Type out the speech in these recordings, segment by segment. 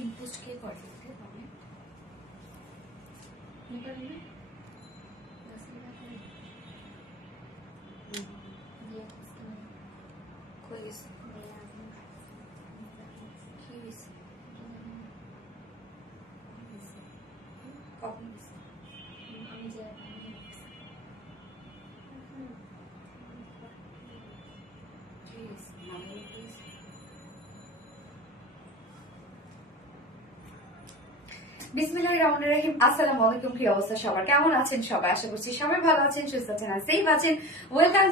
Skin post কে করে দেখতে পাবে এটা নেবে বিসমিল্লাহির রহমানির রহিম। আসসালামু আলাইকুম। কি অবস্থা সবার, কেমন আছেন সবাই? আশা করছি সবাই ভালো আছেন, সুস্থ আছেন আর সেফ আছেন। ওয়েলকাম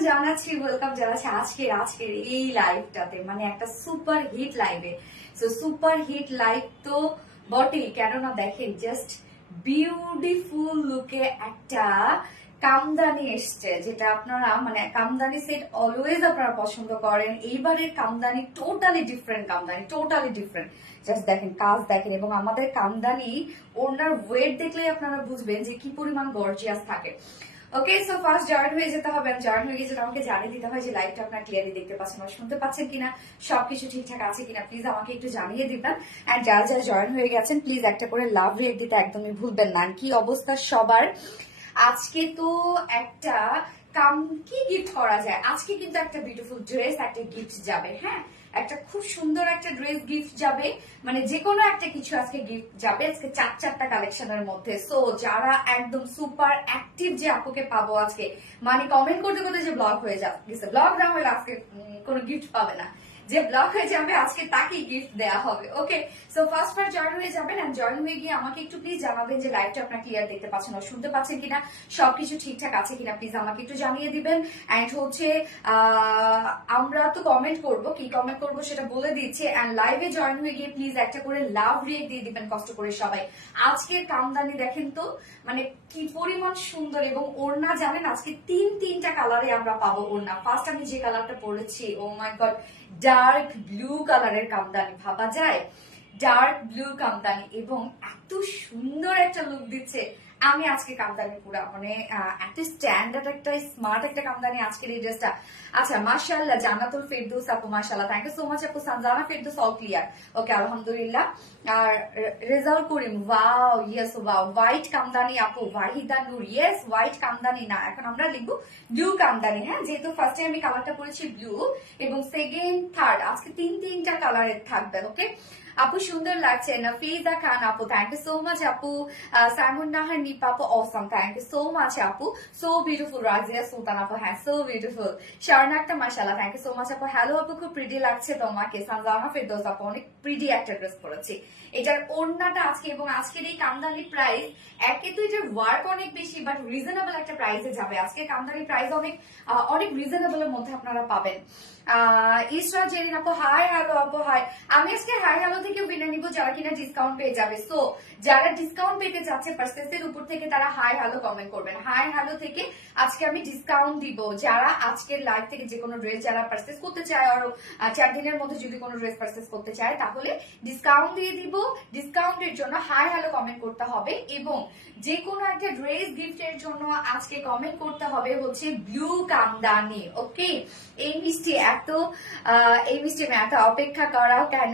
জানাচ্ছি আজকের এই লাইভটাতে, মানে একটা সুপার হিট লাইভে। সো সুপার হিট লাইভ তো বটেই, কেননা দেখেন জাস্ট বিউটিফুল লুকে একটা কামদানি এসছে, যেটা আপনারা মানে কামদানি সেট অলওয়েজ আপনারা পছন্দ করেন। এইবারের কামদানি টোটালি ডিফারেন্ট। জাস্ট দেখেন, কাজ দেখেন, এবং আমাদের কামদানি ওনার ওয়েট দেখলে আপনারা বুঝবেন যে কি পরিমাণ গর্জিয়াস থাকে। ওকে, সো ফার্স্ট জয়েন হয়ে যেতে হবে। জয়েন হয়ে গেছে আমাকে জানিয়ে দিতে হয় যে লাইভটা আপনারা ক্লিয়ারলি দেখতে পাচ্ছেন বা শুনতে পাচ্ছেন কিনা, সবকিছু ঠিকঠাক আছে কিনা প্লিজ আমাকে একটু জানিয়ে দিবেন। এন্ড যারা যারা জয়েন হয়ে গেছেন প্লিজ একটা করে লাভ রেট দিতে একদমই ভুলবেন না। কি অবস্থা সবার? আজকে তো একটা কি গিফট করা যায়, আজকে কিন্তু একটা বিউটিফুল ড্রেস একটা গিফট যাবে। হ্যাঁ, একটা খুব সুন্দর একটা ড্রেস গিফট যাবে, মানে যে কোনো একটা কিছু আজকে গিফট যাবে আজকে চারটা কালেকশনের মধ্যে। সো যারা একদম সুপার অ্যাক্টিভ যে আপুকে পাবো আজকে, মানে কমেন্ট করতে করতে যে ব্লক হয়ে যাচ্ছে, ব্লক না হলে আজকে কোনো গিফট পাবে না, যে ব্লক হয়ে যাবে আজকে তাকেই গিফট দেওয়া হবে। ওকে, সো ফার্স্ট জয়েন হয়ে যাবেন, এন্ড জয়েন হয়ে গিয়ে আমাকে একটু প্লিজ জানাবেন যে লাইভটা আপনারা ক্লিয়ার দেখতে পাচ্ছেন ও শুনতে পাচ্ছেন কিনা, সবকিছু ঠিকঠাক আছে কিনা প্লিজ আমাকে একটু জানিয়ে দিবেন। এন্ড হচ্ছে আমরা তো কমেন্ট করব, কি কমেন্ট করব সেটা বলে দিচ্ছি। এন্ড লাইভে জয়েন হয়ে গিয়ে প্লিজ একটা করে লাভ রিয়েক্ট দিয়ে দিবেন কষ্ট করে সবাই। আজকের কামদানি দেখেন তো, মানে কি পরিমাণ সুন্দর, এবং ওড়না জানেন আজকে তিনটা কালারে আমরা পাবো ওড়না। ফার্স্ট আমি যে কালারটা পরেছি, ও মাই গড, ডার্ক ব্লু কালারের কামদানি, ভাবা যায়? ডার্ক ব্লু কামদানি, এবং এত সুন্দর একটা লুক দিচ্ছে। আমি আজকে কামদানি পুরা মানে এত স্ট্যান্ডার্ড একটা স্মার্ট একটা কামদানি আজকের এই ড্রেসটা। আচ্ছা, মাশাআল্লাহ জান্নাতুল ফেরদৌস আপু, মাশাআল্লাহ, থ্যাংক ইউ সো মাচ আপু। Sanjana Ferdous all clear, okay আলহামদুলিল্লাহ। আর Rezaul Karim, wow, yes wow, white kamdani আপু। ওয়াহিদা নূর, ইয়েস হোয়াইট কামদানি না, এখন আমরা লিখবো ব্লু কামদানি। হ্যাঁ, যেহেতু ফার্স্টে আমি কালারটা পরেছি ব্লু, এবং সেকেন্ড থার্ড আজকে তিনটা কালারের থাকবে। ওকে আপু, সুন্দর লাগছে। নফিজা খান আপু, থ্যাংক ইউ সো মাচ আপু। সাইমুন নাহার নিপা আপু, awesome, thank you so much আপু। So beautiful. রাজিয়া সুলতান আপু, হ্যাঁ সো বিউটিফুল। শারনা একটা মাশাআল্লাহ, থ্যাংক ইউ সো মাচ আপু। হ্যালো আপু, খুব প্রিটি লাগছে তোমাকে। সানজানা ফেরদৌস আপু, অনেক প্রিটি একটা ড্রেস পরেছি। এটার ওড়নাটা আজকে, এবং আজকের এই কামদানি প্রাইস, একে তো এটার ওয়ার্ক অনেক বেশি, বাট রিজনেবল একটা প্রাইসে যাবে। আজকে কামদানি প্রাইস অনেক রিজনেবলের মধ্যে আপনারা পাবেন। ইসরা জেরিন আপু, হাই হ্যালো আপু, হাই। আমি আজকে হাই হ্যালো থেকে বিনা নিব যারা কিনা ডিসকাউন্ট পেয়ে যাবে। সো যারা ডিসকাউন্ট পেতে চাচ্ছে পার্সেসের উপর থেকে, তারা হাই হ্যালো কমেন্ট করবেন। হাই হ্যালো থেকে আজকে আমি ডিসকাউন্ট দিব। যারা আজকের লাইভ থেকে যে কোনো ড্রেস যারা পার্সেস করতে চায়, আরো 4 দিনের মধ্যে যদি কোনো ড্রেস পার্সেস করতে চায়, তাহলে ডিসকাউন্ট দিয়ে দিব। ডিসকাউন্টের জন্য হাই হ্যালো কমেন্ট করতে হবে, এবং যে কোনো একটা ড্রেস গিফটের জন্য আজকে কমেন্ট করতে হবে হচ্ছে ব্লু কামদানি। ওকে, এই মিষ্টি আমি এত অপেক্ষা করাও কেন,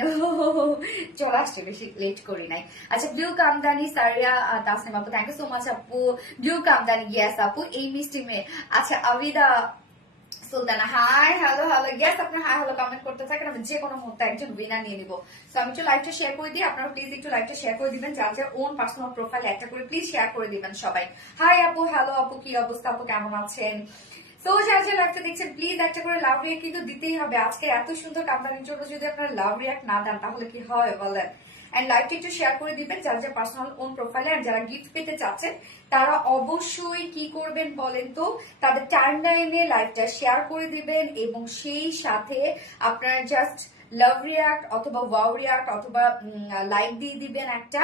চলে আসছে, বেশি লেট করি নাই। আচ্ছা, ব্লু কামদানি সারিয়া তাসনিম আপু, থ্যাংক ইউ সো মাচ আপু। ব্লু কামদানি, ইয়েস আপু, এই মিষ্টি মেয়ে। আচ্ছা, Abida Sultana, hi hello hello, yes আপনি হাই হ্যালো কমেন্ট করতে থাকেন, আমি যে কোনো মুহূর্তে একজন উইনার নিয়ে নিব। সো আমি একটু লাইভটা শেয়ার করে দিই, আপনারা প্লিজ একটু লাইভটা শেয়ার করে দিবেন, যার যার ওন পার্সোনাল প্রোফাইল একটা করে প্লিজ শেয়ার করে দিবেন সবাই। হাই আপু, হ্যালো আপু, কি অবস্থা আপু, কেমন আছেন? তো যারা যারা লাইভটা দেখছেন প্লিজ একটা করে লাভ রিয়াক্ট কিন্তু দিতেই হবে। আজকে এত সুন্দর কামদানির জন্য যদি আপনারা লাভ রিয়াক্ট না দেন তাহলে কি হয় বলেন? এন্ড লাইভটা একটু শেয়ার করে দিবেন যারা যারা পার্সোনাল ওন প্রোফাইলে, আর যারা গিফট পেতে চাচ্ছেন তারা অবশ্যই কি করবেন বলেন তো, তাদের টাইমলাইনে লাইভটা শেয়ার করে দিবেন, এবং সেই সাথে আপনারা জাস্ট লাভ রিয়াক্ট অথবা ওয়াও রিয়াক্ট অথবা লাইক দিয়ে দিবেন একটা,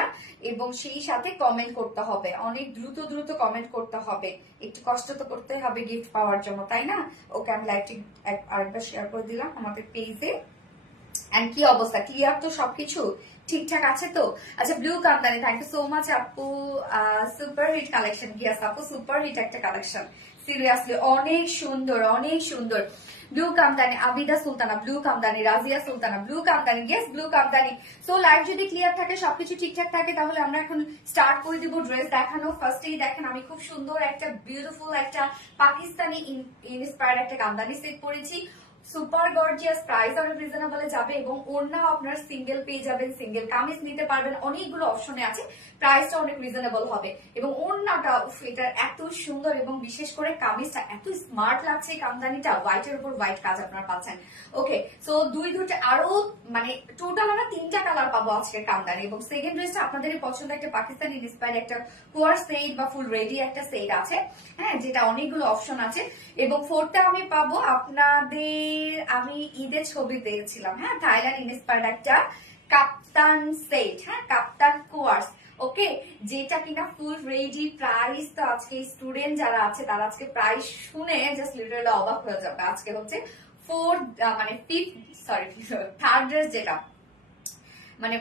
এবং সেই সাথে কমেন্ট করতে হবে। অনেক দ্রুত কমেন্ট করতে হবে, একটু কষ্ট তো করতে হবে গিফট পাওয়ার জন্য, তাই না? ওকে, আমি লাইভটি আরেকবার শেয়ার করে দিলাম আমাদের পেজে। এন্ড কি অবস্থা, ক্লিয়ার তো সবকিছু ঠিকঠাক আছে তো? আচ্ছা, blue kamdani, thank you so much আপু। সুপার হিট কালেকশন, ইয়েস আপু, সুপার হিট একটা কালেকশন, সিরিয়াসলি অনেক সুন্দর। Blue kamdani, Abida Sultana blue kamdani, Razia Sultana blue kamdani, yes blue kamdani. So live যদি ক্লিয়ার থাকে, সবকিছু ঠিকঠাক থাকে, তাহলে আমরা এখন স্টার্ট করে দিব ড্রেস দেখানো। ফার্স্টেই দেখেন আমি খুব সুন্দর একটা বিউটিফুল একটা পাকিস্তানি ইন্সপায়ার্ড একটা কামদানি সেট পরেছি। সুপার গর্জিয়াস, প্রাইস অনেক রিজনেবলে যাবে এবং ওড়নাও আপনার সিঙ্গেল পেয়ে যাবেন, সিঙ্গেল কামিজ নিতে পারবেন, অনেকগুলো অপশনে আছে, প্রাইসটা অনেক রিজনেবল হবে এবং ওড়নাটা এটা এত সুন্দর এবং বিশেষ করে কামিজটা এত স্মার্ট লাগছে। এই কামদানিটা হোয়াইটের উপর হোয়াইট কাজ আপনারা পাচ্ছেন। ওকে, সো দুইটা আরো মানে টোটাল আমরা 3টা কালার পাবো আজকের কামদানি। এবং সেকেন্ড ড্রেসটা আপনাদের পছন্দ একটা পাকিস্তানি ইন্সপায়ার্ড একটা কোয়ার সেট বা ফুল রেডি একটা সেট আছে, হ্যাঁ, যেটা অনেকগুলো অপশন আছে। এবং ফোর্থটা আমি পাবো আপনাদের, আমি ঈদের ছবি দিয়েছিলাম, হ্যাঁ, থাইল্যান্ড ইন্সপায়ার্ড একটা কাপ্তান সেট, হ্যাঁ, কাপ্তান কোয়ার্স। ওকে, যেটা কিনা ফুল রেডি। প্রাইস তো আজকে স্টুডেন্ট যারা আছে তারা আজকে প্রাইস শুনে জাস্ট লিটারালি অবাক হয়ে যাবে। আজকে হচ্ছে থার্ড ড্রেস, যেটা মানে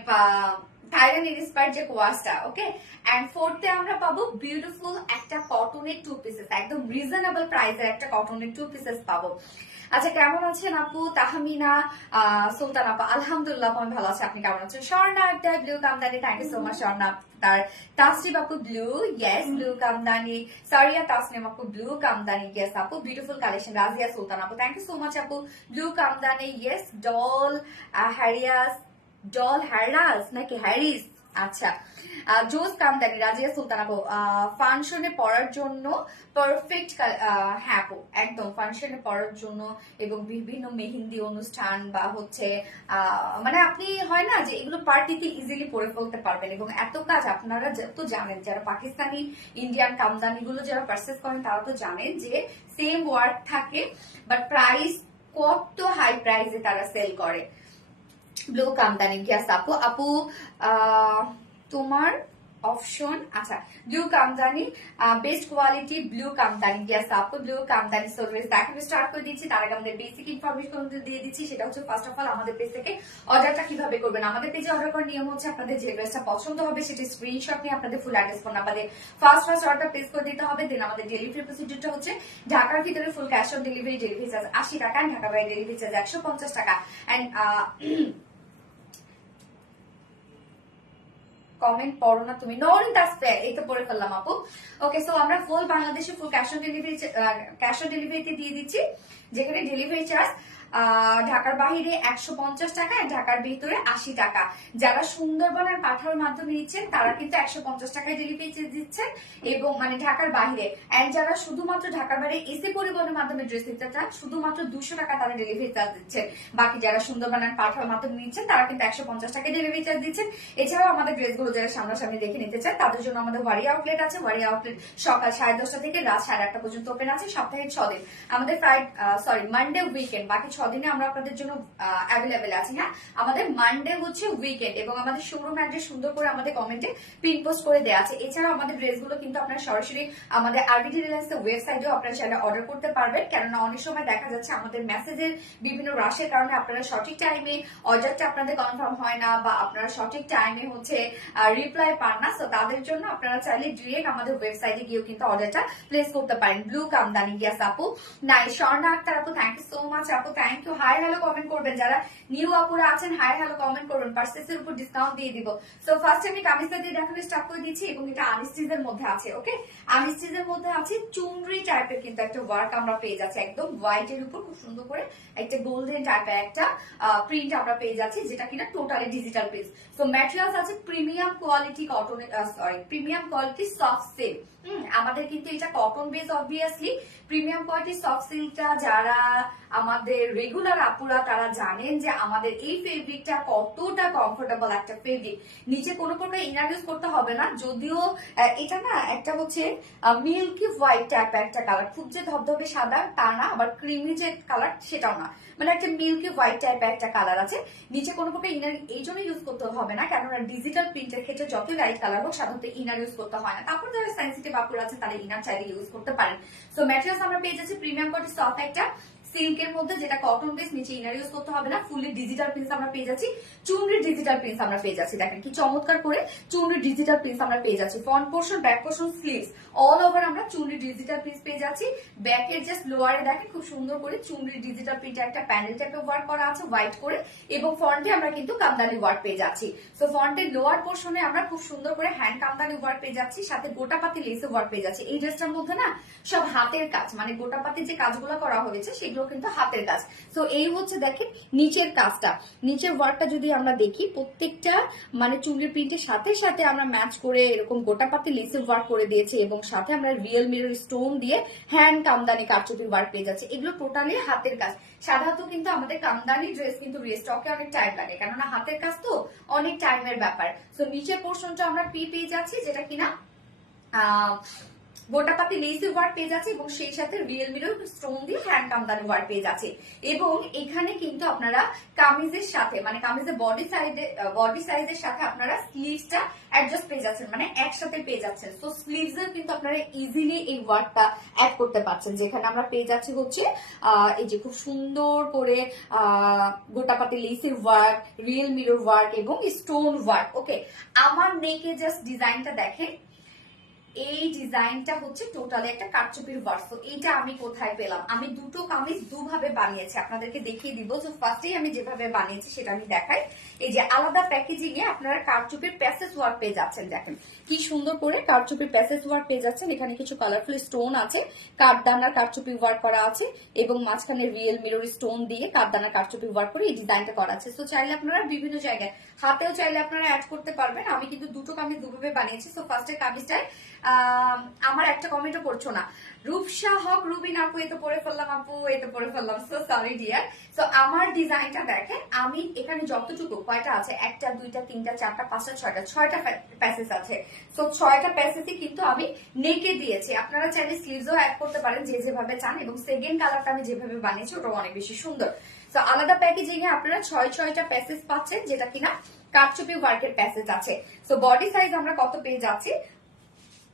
থাইল্যান্ড ইন্সপায়ার্ড যে কোয়াসটা। ওকে, এন্ড ফোর্থে আমরা পাবো বিউটিফুল একটা কটনের 2 পিসেস, একদম রিজনেবল প্রাইসের একটা কটনের 2 পিসেস পাবো। আচ্ছা, কেমন আছেন আপু? তাহমিনা সুলতান আপা, আলহামদুলিল্লাহ আমি ভালো আছি, আপনি কেমন আছেন? স্বর্ণা একটা blue kamdani, thank you so much Swarna. তার তাসরিফ আপু blue, yes blue kamdani. Saria Tasnim আপু ব্লু কামদানি, ইয়েস আপু বিউটিফুল কালেকশন। রাজিয়া সুলতান আপু, থ্যাংক ইউ সো মাচ আপু, ব্লু কামদানি, ইয়েস। ডল হ্যারিয়াস, ডল হ্যারাস নাকি হ্যারিস, আচ্ছা। জোস কামদানি, রাজিয়া সুলতান আপু, ফাংশনে পড়ার জন্য পারফেক্ট, হ্যাঁ আপু একদম ফাংশনে পড়ার জন্য এবং বিভিন্ন মেহেন্দি অনুষ্ঠান বা হচ্ছে মানে আপনি হয় না যে এগুলো পার্টিতে ইজিলি পরে ফেলতে পারবেন। এবং এত কাজ আপনারা তো জানেন, যারা পাকিস্তানি ইন্ডিয়ান কামদানি গুলো যারা পারচেস করেন তারা তো জানেন যে সেম ওয়ার্ক থাকে, বাট প্রাইস কত হাই প্রাইসে তারা সেল করে। ব্লু কামদানি, গ্যাস আপু, আপু তোমার অপশন, আচ্ছা blue kamdani, best quality blue kamdani, gas আপু ব্লু কামদানি। সার্ভিস দেখানো স্টার্ট করে দিচ্ছি, তার আগে আমাদের বেসিক ইনফরমেশন দিয়ে দিচ্ছি। সেটা হচ্ছে ফার্স্ট অফ অল আমাদের পেজ থেকে অর্ডারটা কিভাবে করবেন। আমাদের পেজে অর্ডার করার নিয়ম হচ্ছে আপনাদের যে ড্রেসটা পছন্দ হবে সেটা স্ক্রিনশট নিয়ে আপনাদের ফুল অ্যাড্রেস ফোন নাম্বারে ফার্স্ট অর্ডার প্লেস করে দিতে হবে। দেন আমাদের ডেলিভারি প্রসিডিউরটা হচ্ছে ঢাকার ভিতরে full cash on delivery, delivery charge 80 টাকা, ঢাকা বাইরে ডেলিভারি চার্জ 150 টাকা। এন্ড কমেন্ট পড়ো না তুমি, নরিন তাসফিয়া, এই তো পড়ে ফেললাম আপু। ওকে, সো আমরা ফুল বাংলাদেশে ফুল ক্যাশ অন ডেলিভারিতে দিয়ে দিচ্ছি, যেখানে ডেলিভারি চার্জ ঢাকার বাহিরে 150 টাকা, ঢাকার ভিতরে 80 টাকা। যারা সুন্দরবনের পাঠানোর মাধ্যমে নিচ্ছেন তারা কিন্তু 150 টাকায় ডেলিভারি চার্জ দিচ্ছেন এবং মানে ঢাকার বাহিরে। এন্ড যারা শুধুমাত্র ঢাকার বাইরে এসি পরিবহনের মাধ্যমে ড্রেস নিতে চান শুধুমাত্র 200 টাকা তারা ডেলিভারি চার্জ দিচ্ছেন। বাকি যারা সুন্দরবনের পাঠানোর মাধ্যমে নিচ্ছেন তারা কিন্তু 150 টাকায় ডেলিভারি চার্জ দিচ্ছেন। এছাড়াও আমাদের ড্রেসগুলো যারা সামনাসামনি দেখে নিতে চান তাদের জন্য আমাদের ওয়ারি আউটলেট আছে। ওয়ারি আউটলেট সকাল 10:30 থেকে রাত 8:30 পর্যন্ত ওপেন আছে, সপ্তাহে 6 দিন। আমাদের মানডে উইকেন্ড, বাকি 6 দিনে আমরা আপনাদের জন্য অ্যাভেলেবেল আছি। হ্যাঁ, আমাদের মানডে হচ্ছে উইকেন্ড এবং আমাদের শোরুম অ্যাড্রেস সুন্দর করে আমাদের কমেন্টে পিন পোস্ট করে দেওয়া আছে। এছাড়াও আমাদের ড্রেসগুলো কিন্তু আপনারা সরাসরি আমাদের আরবিডি রিলায়েন্সের ওয়েবসাইটেও আপনারা চাইলে অর্ডার করতে পারবেন, কেননা অনেক সময় দেখা যাচ্ছে আমাদের মেসেজের বিভিন্ন রাশের কারণে আপনারা সঠিক টাইমে অর্ডারটা আপনাদের কনফার্ম হয় না বা আপনারা সঠিক টাইমে হচ্ছে রিপ্লাই পান না। সো তাদের জন্য আপনারা চাইলে ডিরেক্ট আমাদের ওয়েবসাইটে গিয়েও কিন্তু অর্ডারটা প্লেস করতে পারেন। ব্লু কামদানি, ইয়াস আপু, নাই স্বর্ণা আক্তার আপু, থ্যাংক ইউ সো মাচ আপু, thank you. Hi hello comment করবেন, যারা নিউ আপুরা আছেন হাই হ্যালো কমেন্ট করবেন, পার্সেসের উপর ডিসকাউন্ট দিয়ে দিব। সো ফার্স্ট আমি কামিজটা দিয়ে দেখানো স্টার্ট করে দিচ্ছি এবং এটা আনস্টিচের মধ্যে আছে। ওকে, আনস্টিচের মধ্যে আছে চুনরি টাইপের কিন্তু একটা ওয়ার্ক আমরা পেয়ে যাচ্ছি, একদম হোয়াইটের উপর খুব সুন্দর করে একটা গোল্ডেন টাইপের একটা প্রিন্ট আমরা পেয়ে যাচ্ছি, যেটা কিনা totally digital print. So materials আছে premium quality cotton, premium quality soft silk. আমাদের কিন্তু এটা cotton base, obviously premium quality soft সিল্কটা যারা আমাদের রেগুলার আপুরা তারা জানেন যে আমাদের এই ফেব্রিকটা কতটা কমফোর্টেবল একটা ফেব্রিক। নিচে কোনো প্রকার ইনার ইউজ করতে হবে না, যদিও এটা না একটা হচ্ছে মিল্কি হোয়াইট টাইপ একটা কালার, খুব যে ধবধবে সাদা তা না, আবার ক্রিমি যে কালার সেটাও না, মানে একটা মিল্কি হোয়াইট টাইপের একটা কালার আছে। নিচে কোনো প্রকার ইনার এই জন্য ইউজ করতে হবে না, কেননা ডিজিটাল প্রিন্টের ক্ষেত্রে যত লাইট কালার হোক সাধারণত ইনার ইউজ করতে হয় না। তারপর যারা সেন্সিটিভ আপুরা আছে তারা ইনার চাইলে ইউজ করতে পারেন। সো ম্যাটেরিয়ালস আমরা পেয়ে যাচ্ছি প্রিমিয়াম কোয়ালিটি সফট একটা সিল্কের মধ্যে, যেটা কটন বেস, নিচে ইনার ইউজ করতে হবে না, ফুললি ডিজিটাল প্রিন্টস আমরা পেয়ে যাচ্ছি, চুনরির ডিজিটাল প্রিন্টস আমরা পেয়ে যাচ্ছি। দেখেন কি চমৎকার করে চুনরির ডিজিটাল প্রিন্টস আমরা পেয়ে যাচ্ছি। Front portion, back portion, sleeves all over আমরা চুনরির ডিজিটাল প্রিন্টস পেয়ে যাচ্ছি। ব্যাকের জাস্ট লোয়ারে দেখেন খুব সুন্দর করে চুনরির ডিজিটাল প্রিন্টে একটা প্যানেল টাইপের ওয়ার্ক করা আছে হোয়াইট করে, এবং ফ্রন্টে আমরা কিন্তু কামদানি ওয়ার্ক পেয়ে যাচ্ছি। সো ফ্রন্টের লোয়ার পোর্শনে আমরা খুব সুন্দর করে হ্যান্ড কামদানি ওয়ার্ক পেয়ে যাচ্ছি, সাথে গোটাপাতি লেসে ওয়ার্ক পেয়ে যাচ্ছি। এই ড্রেসটার মধ্যে না সব হাতের কাজ, মানে গোটাপাতি যে কাজগুলো করা হয়েছে সেগুলো কিন্তু হাতের কাজ। তো এই হচ্ছে দেখেন নিচের কাজটা, নিচের ওয়ার্কটা যদি আমরা দেখি প্রত্যেকটা মানে চুনরির প্রিন্টের সাথে সাথে আমরা ম্যাচ করে এরকম গোটাপাতি লেসে ওয়ার্ক করে দিয়েছি, এবং সাথে আমরা রিয়েল মিরর স্টোন দিয়ে হ্যান্ড কামদানি কারচুপির ওয়ার্ক পেয়ে যাচ্ছে। এগুলো টোটালি হাতের কাজ। সাধারণত কিন্তু আমাদের কামদানি ড্রেস কিন্তু রিস্টকে অনেক টাইম লাগে, কেননা হাতের কাজ তো অনেক টাইমের ব্যাপার। তো নিচের পোর্শনটা আমরা পেয়ে যাচ্ছি, যেটা কিনা গোটাপাতি লেসি ওয়ার্ক পেয়ে যাচ্ছে, এবং সেই সাথে রিয়েল মিরর স্টোন দিয়ে হ্যান্ড কামদানি ওয়ার্ক পেয়ে যাচ্ছে। এবং এখানে কিন্তু আপনারা কামিজের সাথে, মানে কামিজের বডি সাইজের সাথে আপনারা স্লিভসটা অ্যাডজাস্ট পেয়ে যাচ্ছেন, মানে একসাথে পেয়ে যাচ্ছেন। তো স্লিভস এর কিন্তু আপনারা ইজিলি এই ওয়ার্কটা অ্যাড করতে পারছেন, যেখানে আমরা পেয়ে যাচ্ছি হচ্ছে এই যে খুব সুন্দর করে গোটাপাতি লেসির ওয়ার্ক, রিয়েল মিরর ওয়ার্ক এবং স্টোন ওয়ার্ক। ওকে, আমার নেকে জাস্ট ডিজাইনটা দেখেন, এই ডিজাইনটা হচ্ছে টোটালি একটা কারচুপির ওয়ার্ক। তো এইটা আমি কোথায় পেলাম? আমি দুটো কামিজ দুভাবে বানিয়েছি, আপনাদেরকে দেখিয়ে দিব। তো ফার্স্টেই আমি যেভাবে বানিয়েছি সেটা আমি দেখাই। এই যে আলাদা প্যাকেজিং এ আপনারা কারচুপির প্যাসেজ ওয়ার্ক পেয়ে যাচ্ছেন। দেখেন কি সুন্দর করে কারচুপির প্যাসেজ ওয়ার্ক পেয়ে যাচ্ছেন। এখানে কিছু কালারফুল স্টোন আছে, কাঠদানার কারচুপি ওয়ার্ক করা আছে, এবং মাঝখানে রিয়েল মিরর স্টোন দিয়ে কাঠদানার কারচুপি ওয়ার্ক করে এই ডিজাইনটা করা আছে। তো চাইলে আপনারা বিভিন্ন জায়গায় হাতেও চাইলে আপনারা অ্যাড করতে পারবেন। আমি কিন্তু দুটো কামিজ দুভাবে বানিয়েছি। তো ফার্স্টের কামিজটায় আমার একটা কমেন্টও করছো না, রূপসা হক রুবিন আপু এ তো পরে ফেললাম, আপু এ তো পরে ফেললাম, সো সরি ডিয়ার। তো আমার ডিজাইনটা দেখেন, আমি এখানে যতটুকু কয়টা আছে, একটা দুইটা তিনটা চারটা পাঁচটা ছয়টা প্যাসেজ আছে। তো ছয়টা প্যাসেজই কিন্তু আমি নেকে দিয়েছি। আপনারা চাইলে স্লিভসও অ্যাড করতে পারেন যে যেভাবে চান, এবং সেকেন্ড কালারটা আমি যেভাবে বানিয়েছি ওটা অনেক বেশি সুন্দর। তো আলাদা প্যাকেজিং এ আপনারা ছয়টা প্যাসেজ পাচ্ছেন, যেটা কিনা কারচুপি ওয়ার্কের প্যাসেজ আছে। তো বডি সাইজ আমরা কত পেয়ে যাচ্ছি?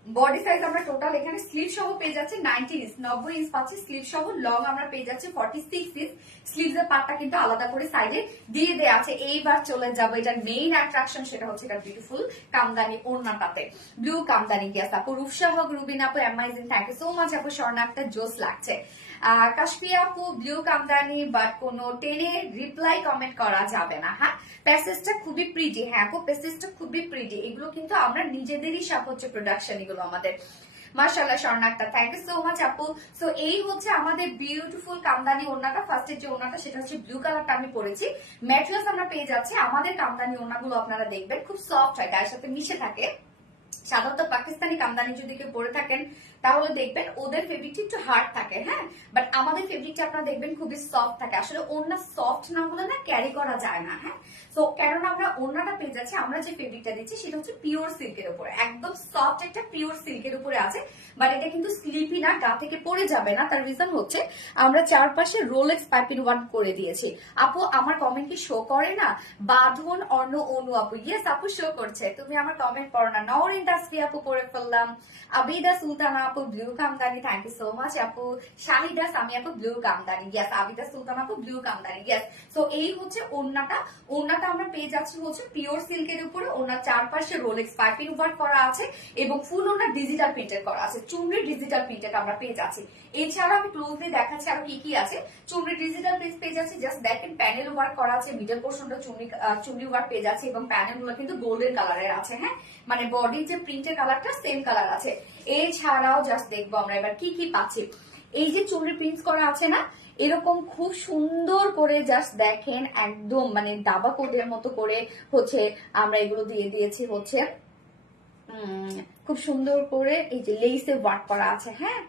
বডি সাইজ আমরা টোটাল এখানে স্লিভ সহ পেয়ে যাচ্ছে 90 ইঞ্চ, 90 ইঞ্চ পাচ্ছি স্লিভ সহ। লং আমরা পেয়ে যাচ্ছি 46 ইঞ্চ। স্লিভস এর পার্টটা কিন্তু আলাদা করে সাইডে দিয়ে দেয়া আছে। এইবার চলে যাবো এটার মেইন অ্যাট্রাকশন, সেটা হচ্ছে এটা বিউটিফুল কামদানি ওড়নাটাতে, ব্লু কামদানি। গেস আপু, রূপসা হক রুবিন আপু amazing, thank you so much আপু। স্বর্ণাকটা জোস লাগছে। কাশফিয়া আপু ব্লু কামদানি, বাট কোনো টেনে রিপ্লাই কমেন্ট করা যাবে না। হ্যাঁ, প্যাসেজটা খুবই প্রিটি। হ্যাঁ আপু, প্যাসেজটা খুবই প্রিটি। এগুলো কিন্তু আমরা নিজেদেরই সব হচ্ছে প্রোডাকশন এগুলো আমাদের। মাশাআল্লাহ স্বর্ণাকটা, থ্যাংক ইউ সো মাচ আপু। সো এই হচ্ছে আমাদের বিউটিফুল কামদানি ওড়নাটা। ফার্স্টের যে ওড়নাটা সেটা হচ্ছে ব্লু কালারটা আমি পরেছি। ম্যাটেরিয়ালস আমরা পেয়ে যাচ্ছি। আমাদের কামদানি ওড়নাগুলো আপনারা দেখবেন খুব সফট হয়, গায়ের সাথে মিশে থাকে। সাধারণত পাকিস্তানি কামদানি যদি কেউ পরে থাকেন তাহলে দেখবেন ওদের ফেব্রিকটা একটু হার্ড থাকে, হ্যাঁ, বাট আমাদের ফেব্রিকটা আপনারা দেখবেন খুবই সফট থাকে। আসলে ওড়না সফট না হলে না ক্যারি করা যায় না। হ্যাঁ, তো কেননা আমরা ওড়নাটা পেয়ে যাচ্ছি, আমরা যে ফেব্রিকটা দিচ্ছি সেটা হচ্ছে পিওর সিল্কের উপরে, একদম সফট একটা পিওর সিল্কের উপরে আছে। বাট এটা কিন্তু স্লিপি না, গা থেকে পড়ে যাবে না। তার রিজন হচ্ছে আমরা চারপাশে রোলেক্স পাইপিং ওয়ার্ক করে দিয়েছি। আপু আমার কমেন্ট কি শো করে না? বাঁধন অন্য অনু আপু, ইয়েস আপু শো করছে, তুমি আমার কমেন্ট পড়ো না। নওরিন তাসফি আপু পড়ে ফেললাম। আবিদা সুলতানা আপু blue kamdani, thank you so much আপু। শাহিদা সামি আপু ব্লু কামদানি, ইয়েস। আবিদা সুলতানা আপু ব্লু কামদানি, ইয়েস। তো এই হচ্ছে ওড়নাটা। ওড়নাটা আমরা পেয়ে যাচ্ছি হচ্ছে পিওর সিল্কের উপরে। ওড়নার চারপাশে রোলেক্স পাইপিং ওয়ার্ক করা আছে, এবং ফুল ওড়না ডিজিটাল প্রিন্টেড করা আছে, চুনরি ডিজিটাল প্রিন্টেড আমরা পেয়ে যাচ্ছি। এছাড়া আমি ক্লোজলি দেখাচ্ছি আরো কি কি আছে। চুনরি ডিজিটাল প্রিন্ট পেয়ে যাচ্ছি, জাস্ট দেখেন প্যানেল ওয়ার্ক করা আছে, মিডল পোর্শনটা চুনরি ওয়ার্ক পেয়ে যাচ্ছে, এবং প্যানেল গুলো কিন্তু গোল্ডেন কালারের আছে। হ্যাঁ, মানে বডির যে প্রিন্টের কালারটা সেম কালার আছে। এছাড়াও জাস্ট দেখবো আমরা এবার কি কি পাচ্ছি। এই যে চুনরি প্রিন্ট করা আছে না, এরকম খুব সুন্দর করে জাস্ট দেখেন, একদম মানে দাবা কোডের মতো করে হচ্ছে আমরা এগুলো দিয়ে দিয়েছি হচ্ছে খুব সুন্দর করে। এই যে লেসে ওয়ার্ক করা আছে, হ্যাঁ,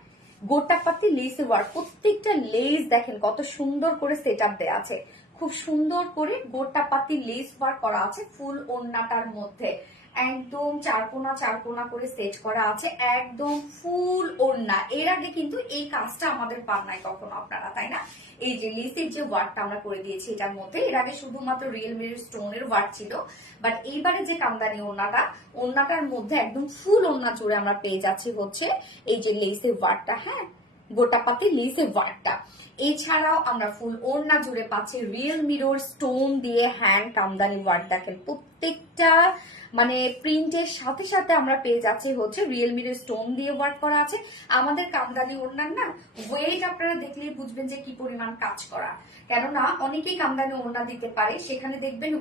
গোটা পাতি লেসে ওয়ার্ক, প্রত্যেকটা লেস দেখেন কত সুন্দর করে সেট আপ দেওয়া আছে, খুব সুন্দর করে গোটা পাতি লেস ওয়ার্ক করা আছে ফুল ওড়নাটার মধ্যে। একদম চারকোনা করে সেট করা আছে, একদম ফুল ওড়না। এর আগে কিন্তু এই কাজটা আমাদের পান নাই কখনো আপনারা, তাই না? এই যে লেসের যে ওয়ার্কটা আমরা করে দিয়েছি এটার মধ্যে, এর আগে শুধুমাত্র রিয়েল মিরর স্টোনের ওয়ার্ক ছিল, বাট এইবারে যে কামদানি ওড়নাটার মধ্যে একদম ফুল ওড়না জুড়ে আমরা পেয়ে যাচ্ছি হচ্ছে এই যে লেসের ওয়ার্কটা। হ্যাঁ, গোটাপাতি লেসে ওয়ার্কটা। এছাড়াও আমরা ফুল ওড়না জুড়ে পাচ্ছি রিয়েল মিরর স্টোন দিয়ে হ্যান্ড কামদানি ওয়ার্ক। দেখেন প্রত্যেকটা মানে প্রিন্টের সাথে সাথে আমরা পেয়ে যাচ্ছি হচ্ছে রিয়েল মিরর স্টোন দিয়ে ওয়ার্ক করা আছে। আমাদের কামদানি ওড়নার না ওয়েট আপনারা দেখলেই বুঝবেন যে কি পরিমাণ কাজ করা, কেননা অনেকেই কামদানি ওড়না দিতে পারে, সেখানে দেখবেন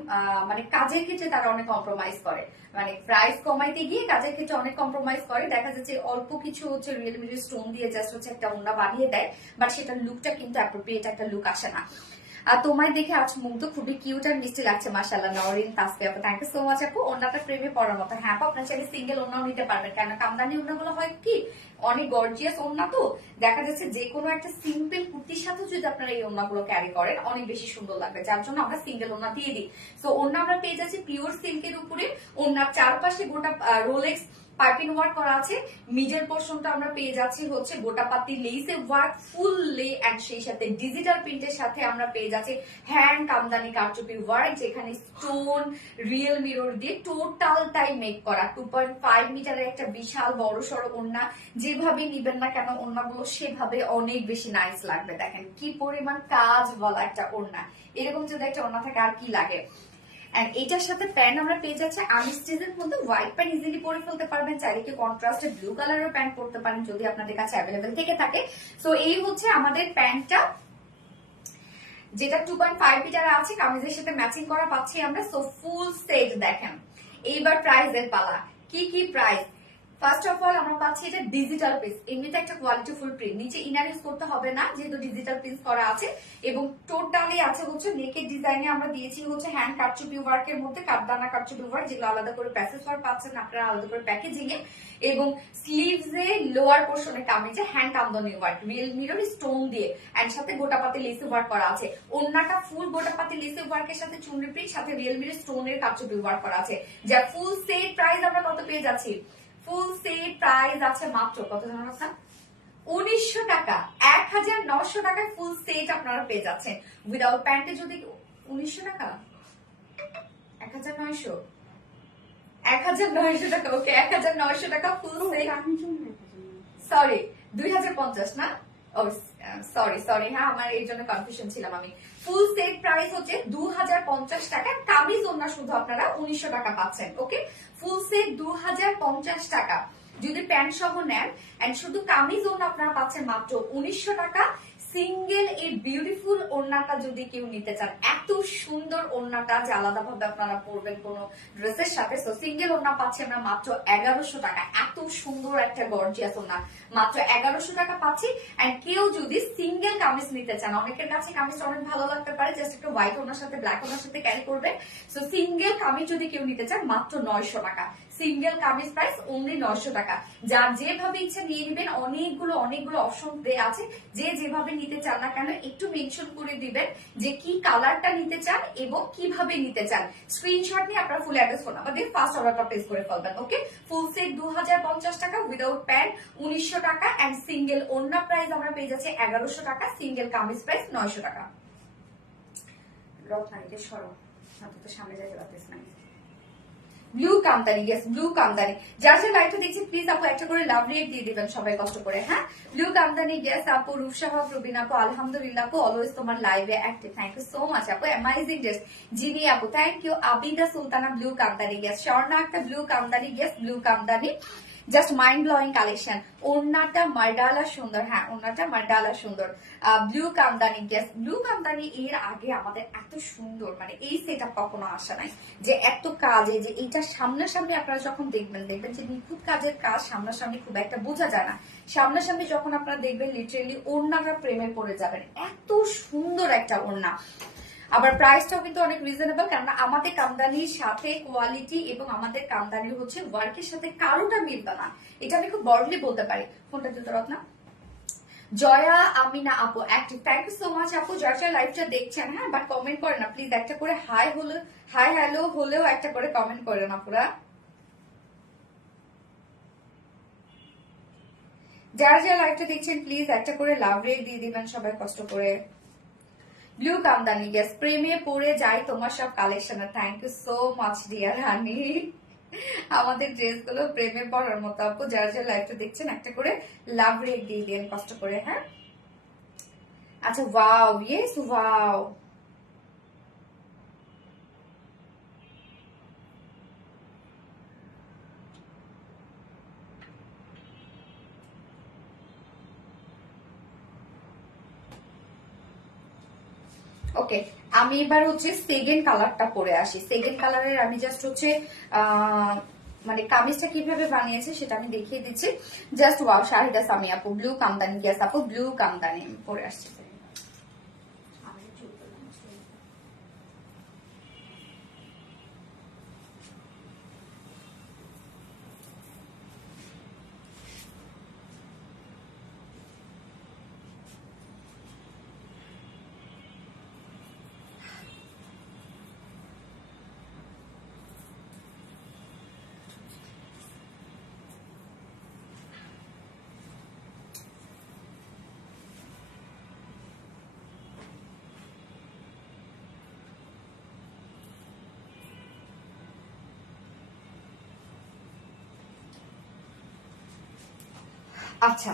মানে কাজের ক্ষেত্রে তারা অনেক কম্প্রোমাইজ করে, মানে প্রাইস কমাইতে গিয়ে কাজের ক্ষেত্রে অনেক কম্প্রোমাইজ করে। দেখা যাচ্ছে অল্প কিছু হচ্ছে রিয়েল মিরর স্টোন দিয়ে জাস্ট হচ্ছে একটা ওড়না বানিয়ে দেয়, বাট সেটার লুকটা কিন্তু অ্যাপ্রোপ্রিয়েট একটা লুক আসে না। আর তোমায় দেখে আজ মুগ্ধ, খুবই কিউট আর মিষ্টি লাগছে মাশাআল্লাহ। নওরিন তাসফি আপু, থ্যাংক ইউ সো মাচ আপু। ওড়নাটা প্রেমে পড়ার মতো। হ্যাঁ আপু, আপনার চাইলে সিঙ্গেল ওড়নাও নিতে পারবেন, কেন কামদানি ওড়নাগুলো হয় কি অনেক গর্জিয়াস ওড়না, তো দেখা যাচ্ছে যে কোনো একটা সিম্পল কুর্তির সাথে যদি আপনারা এই ওড়নাগুলো ক্যারি করেন অনেক বেশি সুন্দর লাগবে, যার জন্য আমরা সিঙ্গেল ওড়না দিয়ে দিই। সো ওড়না আমরা পেয়ে যাচ্ছি পিওর সিল্কের উপরে, ওড়নার চারপাশে গোটা রোলেক্স পাইপিং ওয়ার্ক করা আছে। মিডল পোর্শনটা আমরা পেয়ে যাচ্ছি হচ্ছে গোটাপাতি লেসে ওয়ার্ক ফুল লে, এন্ড সেই সাথে ডিজিটাল প্রিন্টের সাথে আমরা পেয়ে যাচ্ছি হ্যান্ড কামদানি কারচুপি ওয়ার্ক, যেখানে স্টোন রিয়েল মিরর দিয়ে টোটালটাই মেক করা। 2.5 মিটারের একটা বিশাল বড় সড়ো ওড়না, যেভাবে নিবেন না কেন ওড়নাগুলো সেভাবে অনেক বেশি নাইস লাগবে। দেখেন কি পরিমাণ কাজ বলা একটা ওড়না, এরকম যদি একটা ওড়না থাকে আর কি লাগে। এটার সাথে প্যান্ট আমরা পেয়ে যাচ্ছি আনস্টিচের মধ্যে, হোয়াইট প্যান্ট ইজিলি পরে ফেলতে পারবেন, চাইলে কি কন্ট্রাস্টেড ব্লু কালারের প্যান্ট পরতে পারেন যদি আপনাদের কাছে অ্যাভেলেবেল থেকে থাকে। সো এই হচ্ছে আমাদের প্যান্টটা, যেটা 2.5 মিটার আছে, কামিজের সাথে ম্যাচিং করা পাচ্ছি আমরা। সো ফুল সেট দেখেন। এইবার প্রাইসের পালা, কি কি প্রাইস। ফার্স্ট অফ অল আমরা পাচ্ছি এটা ডিজিটাল পিস, এমনিতে একটা কোয়ালিটি ফুল প্রিন্ট, নিচে ইনার ইউজ করতে হবে না যেহেতু ডিজিটাল পিস করা আছে, এবং টোটালি আছে হচ্ছে নেকের ডিজাইনে আমরা দিয়েছি হচ্ছে হ্যান্ড কারচুপি ওয়ার্কের মধ্যে কাঠদানা কারচুপি ওয়ার্ক, যেগুলো আলাদা করে প্যাসেজ ওয়ার্ক পাচ্ছেন আপনারা আলাদা করে প্যাকেজিং এ, এবং স্লিভসে লোয়ার পোর্শনে কামিজে hand kamdani work real mirror stone দিয়ে, এন্ড সাথে গোটাপাতি লেসে ওয়ার্ক করা আছে। ওন্নাটা ফুল গোটাপাতি লেসে ওয়ার্কের সাথে চুনরি প্রিন্ট, সাথে রিয়েল মিরর স্টোনের কারচুপি ওয়ার্ক করা আছে। যা ফুল সেট প্রাইস আমরা কত পেয়ে যাচ্ছি, ফুল সেট প্রাইস আছে মাত্র কত জানেন আপনারা, 1900 টাকা। 1900 টাকায় ফুল সেট আপনারা পেয়ে যাচ্ছেন উইদাউট প্যান্টে। যদি 1900 টাকা 1900 1900 টাকা, ওকে 1900 টাকা ফুল সেট, সরি 2050 না, সরি সরি, হ্যাঁ আমার এই জন্য কনফিউশন ছিলাম আমি। ফুল সেট প্রাইস হচ্ছে 2050 টাকা, কামিজ ওড়না শুধু আপনারা 1900 টাকা পাচ্ছেন। ওকে, ফুল সেট 2050 টাকা যদি প্যান্ট সহ নেন, এন্ড শুধু কামিজ ওড়না আপনারা পাচ্ছেন মাত্র 1900 টাকা। সিঙ্গেল এই বিউটিফুল ওড়নাটা যদি কেউ নিতে চান, এত সুন্দর ওড়নাটা যে আলাদাভাবে আপনারা পরবেন কোনো ড্রেসের সাথে, তো সিঙ্গেল ওড়না পাচ্ছি আমরা মাত্র 1100 টাকা। এত সুন্দর একটা গর্জিয়াস ওড়না মাত্র 1100 টাকা পাচ্ছি। এন্ড কেউ যদি সিঙ্গেল কামিজ নিতে চান, অনেকের কাছে কামিজটা অনেক ভালো লাগতে পারে, জাস্ট একটা হোয়াইট ওড়নার সাথে ব্ল্যাক ওড়নার সাথে ক্যারি করবে, সো সিঙ্গেল কামিজ যদি কেউ নিতে চান মাত্র 900 টাকা। সিঙ্গেল কামিজ প্রাইস অনলি 900 টাকা। যার যেভাবে ইচ্ছা নিয়ে নিবেন, অনেকগুলো অপশন দেয়া আছে, যে যেভাবে নিতে চান না কেন একটু মেনশন করে দিবেন যে কি কালারটা নিতে চান এবং কিভাবে নিতে চান। স্ক্রিনশট নিয়ে আপনারা ফুল অ্যাড্রেস ফোন নাম্বার দিয়ে ফার্স্ট অর্ডারটা প্লেস করে ফেলবেন। ওকে, ফুল সেট 2050 টাকা, উইদাউট প্যান্ট 1900 টাকা, এন্ড সিঙ্গেল ওড়না প্রাইস আমরা পেয়ে যাচ্ছি 1100 টাকা, সিঙ্গেল কামিজ প্রাইস 900 টাকা। রত্নানিতে সরো, তো সামনে যাইতে পারতেছ না। Blue kamdani, yes blue kamdani. যার যে লাইটটা দেখছি প্লিজ আপু একটা করে লাভ রেট দিয়ে দিবেন সবাই কষ্ট করে। হ্যাঁ, ব্লু কামদানি, ইয়েস আপু। রূপসা হক, রুবিনা আপু, আলহামদুলিল্লাহ আপু, অলওয়েজ তোমার লাইভে active, thank you so much আপু, অ্যামাইজিং ড্রেস। জিনি আপু, thank you. Abida Sultana, blue kamdani, yes. Swarna একটা blue kamdani, yes blue kamdani, just mind blowing collection. ওড়নাটা মার্ডালা সুন্দর, হ্যাঁ ওড়নাটা মার্ডালা সুন্দর। Blue kamdani, yes blue kamdani. এর আগে আমাদের এত সুন্দর মানে এই সেট আপ কখনো আসা নাই, যে এত কাজে যে এইটা সামনাসামনি আপনারা যখন দেখবেন যে নিখুঁত কাজের কাজ সামনাসামনি খুব একটা বোঝা যায় না। সামনাসামনি যখন আপনারা দেখবেন লিটারেলি ওড়নাটা প্রেমে পড়ে যাবেন, এত সুন্দর একটা ওড়না। আবার প্রাইসটাও কিন্তু অনেক রিজনেবল, কারণ আমাদের কামদানির সাথে কোয়ালিটি এবং আমাদের কামদানির হচ্ছে ওয়ার্কের সাথে কারোটা মিলবে না, এটা আমি খুব বড়লি বলতে পারি। ফোনটা দিতে রত্না। জয়া আমিনা আপু active, thank you so much আপু। যারা লাইভটা দেখছেন, হ্যাঁ বাট কমেন্ট করেন না প্লিজ, একটা করে হাই হলো, হাই হ্যালো হলেও একটা করে কমেন্ট করেন আপুরা। যারা লাইভটা দেখছেন প্লিজ একটা করে লাভ রেট দিয়ে দিবেন সবাই কষ্ট করে। ব্লু কামদানি, ইয়েস প্রেমে পড়ে যাই তোমার সব কালেকশনে, thank you so much dear honey. আমাদের ড্রেসগুলো প্রেমে পড়ার মতো আপু, যারা যারা লাইভটা দেখছেন একটা করে লাভ রেক দিয়ে দিন কষ্ট করে। হ্যাঁ আচ্ছা, ওয়াও, ইয়েস, ওয়াও। ওকে, আমি এবার হচ্ছে সেকেন্ড কালারটা পরে আসি। সেকেন্ড কালারের আমি জাস্ট হচ্ছে মানে কামিজটা কিভাবে বানিয়েছে সেটা আমি দেখিয়ে দিচ্ছি। জাস্ট ওয়াও, শাহিদা সামি আপু, ব্লু কামদানি, গ্যাস আপু, ব্লু কামদানি পরে আসছি। আচ্ছা,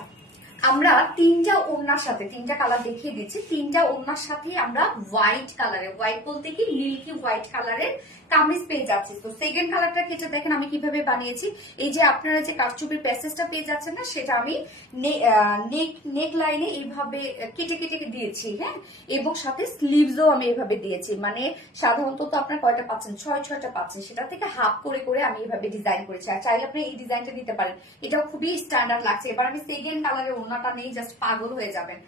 আমরা তিনটা ওড়নার সাথে তিনটা কালার দেখিয়ে দিচ্ছি। তিনটা ওড়নার সাথে আমরা হোয়াইট কালারের, হোয়াইট বলতে কি মিল্কি হোয়াইট কালারের কামিজ পেয়ে যাচ্ছি। তো সেকেন্ড কালারটা কেটে দেখেন আমি কিভাবে বানিয়েছি। এই যে আপনারা যে কারচুপির প্যাসেজটা পেয়ে যাচ্ছেন না, সেটা আমি নেক লাইনে এইভাবে কেটে কেটে দিয়েছি। হ্যাঁ, এবং সাথে স্লিভসও আমি এভাবে দিয়েছি। মানে সাধারণত তো আপনার কয়টা পাচ্ছেন, ছয়টা পাচ্ছেন, সেটা থেকে হাফ করে করে আমি এভাবে ডিজাইন করেছি। আর চাইলে আপনি এই ডিজাইনটা দিতে পারেন, এটা খুবই স্ট্যান্ডার্ড লাগছে। এবার আমি সেকেন্ড কালারের ওড়নাটা নেই, জাস্ট পাগল হয়ে যাবেন।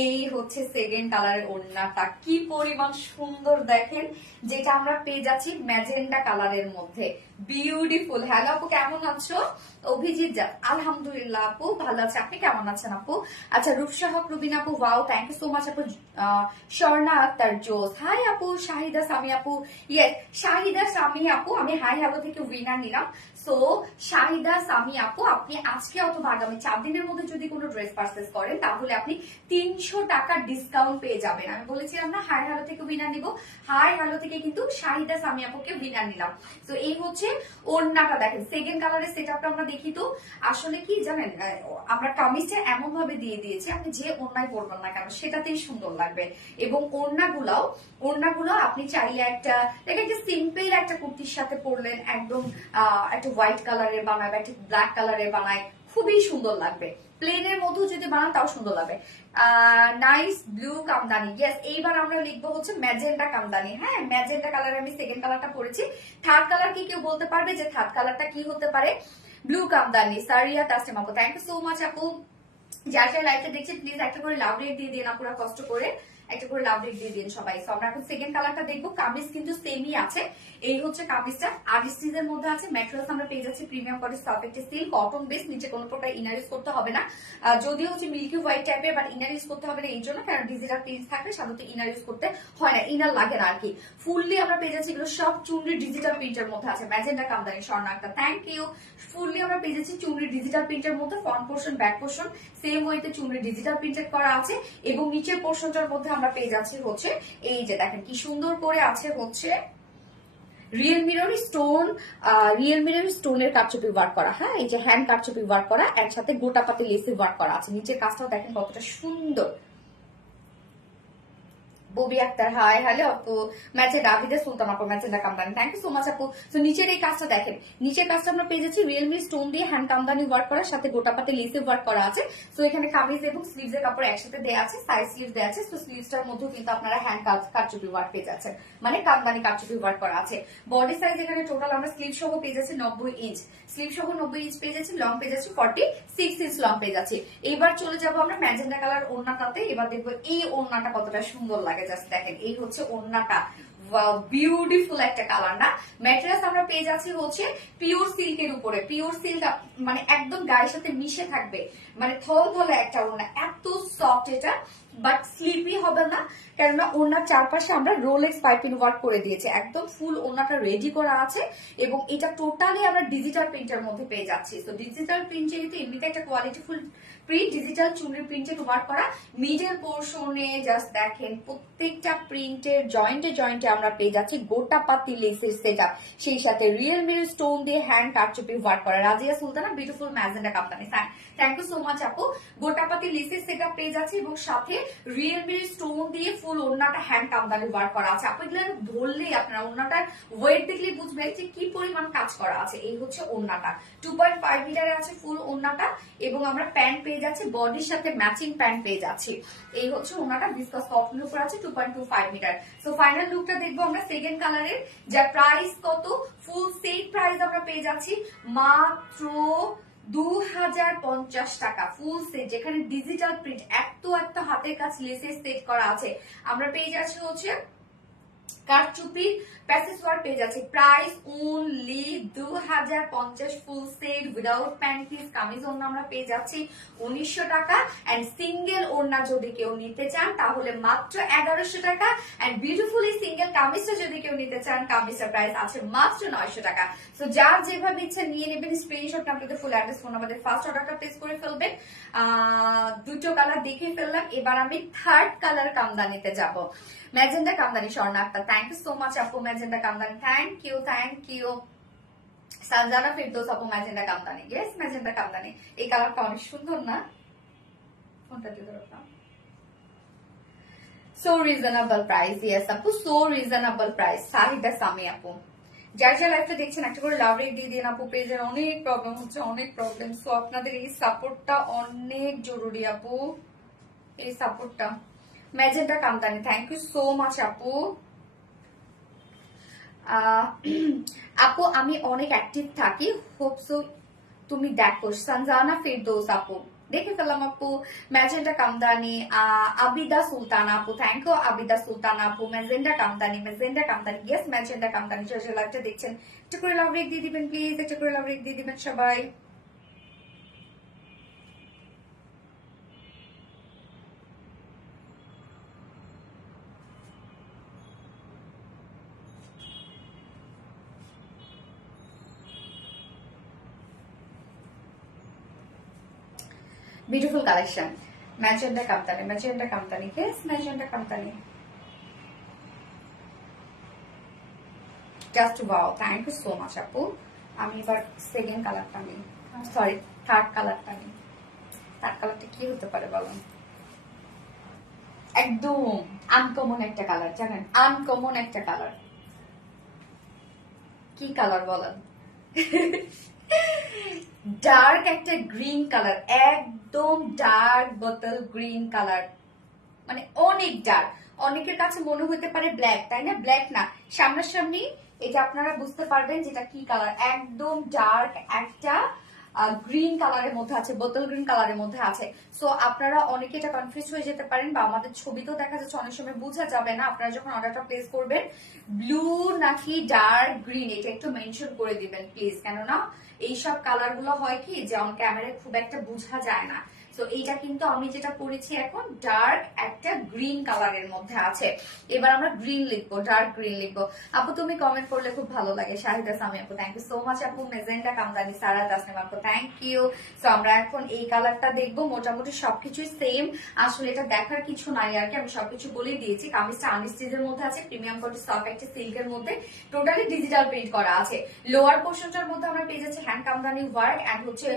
এই হচ্ছে সেকেন্ড কালারের ওড়নাটা, কি পরিমাণ সুন্দর দেখেন, যেটা আমরা পেয়ে যাচ্ছি ম্যাজেন্ডা কালারের মধ্যে। বিউটিফুল। হ্যালো আপু, কেমন আছো? অভিজিৎ যা, আলহামদুলিল্লাহ আপু ভালো আছে, আপনি কেমন আছেন আপু? আচ্ছা, রূপসা হক রুবিন আপু, wow, thank you so much আপু। স্বর্ণা আক্তার জোস, হাই আপু। শাহিদা সামি আপু, ইয়েস, শাহিদা সামি আপু, আমি হাই হ্যালো থেকে উইনার নিলাম। সো শাহিদা সামি আপু, আপনি আজকে অথবা আগামী 4 দিনের মধ্যে যদি কোনো ড্রেস পারচেজ করেন, তাহলে আপনি 300 টাকা ডিসকাউন্ট পেয়ে যাবেন। আমি বলেছিলাম না হাই হ্যালো থেকে উইনার নিব, হাই হ্যালো থেকে কিন্তু শাহিদা সামি আপুকে উইনার নিলাম। তো এই হচ্ছে ওড়নাটা দেখেন। সেকেন্ড কালারের সেটআপটা আমরা দেখি তো। আসলে কি জানেন, আমরা কামিজটা এমন ভাবে দিয়ে দিয়েছি, আপনি যে ওড়নায় পরবেন না কেন সেটাতেই সুন্দর লাগবে। এবং ওড়নাগুলো আপনি চাইলে একটা সিম্পল একটা কুর্তির সাথে পরলেন, একদম একটা হোয়াইট কালারের বানায় বা একটা ব্ল্যাক কালারের বানায়, খুবই সুন্দর লাগবে। প্লেনের মধ্যে যদি বানান তাও সুন্দর লাগবে। Nice blue kamdani, yes. এইবার আমরা লিখবো হচ্ছে ম্যাজেন্টা কামদানি। হ্যাঁ, ম্যাজেন্টা কালারে আমি সেকেন্ড কালারটা পরেছি। থার্ড কালার কি কেউ বলতে পারবে যে থার্ড কালারটা কি হতে পারে? ব্লু কামদানি, সারিয়া তাসলিম আপু, থ্যাংক ইউ সো মাচ আপু। যার যার লাইভটা দেখছেন প্লিজ একটা করে লাভ রেট দিয়ে দিন, আপুরা কষ্ট করে একটা করে লাভ রেট দিয়ে দিন সবাই। তো আমরা এখন সেকেন্ড কালারটা দেখবো। কামিজ কিন্তু সেমই আছে। এই হচ্ছে কামিজটা, আর্টিস্টিজের মধ্যে আছে। ম্যাটেরিয়ালস আমরা পেয়ে যাচ্ছি প্রিমিয়াম কোয়ালিটি সার্ফেক্টে সিল্ক কটন বেস, নিচে কোনো প্রকার ইনার ইউজ করতে হবে না। যদিও হচ্ছে মিল্কি হোয়াইট টাইপের, বাট ইনার ইউজ করতে হবে না এই জন্য, কারণ ডিজিটাল প্রিন্ট থাকলে সাধারণত ইনার ইউজ করতে হয় না, ইনার লাগে না আর কি। ফুললি আমরা পেয়ে যাচ্ছি এগুলো সব চুনরি ডিজিটাল প্রিন্টের মধ্যে আছে। ম্যাজেন্ডা কামদানি, স্বর্ণ একটা, থ্যাংক ইউ। ফুললি আমরা পেয়ে যাচ্ছি চুনরি ডিজিটাল প্রিন্টের মধ্যে। Front portion, back portion same ওয়েতে চুনরি ডিজিটাল প্রিন্টেড করা আছে। এবং নিচের পোর্শনটার মধ্যে আমরা পেয়ে যাচ্ছি হচ্ছে এই যে দেখেন কি সুন্দর করে আছে হচ্ছে রিয়েল মিরর স্টোনের কারচুপি ওয়ার্ক করা। হ্যাঁ, এই যে হ্যান্ড কারচুপি ওয়ার্ক করা, এর সাথে গোটা পাতি লেসে ওয়ার্ক করা আছে। নিচের কাজটাও দেখেন কতটা সুন্দর। ববি আক্তার, হাই হ্যালো আপু। ম্যাচে ডাভিদা সুলতান আপু, magenta kamdani, thank you so much আপু। তো নিচের এই কাজটা দেখেন, নিচের কাজটা আমরা পেয়ে যাচ্ছি রিয়েলমি স্টোন দিয়ে হ্যান্ড কামদানি ওয়ার্ক করার সাথে গোটা পাতে লেসে ওয়ার্ক করা আছে। তো এখানে কামিজ এবং স্লিভস এর কাপড় একসাথে দেওয়া আছে, সাইড স্লিভস দেওয়া আছে। তো স্লিভসটার মধ্যেও কিন্তু আপনারা হ্যান্ড কারচুপি ওয়ার্ক পেয়ে যাচ্ছেন, মানে কামদানি কারচুপি ওয়ার্ক করা আছে। বডি সাইজ এখানে টোটাল আমরা স্লিভ সহ পেয়ে যাচ্ছি 90 ইঞ্চ, স্লিভ সহ 90 ইঞ্চ পেয়ে যাচ্ছি। লং পেয়ে যাচ্ছি 46 ইঞ্চ লং পেয়ে যাচ্ছি। এইবার চলে যাবো আমরা ম্যাজেন্ডা কালার ওড়নাটাতে। এবার দেখবো এই ওড়নাটা কতটা সুন্দর লাগে। জাস্ট দেখেন, এই হচ্ছে ওড়নাটা, বিউটিফুল একটা কালার না। ম্যাটেরিয়ালস আমরা পেয়ে যাচ্ছি হচ্ছে পিওর সিল্কের উপরে। পিওর সিল্ক মানে একদম গায়ের সাথে মিশে থাকবে, মানে থলথলে একটা ওড়না, এত সফট এটা, বাট স্লিপি হবে না, কেননা ওড়নার চারপাশে আমরা রোলেক্স পাইপিং ওয়ার্ক করে দিয়েছি। একদম ফুল ওড়নাটা রেডি করা আছে। এবং এটা টোটালি আমরা ডিজিটাল প্রিন্টের মধ্যে পেয়ে যাচ্ছি। তো ডিজিটাল প্রিন্ট যেহেতু এমনিতে একটা quality full print, digital chunri printed work করা। মিডল পোর্শনে জাস্ট দেখেন প্রত্যেকটা প্রিন্টের জয়েন্টে জয়েন্টে আমরা পেয়ে যাচ্ছি গোটা পাতি লেসের সেটআপ, সেই সাথে রিয়েল মিরর স্টোন দিয়ে হ্যান্ড কারচুপি ওয়ার্ক করা। রাজিয়া সুলতানা বিউটিফুল ম্যাজেন্ডা কাপ্তানি, থ্যাংক ইউ সো মাচ আপু। গোটা পাতি লেসের সেটআপ পেয়ে যাচ্ছে এবং সাথে রিয়েল মিরর স্টোন দিয়ে ফুল ওড়নাটা হ্যান্ড কামদানি ওয়ার্ক করা আছে। আপু এগুলো ধরলেই আপনারা ওড়নাটার ওয়েট দেখলেই বুঝবেন যে কি পরিমাণ কাজ করা আছে। এই হচ্ছে ওড়নাটা, 2.5 মিটারে আছে ফুল ওড়নাটা এবং আমরা প্যান্ট পেয়ে যাচ্ছি, বডির সাথে ম্যাচিং প্যান্ট পেয়ে যাচ্ছি। এই হচ্ছে ওড়নাটা, ভিসকাস কটনের উপর আছে, 2.25 মিটার। সো ফাইনাল লুকটা দেখবো আমরা সেকেন্ড কালারের, যার প্রাইস কত, ফুল সেট প্রাইস আমরা পেয়ে যাচ্ছি মাত্র 2050 টাকা ফুল সেট, যেখানে ডিজিটাল প্রিন্ট এত হাতের কাজ লেসের সেট করা আছে। আমরা পেয়ে যাচ্ছি হচ্ছে কারচুপি প্যাসেজ ওয়ার্ক পেয়ে যাচ্ছে, price only 2050 full set without pant piece. Kameez ওড়না আমরা পেয়ে যাচ্ছি 1900 টাকা, এন্ড সিঙ্গেল ওড়না যদি কেউ নিতে চান তাহলে মাত্র 1100 টাকা, এন্ড বিউটিফুলি সিঙ্গেল কামিজটা যদি কেউ নিতে চান কামিজটার প্রাইস আছে মাত্র 900 টাকা। সো যার যেভাবে ইচ্ছা নিয়ে নেবেন, স্ক্রিনশট আপনাদের full address phone number first অর্ডারটা প্লেস করে ফেলবেন। দুটো কালার দেখে ফেললাম, এবার আমি থার্ড কালার কামদানিতে যাব। Magenta kamdani Swarna Akter, thank you so much আপু। Magenta kamdani, thank you Sanjana Ferdous আপু। Magenta kamdani, yes magenta kamdani. এই কালারটা অনেক সুন্দর না? ফোনটা দিয়ে ধরো। সো রিজনেবল প্রাইস, ইয়েস আপু, so reasonable price. Sahida Sami আপু, যার যা লাইফটা দেখছেন একটা করে লাভ রেট দিয়ে দিন আপু। পেজের অনেক প্রবলেম হচ্ছে, অনেক প্রবলেম। সো আপনাদের এই সাপোর্টটা অনেক জরুরি আপু, এই সাপোর্টটা। Magenta kamdani, thank you so much আপু। আপু আমি অনেক অ্যাক্টিভ থাকি, হোপ সো তুমি দেখো। সঞ্জানা ফিরদৌস আপু, দেখে ফেললাম আপু। ম্যাজেন্টা কামদানি, আবিদা সুলতানা আপু, থ্যাংক ইউ আবিদা সুলতানা আপু। Magenta kamdani, yes magenta kamdani. যে লাইভটা দেখছেন একটা করে লাভ রেট দিয়ে দিবেন প্লিজ, একটা করে লাভ রেট দিয়ে দিবেন সবাই। Beautiful collection. Magenta company, yes, magenta company. Just wow, thank you so much আপু। আমি এবার সেকেন্ড কালারটা নিই, সরি থার্ড কালারটা নিই। থার্ড কালারটা কি হতে পারে বলুন? একদম আনকমন একটা কালার, জানেন, আনকমন একটা কালার। কি কালার বলেন? ডার্ক একটা গ্রিন কালার, একদম ডার্ক বোতল গ্রিন কালার, মানে অনেক ডার্ক। অনেকের কাছে মনে হতে পারে ব্ল্যাক, তাই না? ব্ল্যাক না, সামনাসামনি এটা আপনারা বুঝতে পারবেন যেটা কি কালার। একদম ডার্ক একটা গ্রিন কালারের মধ্যে আছে, বোতল গ্রিন কালারের মধ্যে আছে। সো আপনারা অনেকে এটা কনফিউজ হয়ে যেতে পারেন, বা আমাদের ছবিতেও দেখা যাচ্ছে অনেক সময় বোঝা যাবে না। আপনারা যখন অর্ডারটা প্লেস করবেন ব্লু নাকি ডার্ক গ্রিন এটা একটু মেনশন করে দিবেন প্লিজ, কেননা এইসব কালার গুলো হয় কি যে অন ক্যামেরায় খুব একটা বোঝা যায় না। তো এইটা কিন্তু আমি যেটা পরেছি এখন ডার্ক একটা গ্রিন কালারের মধ্যে আছে। এবার আমরা গ্রিন লিখবো, ডার্ক গ্রিন লিখবো। আপু তুমি কমেন্ট করলে খুব ভালো লাগে। শাহিদা সামি আপু, থ্যাংক ইউ সো মাচ আপু। মেজেন্টা কামদানি, সারা তাসনিম আপু, থ্যাংক ইউ। তো আমরা এখন এই কালারটা দেখবো। মোটামুটি সবকিছুই সেম, আসলে এটা দেখার কিছু নাই আর কি, আমি সবকিছু বলে দিয়েছি। কামিজটা আনস্টিচের মধ্যে আছে, প্রিমিয়াম কোয়ালিটি সফট একটা সিল্কের মধ্যে, টোটালি ডিজিটাল প্রিন্ট করা আছে। লোয়ার পোর্শনটার মধ্যে আমরা পেয়ে যাচ্ছি হ্যান্ড কামদানি ওয়ার্ক, এন্ড হচ্ছে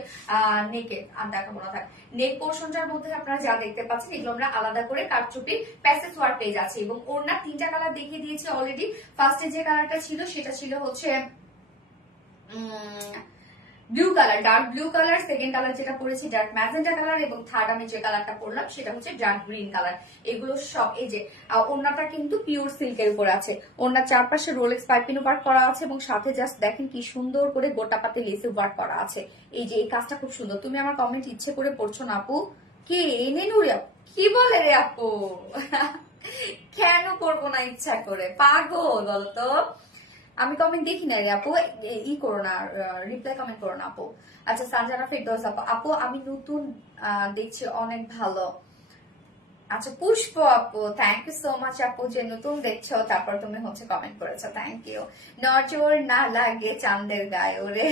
নেকে আর দেখাবো না থাক। নেক পোর্শনটার মধ্যে আপনারা যা দেখতে পাচ্ছেন এগুলো আমরা আলাদা করে কারচুপি প্যাসেজ ওয়ার্ক পেয়ে যাচ্ছে। এবং ওড়না তিনটা কালার দেখিয়ে দিয়েছি অলরেডি। ফার্স্টে যে কালারটা ছিল সেটা ছিল হচ্ছে blue colour, dark blue colour. Second colour যেটা পরেছি ডার্ক ম্যাজেন্টা কালার, এবং থার্ড আমি যে কালারটা পরলাম সেটা হচ্ছে ডার্ক গ্রিন কালার। এগুলো সব এই যে ওড়নাটা কিন্তু পিওর সিল্কের উপর আছে। ওড়নার চারপাশে রোলেক্স পাইপিং ওয়ার্ক করা আছে, এবং সাথে জাস্ট দেখেন কি সুন্দর করে গোটা পাতে লেসে ওয়ার্ক করা আছে। এই যে এই কাজটা খুব সুন্দর। তুমি আমার কমেন্ট ইচ্ছে করে পড়ছো না আপু? কে এনে নুরি আপু কি বলে রে আপু? কেন করবো না ইচ্ছা করে, পাগল বলতো? আমি কমেন্ট দেখি না রে আপু, ই করো না, রিপ্লাই কমেন্ট করো না আপু। আচ্ছা সানজানা ফিরদৌস আপু, আপু আমি নতুন দেখছি, অনেক ভালো। আচ্ছা পুষ্প আপু, থ্যাংক ইউ সো মাচ আপু যে নতুন দেখছো, তারপর তুমি হচ্ছে কমেন্ট করেছো, থ্যাংক ইউ। নজর না লাগে চাঁদের গায়ে ওরে।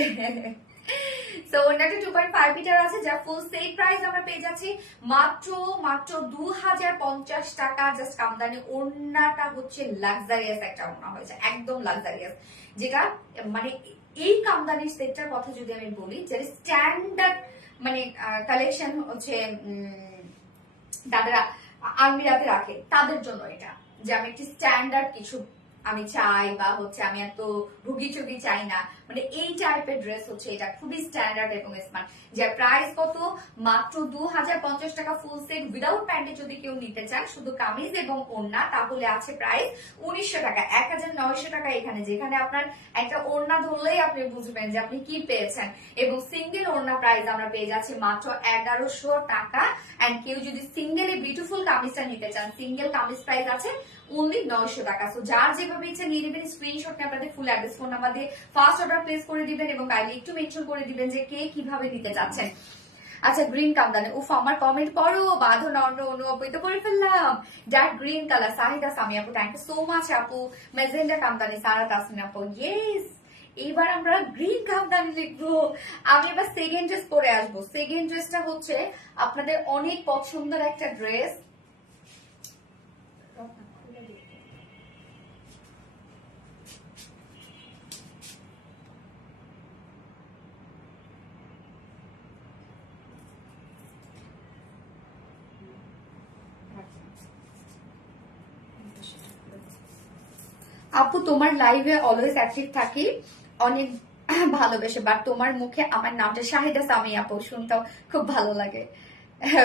সো ওনাটা 2.5 মিটার আছে, যা ফুল সেট প্রাইস আমরা পেয়ে যাচ্ছি মাত্র মাত্র 2050 টাকা। জাস্ট কামদানি। ওড়নাটা হচ্ছে লাক্সারিয়াস একটা ওড়না হয়েছে, একদম লাক্সারিয়াস, যেটা মানে এই কামদানির সেটটার কথা যদি আমি বলি, যেটা স্ট্যান্ডার্ড মানে কালেকশন হচ্ছে যারা আলমিরাতে রাখে তাদের জন্য এটা, যে আমি একটি স্ট্যান্ডার্ড কিছু আমি চাই, বা হচ্ছে আমি এত ভুগি চুগি চাই না, মানে এই টাইপের ড্রেস হচ্ছে এটা, খুবই স্ট্যান্ডার্ড এবং স্মার্ট। যার প্রাইস কত? মাত্র 2050 টাকা ফুল সেট উইদাউট প্যান্টে যদি কেউ নিতে চান, শুধু কামিজ এবং ওড়না, তাহলে আছে প্রাইস 1900 টাকা, 1900 টাকা এখানে, যেখানে আপনার একটা ওড়না ধরলেই আপনি বুঝবেন যে আপনি কি পেয়েছেন। এবং সিঙ্গেল ওড়না প্রাইস আমরা পেয়ে যাচ্ছি মাত্র 1100 টাকা। এন্ড কেউ যদি সিঙ্গেল এই বিউটিফুল কামিজটা নিতে চান, সিঙ্গেল কামিজ প্রাইস আছে অনলি 900 টাকা। সো যার যেভাবে ইচ্ছা নিয়ে নেবেন, স্ক্রিনশট নিয়ে আপনাদের ফুল অ্যাড্রেস ফোন নাম্বার দিয়ে ফার্স্ট অর্ডার প্লেস করে দিবেন, এবং কাইন্ডলি একটু মেনশন করে দিবেন যে কে কিভাবে নিতে চাচ্ছেন। আচ্ছা, গ্রিন কামদানি। উফ, আমার কমেন্ট পড়ো, বাঁধো নন্দ অনু আপু, তো করে ফেললাম। Dark green colour, Sahida Sami আপু, থ্যাংক ইউ সো মাচ আপু। মেজেন্ডা কামদানি, সারা তাসমিন আপু, ইয়েস। এবার আমরা গ্রিন কামদানি লিখবো। আমি এবার সেকেন্ড ড্রেস পরে আসবো। সেকেন্ড ড্রেসটা হচ্ছে আপনাদের অনেক পছন্দের একটা ড্রেস। আপু, তোমার লাইভে অলওয়েজ অ্যাক্টিভ থাকি, অনেক ভালোবেসে, বাট তোমার মুখে আমার নামটা শাহিদা সামি আপু শুনতেও খুব ভালো লাগে।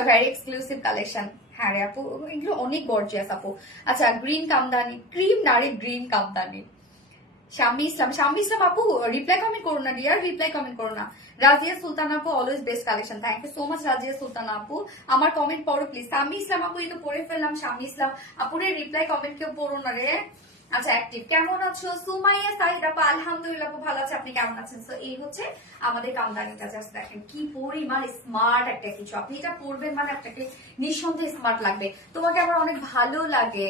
Very exclusive collection. হ্যাঁ রে আপু, এগুলো অনেক গর্জিয়াস আপু। আচ্ছা, গ্রিন কামদানি, ক্রিম নারী গ্রিন কামদানি। শাম্মী ইসলাম, শাম্মী ইসলাম আপু রিপ্লাই কমেন্ট করো না ডিয়ার, রিপ্লাই কমেন্ট করো না। রাজিয়া সুলতান আপু, always best collection, thank you so much Razia Sultan আপু। আমার কমেন্ট পড়ো প্লিজ। শাম্মী ইসলাম আপু, এই তো পড়ে ফেললাম। শাম্মী ইসলাম আপুরে রিপ্লাই কমেন্ট কেউ পড়ো না রে। আচ্ছা, অ্যাক্টিভ কেমন আছো? সুমাইয়া সাহিদ আপু, আলহামদুলিল্লাহ আপু ভালো আছে, আপনি কেমন আছেন? তো এই হচ্ছে আমাদের কামদানিটা, জাস্ট দেখেন কি পরিমাণ স্মার্ট একটা কিছু। আপনি এটা পরবেন মানে আপনাকে নিঃসন্দেহে স্মার্ট লাগবে, তোমাকে আমার অনেক ভালো লাগে।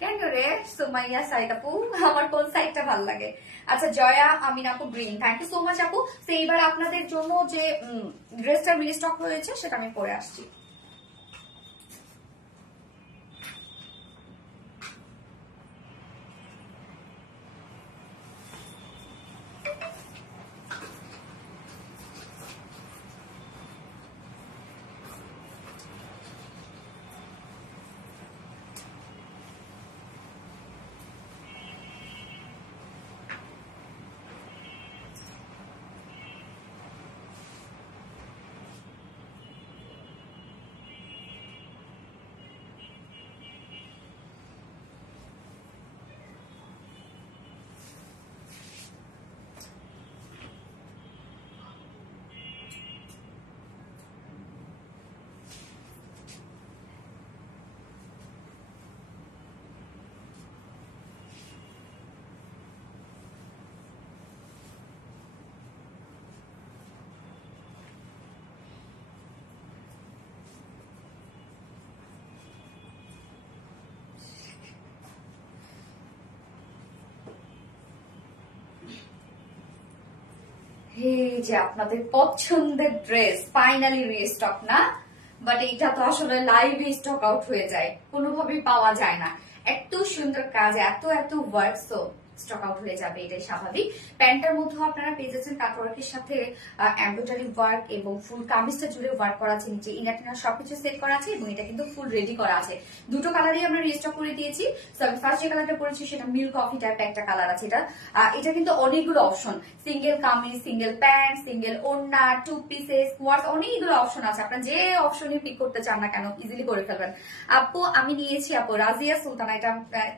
কেন রে সুমাইয়া সাইড আপু, আমার কোন সাইডটা ভালো লাগে? আচ্ছা, জয়া আমিন আপু green, thank you so much আপু। তো এইবার আপনাদের জন্য যে ড্রেসটা রিস্টক হয়েছে সেটা আমি পরে আসছি। এই যে আপনাদের পছন্দের ড্রেস ফাইনালি রিস্টক না, বাট এটা তো আসলে লাইভে স্টক আউট হয়ে যায়, কোনোভাবেই পাওয়া যায় না। এত সুন্দর কাজ, এত এত ওয়ার্ক, সো স্টক আউট হয়ে যাবে, এটাই স্বাভাবিক। প্যান্টের মধ্যে আপনারা পেয়ে যাচ্ছেন কাটওয়ার্কের সাথে এমব্রয়ডারি ওয়ার্ক, এবং ফুল কামিজটা জুড়ে ওয়ার্ক করা আছে, নিচে ইনার টিনার সবকিছু সেট করা আছে, এবং এটা কিন্তু ফুল রেডি করা আছে। দুটো কালারই আমরা রিস্টক করে দিয়েছি। সো আমি ফার্স্ট যে কালারটা পরেছি সেটা মিল্ক কফি টাইপ একটা কালার আছে। এটা কিন্তু অনেকগুলো option, single kameez, single pant, single ওড়না, টু পিসেস, স্কোয়ার্স, অনেকগুলো অপশন আছে। আপনারা যে অপশনে পিক করতে চান না কেন ইজিলি করে ফেলবেন। আপু আমি নিয়েছি আপু রাজিয়া সুলতানা, এটা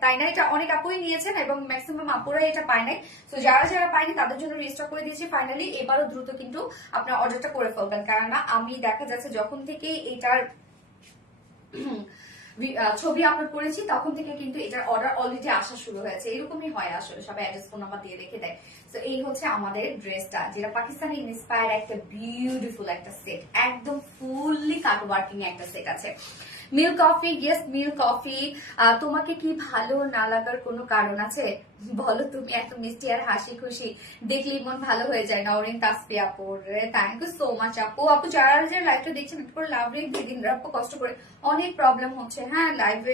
তাই না? এটা অনেক আপুই নিয়েছেন এবং ম্যাক্সিমাম আপুরাই এটা পায় নাই। তো যারা যারা পায়নি তাদের জন্য রিস্টক করে দিয়েছি ফাইনালি। এবারও দ্রুত কিন্তু আপনার অর্ডারটা করে ফেলবেন, কারণ আমি দেখা যাচ্ছে যখন থেকে এটার ছবি আপলোড করেছি তখন থেকে কিন্তু এটার অর্ডার অলরেডি আসা শুরু হয়েছে। এরকমই হয় আসলে, সবাই অ্যাড্রেস ফোন নাম্বার দিয়ে রেখে দেয়। তো এই হচ্ছে আমাদের ড্রেসটা, যেটা পাকিস্তানি ইন্সপায়ার্ড একটা বিউটিফুল একটা সেট, একদম ফুললি কাট ওয়ার্কিং একটা সেট আছে। Milk coffee, yes milk coffee. তোমাকে কি ভালো না লাগার কোনো কারণ আছে? বলো তুমি, এত মিষ্টি আর হাসি খুশি দেখলেই মন ভালো হয়ে যায়। নওরিন তাসফি আপু, থ্যাংক ইউ সো মাচ আপু। আপু যারা যে লাইভটা দেখছেন একটু করে লাভ রেখ দিয়ে দিন আপু, কষ্ট করে। অনেক প্রবলেম হচ্ছে, হ্যাঁ লাইভে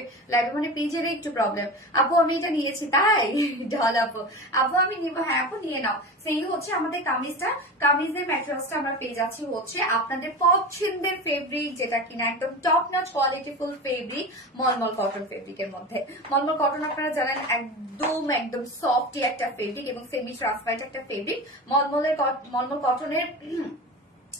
মানে পেজের একটু প্রবলেম। আপু আমি এটা নিয়েছি তাই ঢল আপু, আপু আমি নিবো, হ্যাঁ আপু নিয়ে নাও। সেই হচ্ছে আমাদের কামিজটা, কামিজের ম্যাটেরিয়ালসটা আমরা পেয়ে যাচ্ছি হচ্ছে আপনাদের পছন্দের ফেব্রিক, যেটা কিনা একদম টপ নচ কোয়ালিটিফুল ফেব্রিক, মলমল কটন ফেব্রিকের মধ্যে। মলমল কটন আপনারা জানেন একদম সফটি একটা ফেব্রিক এবং সেমি ট্রান্সপারেন্ট একটা ফেব্রিক। মলমল কটনের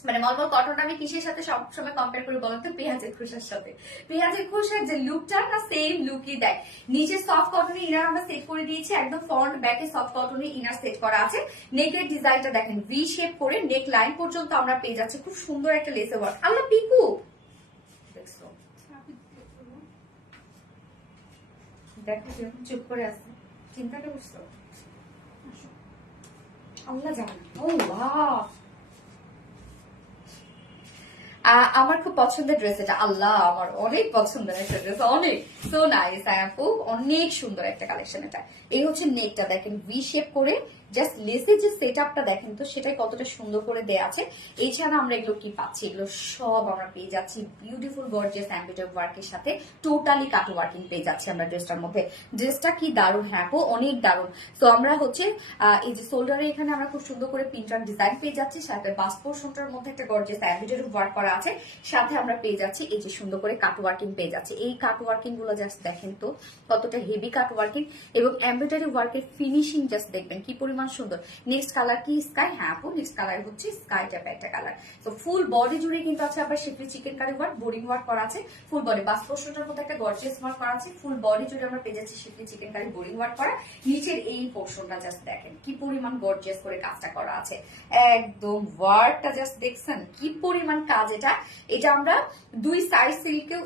মানে মলমল কটনটা আমি কিসের সাথে সবসময় কম্পেয়ার করি বলতো? পেঁয়াজের খোসার সাথে। পেঁয়াজের খোসার যে লুকটা না সেম লুকই দেয়। নিচে সফট কটনের ইনার আমরা সেট করে দিয়েছি, একদম ফ্রন্ট ব্যাকে সফট কটনের ইনার সেট করা আছে। নেকের ডিজাইনটা দেখেন ভি শেপ করে নেক লাইন পর্যন্ত আমরা পেয়ে যাচ্ছি খুব সুন্দর একটা লেসের ওয়ার্ক। আল্লাহ পিকু দেখছো, দেখো যেরকম চুপ করে আছে, চিন্তাটা বুঝছো? আল্লাহ জানে। ও ওয়াও, আমার খুব পছন্দের ড্রেস এটা। আল্লাহ আমার অনেক পছন্দের একটা ড্রেস, অনেক সো নাইস আপু, অনেক সুন্দর একটা কালেকশন এটা। এই হচ্ছে নেকটা দেখেন ভি শেপ করে, জাস্ট লেসের যে সেট আপটা দেখেন তো সেটাই কতটা সুন্দর করে দেয়া আছে। এছাড়া আমরা এগুলো কি পাচ্ছি, এগুলো সব আমরা পেয়ে যাচ্ছি বিউটিফুল গর্জিয়াস এমব্রয়ডারি ওয়ার্কের সাথে টোটালি কাট ওয়ার্কিং পেয়ে যাচ্ছি আমরা ড্রেসটার মধ্যে। ড্রেসটা কি দারুণ, হ্যাঁ আপু অনেক দারুণ। তো আমরা হচ্ছে এই যে শোল্ডারে এখানে আমরা খুব সুন্দর করে প্রিন্টার ডিজাইন পেয়ে যাচ্ছি, সাথে বাস পোর্শনটার মধ্যে একটা গর্জিয়াস এমব্রয়ডারি ওয়ার্ক করা আছে, সাথে আমরা পেয়ে যাচ্ছি এই যে সুন্দর করে কাট ওয়ার্কিং পেয়ে যাচ্ছি। এই কাট ওয়ার্কিং গুলো জাস্ট দেখেন তো কতটা হেভি কাট ওয়ার্কিং, এবং এমব্রয়ডারি ওয়ার্কের ফিনিশিং জাস্ট দেখবেন কি পরিমাণ সুন্দর। নেক্সট কালার কি স্কাই, হ্যাঁ আপু নেক্সট কালার হচ্ছে স্কাই টাইপ একটা কালার। তো ফুল বডি জুড়ে কিন্তু আছে আবার শিফলি chikankari work, boring work করা আছে। ফুল বডি বাস পোর্শনটার মধ্যে একটা গর্জিয়াস ওয়ার্ক করা আছে, ফুল বডি জুড়ে আমরা পেয়ে যাচ্ছি শিফলি চিকেন কারি বোরিং ওয়ার্ক করা। নিচের এই পোর্শনটা জাস্ট দেখেন কি পরিমাণ গর্জিয়াস করে কাজটা করা আছে, একদম ওয়ার্কটা জাস্ট দেখছেন কি পরিমাণ কাজ। এটা আমরা দুই সাইড সিল্কে,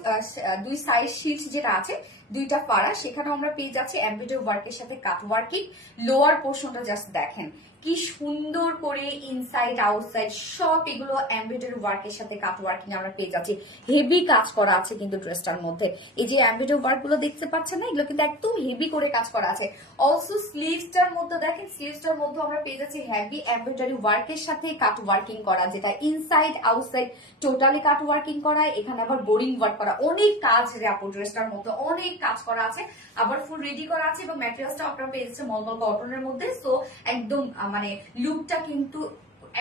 দুই সাইড শিট যেটা আছে দুইটা পাড়া, সেখানে আমরা পেয়ে যাচ্ছি এমব্রয়ডারি ওয়ার্কের সাথে কাট ওয়ার্কিং। লোয়ার পোর্শনটা জাস্ট দেখেন কি সুন্দর করে ইনসাইড আউটসাইড সব এগুলো এমব্রয়ডারি ওয়ার্কের সাথে কাট ওয়ার্কিং আমরা পেয়ে যাচ্ছি। হেভি কাজ করা আছে কিন্তু ড্রেসটার মধ্যে। এই যে এমব্রয়ডারি ওয়ার্ক গুলো দেখতে পাচ্ছেন না, এগুলো কিন্তু একদম হেভি করে কাজ করা আছে। অলসো স্লিভসটার মধ্যে দেখেন, স্লিভসটার মধ্যে আমরা পেয়ে যাচ্ছি হেভি এমব্রয়ডারি ওয়ার্কের সাথে কাট ওয়ার্কিং করা, যেটা ইনসাইড আউটসাইড টোটালি কাট ওয়ার্কিং করা। এখানে আবার বোরিং ওয়ার্ক করা, অনেক কাজ রে আপু ড্রেসটার মধ্যে, অনেক কাজ করা আছে, আবার ফুল রেডি করা আছে। এবং ম্যাটেরিয়ালসটা আপনারা পেয়ে যাচ্ছে মলমল কটনের মধ্যে। সো একদম মানে লুকটা কিন্তু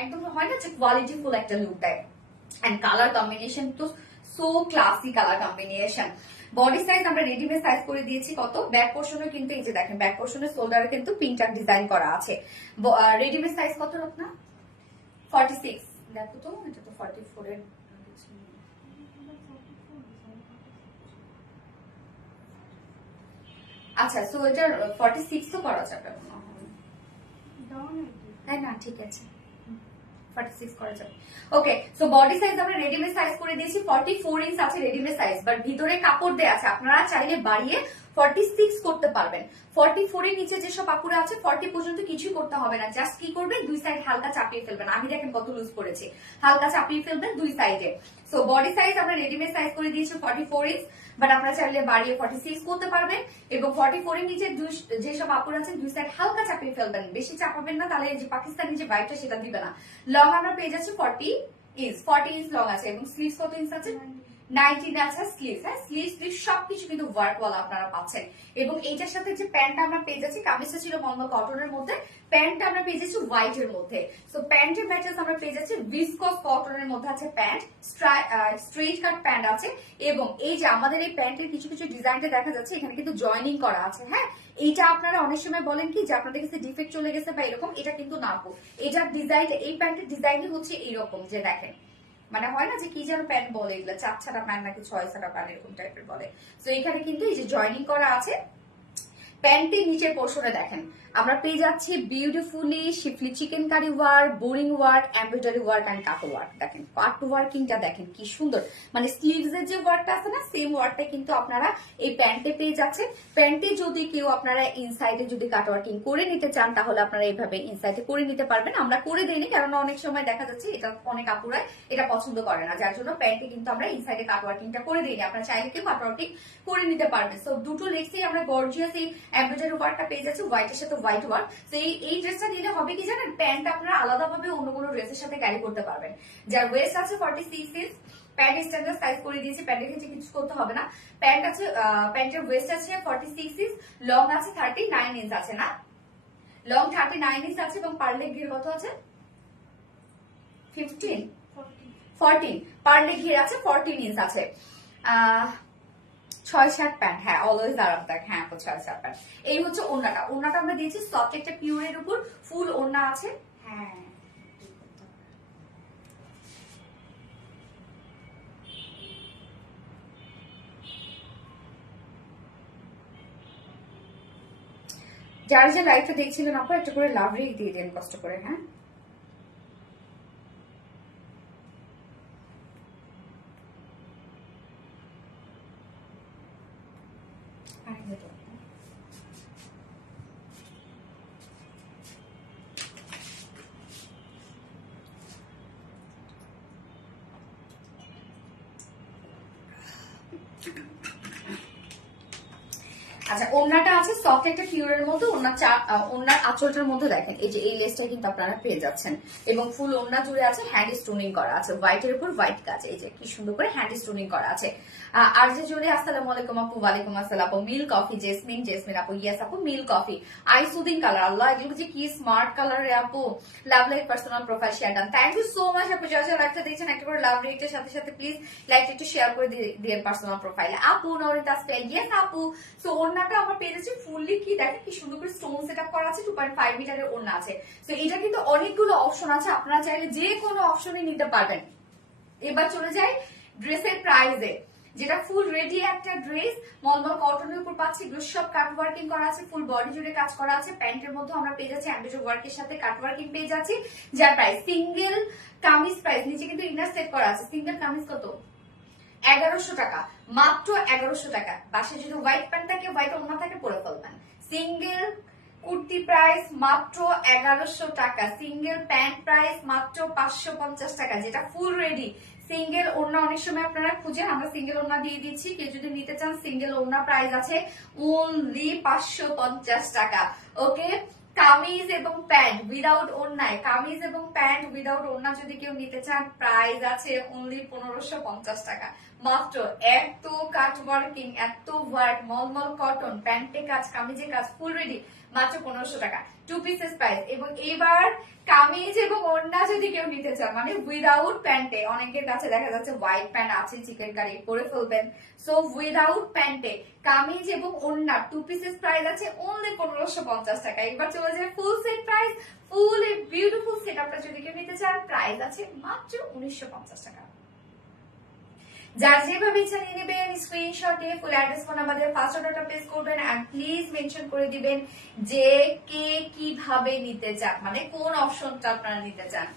একদম হয় না যে কোয়ালিটি ফুল একটা লুক দেয়। এন্ড কালার কম্বিনেশন তো so classy colour combination. Body size আমরা রেডিমেড সাইজ করে দিয়েছি কত, ব্যাক পোর্শনে কিন্তু এই যে দেখেন ব্যাক পোর্শনের শোল্ডারে কিন্তু পিনটার ডিজাইন করা আছে। রেডিমেড সাইজ কত না 46, দেখো তো এটা তো 44 এর। আচ্ছা সো এটা 46 তো করা যাবে মনে হয়, হ্যাঁ না ঠিক আছে 46 করা যাবে। ওকে সো বডি সাইজ আমরা রেডিমেড সাইজ করে দিয়েছি 44 ইঞ্চ আছে রেডিমেড সাইজ, বাট ভিতরে কাপড় দেয়া আছে, আপনারা চাইলে বাড়িয়ে 46 করতে পারবেন। 44 এর নিচে যেসব কাপড় আছে 40 পর্যন্ত কিছুই করতে হবে না, জাস্ট কি করবেন দুই সাইড হালকা চাপিয়ে ফেলবেন। আমি দেখেন কত লুজ করেছি, হালকা চাপিয়ে ফেলবেন দুই সাইডে। সো বডি সাইজ আমরা রেডিমেড সাইজ করে দিয়েছি 44 ইঞ্চ, বাট আপনারা চাইলে বাড়িয়ে 46 করতে পারবেন। এবং 44 এর নিচে যেসব কাপড় আছে দুই সাইড হালকা চাপিয়ে ফেলবেন, বেশি চাপাবেন না, তাহলে যে পাকিস্তানি যে ভাইবটা সেটা দিবে না। লং আমরা পেয়ে যাচ্ছি 40 ইঞ্চ লং আছে, এবং স্লিভস কত ইঞ্চ আছে 19 আছে স্লিভস, হ্যাঁ স্লিভ সবকিছু কিন্তু ওয়ার্ক ওয়ালা আপনারা পাচ্ছেন। এবং এইটার সাথে যে প্যান্টটা আমরা পেয়ে যাচ্ছি, কামিজটা ছিল মলমল কটনের মধ্যে, প্যান্টটা আমরা পেয়ে যাচ্ছি হোয়াইট এর মধ্যে। সো প্যান্টের ম্যাটেরিয়ালস আমরা পেয়ে যাচ্ছি ভিসকস কটনের মধ্যে আছে প্যান্ট, স্ট্রেট কাট প্যান্ট আছে। এবং এই যে আমাদের এই প্যান্টের কিছু কিছু ডিজাইনটা দেখা যাচ্ছে এখানে কিন্তু জয়েনিং করা আছে, হ্যাঁ এইটা আপনারা অনেক সময় বলেন কি যে আপনাদের কাছে ডিফেক্ট চলে গেছে বা এরকম, এটা কিন্তু না আপু, এটার ডিজাইন এই প্যান্টের ডিজাইনই হচ্ছে এইরকম, যে দেখেন মানে হয় না যে কি যেন প্যান্ট বলে এগুলো 4 প্যান্ট নাকি 6 প্যান্ট এরকম টাইপের বলে। তো এখানে কিন্তু এই যে জয়েনিং করা আছে। প্যান্টের নিচের পোর্শনে দেখেন আমরা পেয়ে যাচ্ছি beautifully schiffli chikankari work, boring work, embroidery work and cut work. দেখেন কাট ওয়ার্কিংটা দেখেন কি সুন্দর, মানে স্লিভস এর যে ওয়ার্কটা আছে না সেম ওয়ার্কটা কিন্তু আপনারা এই প্যান্টে পেয়ে যাচ্ছেন। প্যান্টে যদি কেউ আপনারা ইনসাইডে যদি কাট ওয়ার্কিং করে নিতে চান তাহলে আপনারা এইভাবে ইনসাইডে করে নিতে পারবেন। আমরা করে দেইনি কারণ অনেক সময় দেখা যাচ্ছে এটা অনেক আপুরা এটা পছন্দ করে না, যার জন্য প্যান্টে কিন্তু আমরা ইনসাইডে কাট ওয়ার্কিংটা করে দিইনি। আপনারা চাইলে কেউ কাট ওয়ার্কিং করে নিতে পারবেন। সো দুটো লেগসেই আমরা গর্জিয়াস এই এমব্রয়ডারি ওয়ার্কটা পেয়ে যাচ্ছে হোয়াইটের সাথে হোয়াইট ওয়ার্ক। তো এই ড্রেসটা নিলে হবে কি জানেন, প্যান্ট আপনারা আলাদাভাবে অন্য কোনো ড্রেসের সাথে ক্যারি করতে পারবেন। যার ওয়েস্ট আছে 46 ইঞ্চ, প্যান্ট স্ট্যান্ডার্ড সাইজ করে দিয়েছি, প্যান্টের ক্ষেত্রে কিছু করতে হবে না। প্যান্ট আছে, প্যান্টের ওয়েস্ট আছে 46 ইঞ্চ, লং আছে 39 ইঞ্চ আছে না, লং 39 ইঞ্চ আছে, এবং পার লেগ ঘের কত আছে 14 পার লেগ ঘের আছে 14 ইঞ্চ আছে। 6-7 প্যান্ট, হ্যাঁ অলওয়েজ আরামদায়ক, হ্যাঁ 6-7 প্যান্ট। এই হচ্ছে ওড়নাটা, ওড়নাটা আমরা দিয়েছি সফট একটা পিওরের উপর, ফুল ওড়না আছে। হ্যাঁ যারা যে লাইভটা দেখছিলেন আপনারা একটু করে লাভ রেক দিয়ে দেন কষ্ট করে, হ্যাঁ আচ্ছা, ওড়নাটা আছে সফট একটা পিওরের মধ্যে, ওড়নার আঁচলটার মধ্যে দেখেন এই যে এই লেসটা কিন্তু আপনারা পেয়ে যাচ্ছেন, এবং ফুল ওড়না জুড়ে আছে হ্যান্ড স্টোনিং করা আছে, হোয়াইটের উপর হোয়াইট কাজ, এই যে কি সুন্দর করে হ্যান্ড স্টোনিং করা আছে। আর যে জুড়ে আসসালামু আলাইকুম আপু, ওয়ালাইকুম আসসালাম আপু, মিল কফি জেসমিন আপু, ইয়েস আপু milk coffee, eye soothing colour, আল্লাহ এগুলো যে কি স্মার্ট কালার রে আপু, love like personal profile share done, thank you so much আপু। যারা লাইভটা দেখছেন একটা করে লাভ রেটের সাথে সাথে প্লিজ লাইভটা একটু শেয়ার করে দিয়ে পার্সোনাল প্রোফাইলে। আপু নরিতা স্টাইল, ইয়েস আপু। সো ওড়নাটা আমরা পেয়েছি ফুললি, কি দেখেন কি সুন্দর করে স্টোন সেটআপ করা আছে, 2.5 মিটারের ওড়না আছে। তো এটা কিন্তু অনেকগুলো অপশন আছে, আপনারা চাইলে যে কোনো অপশনই নিতে পারবেন। এবার চলে যাই ড্রেসের প্রাইসে, যেটা ফুল রেডি একটা ড্রেস, মলমল কটনের উপর পাচ্ছি, এগুলো সব কাট ওয়ার্কিং করা আছে, ফুল বডি জুড়ে কাজ করা আছে, প্যান্টের মধ্যে আমরা পেয়ে যাচ্ছি এমব্রয়ডারি ওয়ার্কের সাথে কাট ওয়ার্কিং পেয়ে যাচ্ছি। যার প্রাইস সিঙ্গেল কামিজ প্রাইস, নিচে কিন্তু ইনার সেট করা আছে, সিঙ্গেল কামিজ কত 1100 টাকা, মাত্র 1100 টাকা। পাশে যদি হোয়াইট প্যান্ট থাকে, হোয়াইট ওড়না থাকে, পরে ফেলবেন। সিঙ্গেল কুর্তি প্রাইস মাত্র 1100 টাকা, সিঙ্গেল প্যান্ট প্রাইস মাত্র 550 টাকা, যেটা ফুল রেডি। সিঙ্গেল ওড়না অনেক সময় আপনারা খুঁজেন, আমরা সিঙ্গেল ওড়না দিয়ে দিচ্ছি, কেউ যদি নিতে চান সিঙ্গেল ওড়না প্রাইস আছে অনলি 550 টাকা। ওকে, কামিজ এবং প্যান্ট উইদাউট ওড়নায়, কামিজ এবং প্যান্ট উইদাউট ওড়না যদি কেউ নিতে চান, প্রাইস আছে অনলি 1550 টাকা মাত্র। এত কাট ওয়ার্কিং, এত ওয়ার্ক, মলমল কটন, প্যান্টে কাজ, কামিজে কাজ, ফুল রেডি, মাত্র 1500 টাকা, 2 পিসেস প্রাইস। এবং এবার কামিজ এবং ওড়না যদি কেউ নিতে চান, মানে উইদাউট প্যান্টে, অনেকের কাছে দেখা যাচ্ছে হোয়াইট প্যান্ট আছে, চিকেন কারি পরে ফেলবেন, সো উইদাউট প্যান্টে কামিজ এবং ওড়না 2 পিসেস প্রাইস আছে অনলি 1550 টাকা। এবার চলে যায় full set price, full a beautiful set আপটা যদি কেউ নিতে চান, প্রাইস আছে মাত্র 1950 টাকা। যার যেভাবে ইচ্ছা নিয়ে নেবেন, স্ক্রিনশটে full address phone number first অর্ডারটা প্লেস করবেন, এন্ড প্লিজ মেনশন করে দিবেন যে কে কিভাবে নিতে চান, মানে কোন অপশনটা আপনারা নিতে চান।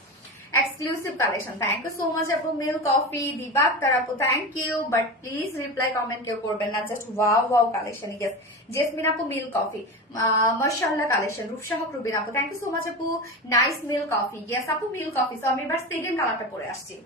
Exclusive collection, thank you so much আপু। মিল কফি দিবাক তার আপু, thank you, but please reply comment কেউ করবেন না, just wow wow collection. Yes Jesmin আপু মিল কফি, মাশাআল্লাহ কালেকশন। রূপসাহ প্রবীণ আপু, থ্যাংক ইউ সো মাচ আপু, নাইস মিল কফি। ইয়েস আপু মিল কফি। সো আমি এবার সেকেন্ড কালারটা পরে আসছি।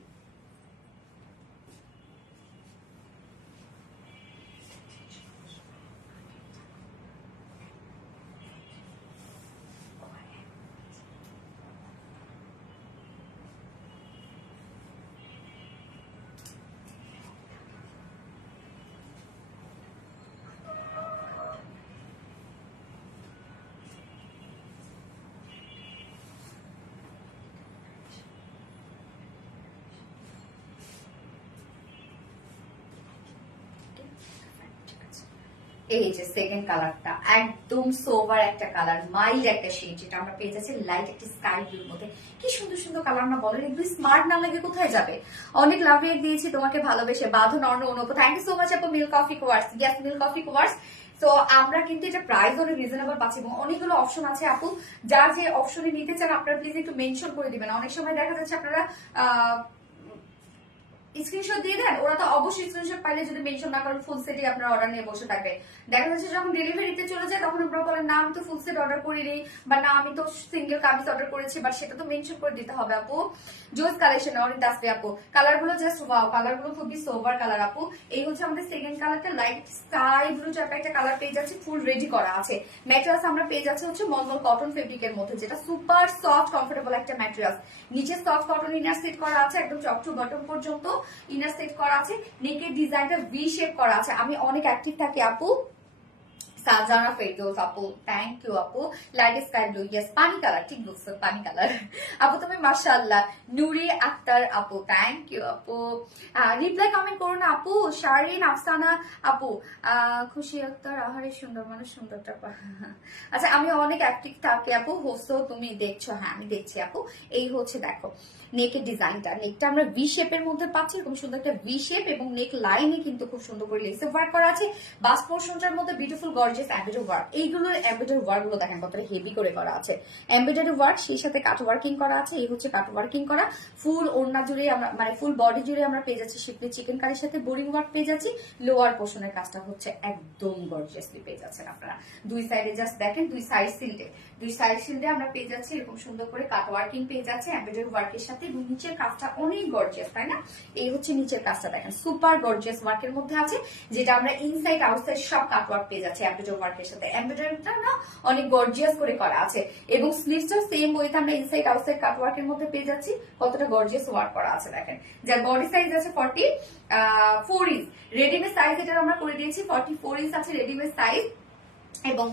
এই যে সেকেন্ড কালারটা একদম সোভার একটা কালার, মাইল্ড একটা শেড, যেটা আমরা পেয়ে যাচ্ছি লাইট একটা স্কাই ব্লুর মধ্যে। কি সুন্দর সুন্দর কালার না বলেন, এগুলো স্মার্ট না লাগে কোথায় যাবে। অনেক লাভ রেট দিয়েছি তোমাকে ভালোবেসে, Badhon Orno Anup, thank you so much আপু। মিল কফি কোয়ার্স, ইয়েস মিল কফি কোয়ার্স। তো আমরা কিন্তু এটা প্রাইস অনেক রিজনেবল পাচ্ছি, এবং অনেকগুলো অপশন আছে আপু, যার যে অপশনে নিতে চান আপনারা প্লিজ একটু মেনশন করে দিবেন। অনেক সময় দেখা যাচ্ছে আপনারা স্ক্রিনশট দিয়ে দেন, ওরা তো অবশ্যই স্ক্রিনশট পাইলে যদি মেনশন না করেন ফুল সেটই আপনার অর্ডার নিয়ে বসে থাকবে। দেখা যাচ্ছে যখন ডেলিভারিতে চলে যায় তখন আপনারা বলেন না আমি তো ফুল সেট অর্ডার করিনি, বা না আমি তো সিঙ্গেল কামিজ অর্ডার করেছি, বাট সেটা তো মেনশন করে দিতে হবে আপু। জোস কালেকশন অরিন তাসফি আপু, কালার গুলো জাস্ট ওয়াও, কালার গুলো খুবই সোবার কালার আপু। এই হচ্ছে আমাদের সেকেন্ড কালারটা, লাইট স্কাই ব্লু টাইপের একটা কালার পেয়ে যাচ্ছে, ফুল রেডি করা আছে। ম্যাটেরিয়ালস আমরা পেয়ে যাচ্ছে হচ্ছে মলমল কটন ফেব্রিকের মধ্যে, যেটা সুপার সফট কমফোর্টেবল একটা ম্যাটেরিয়ালস। নিচে সফট কটন ইনার সেট করা আছে, একদম টপ টু বটম পর্যন্ত ইনার সেট করা আছে। নেকের ডিজাইনটা ভি শেপ করা আছে। আমি অনেক অ্যাক্টিভ থাকি আপু। সাজানা ফেরদৌস আপু, থ্যাংক ইউ আপু। লাইট স্কাই ব্লু, ইয়েস পানি কালার, ঠিক বলছো পানি কালার আপু তুমি মাশাআল্লাহ। নুরি আক্তার আপু, থ্যাংক ইউ আপু। রিপ্লাই কমেন্ট করো না আপু। শারিন আফসানা আপু, খুশি আক্তার, আহারে সুন্দর মানুষ সুন্দরটা আচ্ছা আমি অনেক অ্যাক্টিভ থাকি আপু। হোসো তুমি দেখছো? হ্যাঁ আমি দেখছি আপু। এই হচ্ছে দেখো নেকের ডিজাইনটা, নেকটা আমরা ভি শেপের মধ্যে পাচ্ছি, এরকম সুন্দর একটা ভি শেপ, এবং নেক লাইনে কিন্তু খুব সুন্দর করে লেসে ওয়ার্ক করা আছে। বাস পোর্শনটার মধ্যে বিউটিফুল গর্জিয়াস এমব্রয়ডারি ওয়ার্ক। এইগুলো এমব্রয়ডারি ওয়ার্ক গুলো দেখেন কতটা হেভি করে করা আছে। এমব্রয়ডারি ওয়ার্ক সেই সাথে কাট ওয়ার্কিং করা আছে। এই হচ্ছে কাট ওয়ার্কিং করা। ফুল ওড়না জুড়ে আমরা মানে ফুল বডি জুড়ে আমরা পেয়ে যাচ্ছি শিপলি চিকেন কারির সাথে বোরিং ওয়ার্ক পেয়ে যাচ্ছি। লোয়ার পোর্শনের কাজটা হচ্ছে একদম গর্জিয়াসলি পেয়ে যাচ্ছেন আপনারা। দুই সাইডে জাস্ট দেখেন, দুই সাইড শিল্ডে আমরা পেয়ে যাচ্ছি এরকম সুন্দর করে কাট ওয়ার্কিং পেয়ে যাচ্ছে এমব্রয়ডারি ওয়ার্কের সাথে, এবং নিচের কাজটা অনেক গর্জিয়াস, তাই না? এই হচ্ছে নিচের কাজটা দেখেন, সুপার গর্জিয়াস ওয়ার্কের মধ্যে আছে, যেটা আমরা ইনসাইড আউটসাইড সব কাট ওয়ার্ক পেয়ে যাচ্ছি এমব্রয়ডারি ওয়ার্কের সাথে। এমব্রয়ডারিটা না অনেক গর্জিয়াস করে করা আছে, এবং স্লিভসটাও সেম ওয়েতে আমরা ইনসাইড আউটসাইড কাট ওয়ার্কের মধ্যে পেয়ে যাচ্ছি। কতটা গর্জিয়াস ওয়ার্ক করা আছে দেখেন। যার বডি সাইজ আছে 44 ইঞ্চ, রেডিমেড সাইজ এটা আমরা করে দিয়েছি 44 ইঞ্চ আছে রেডিমেড সাইজ, এবং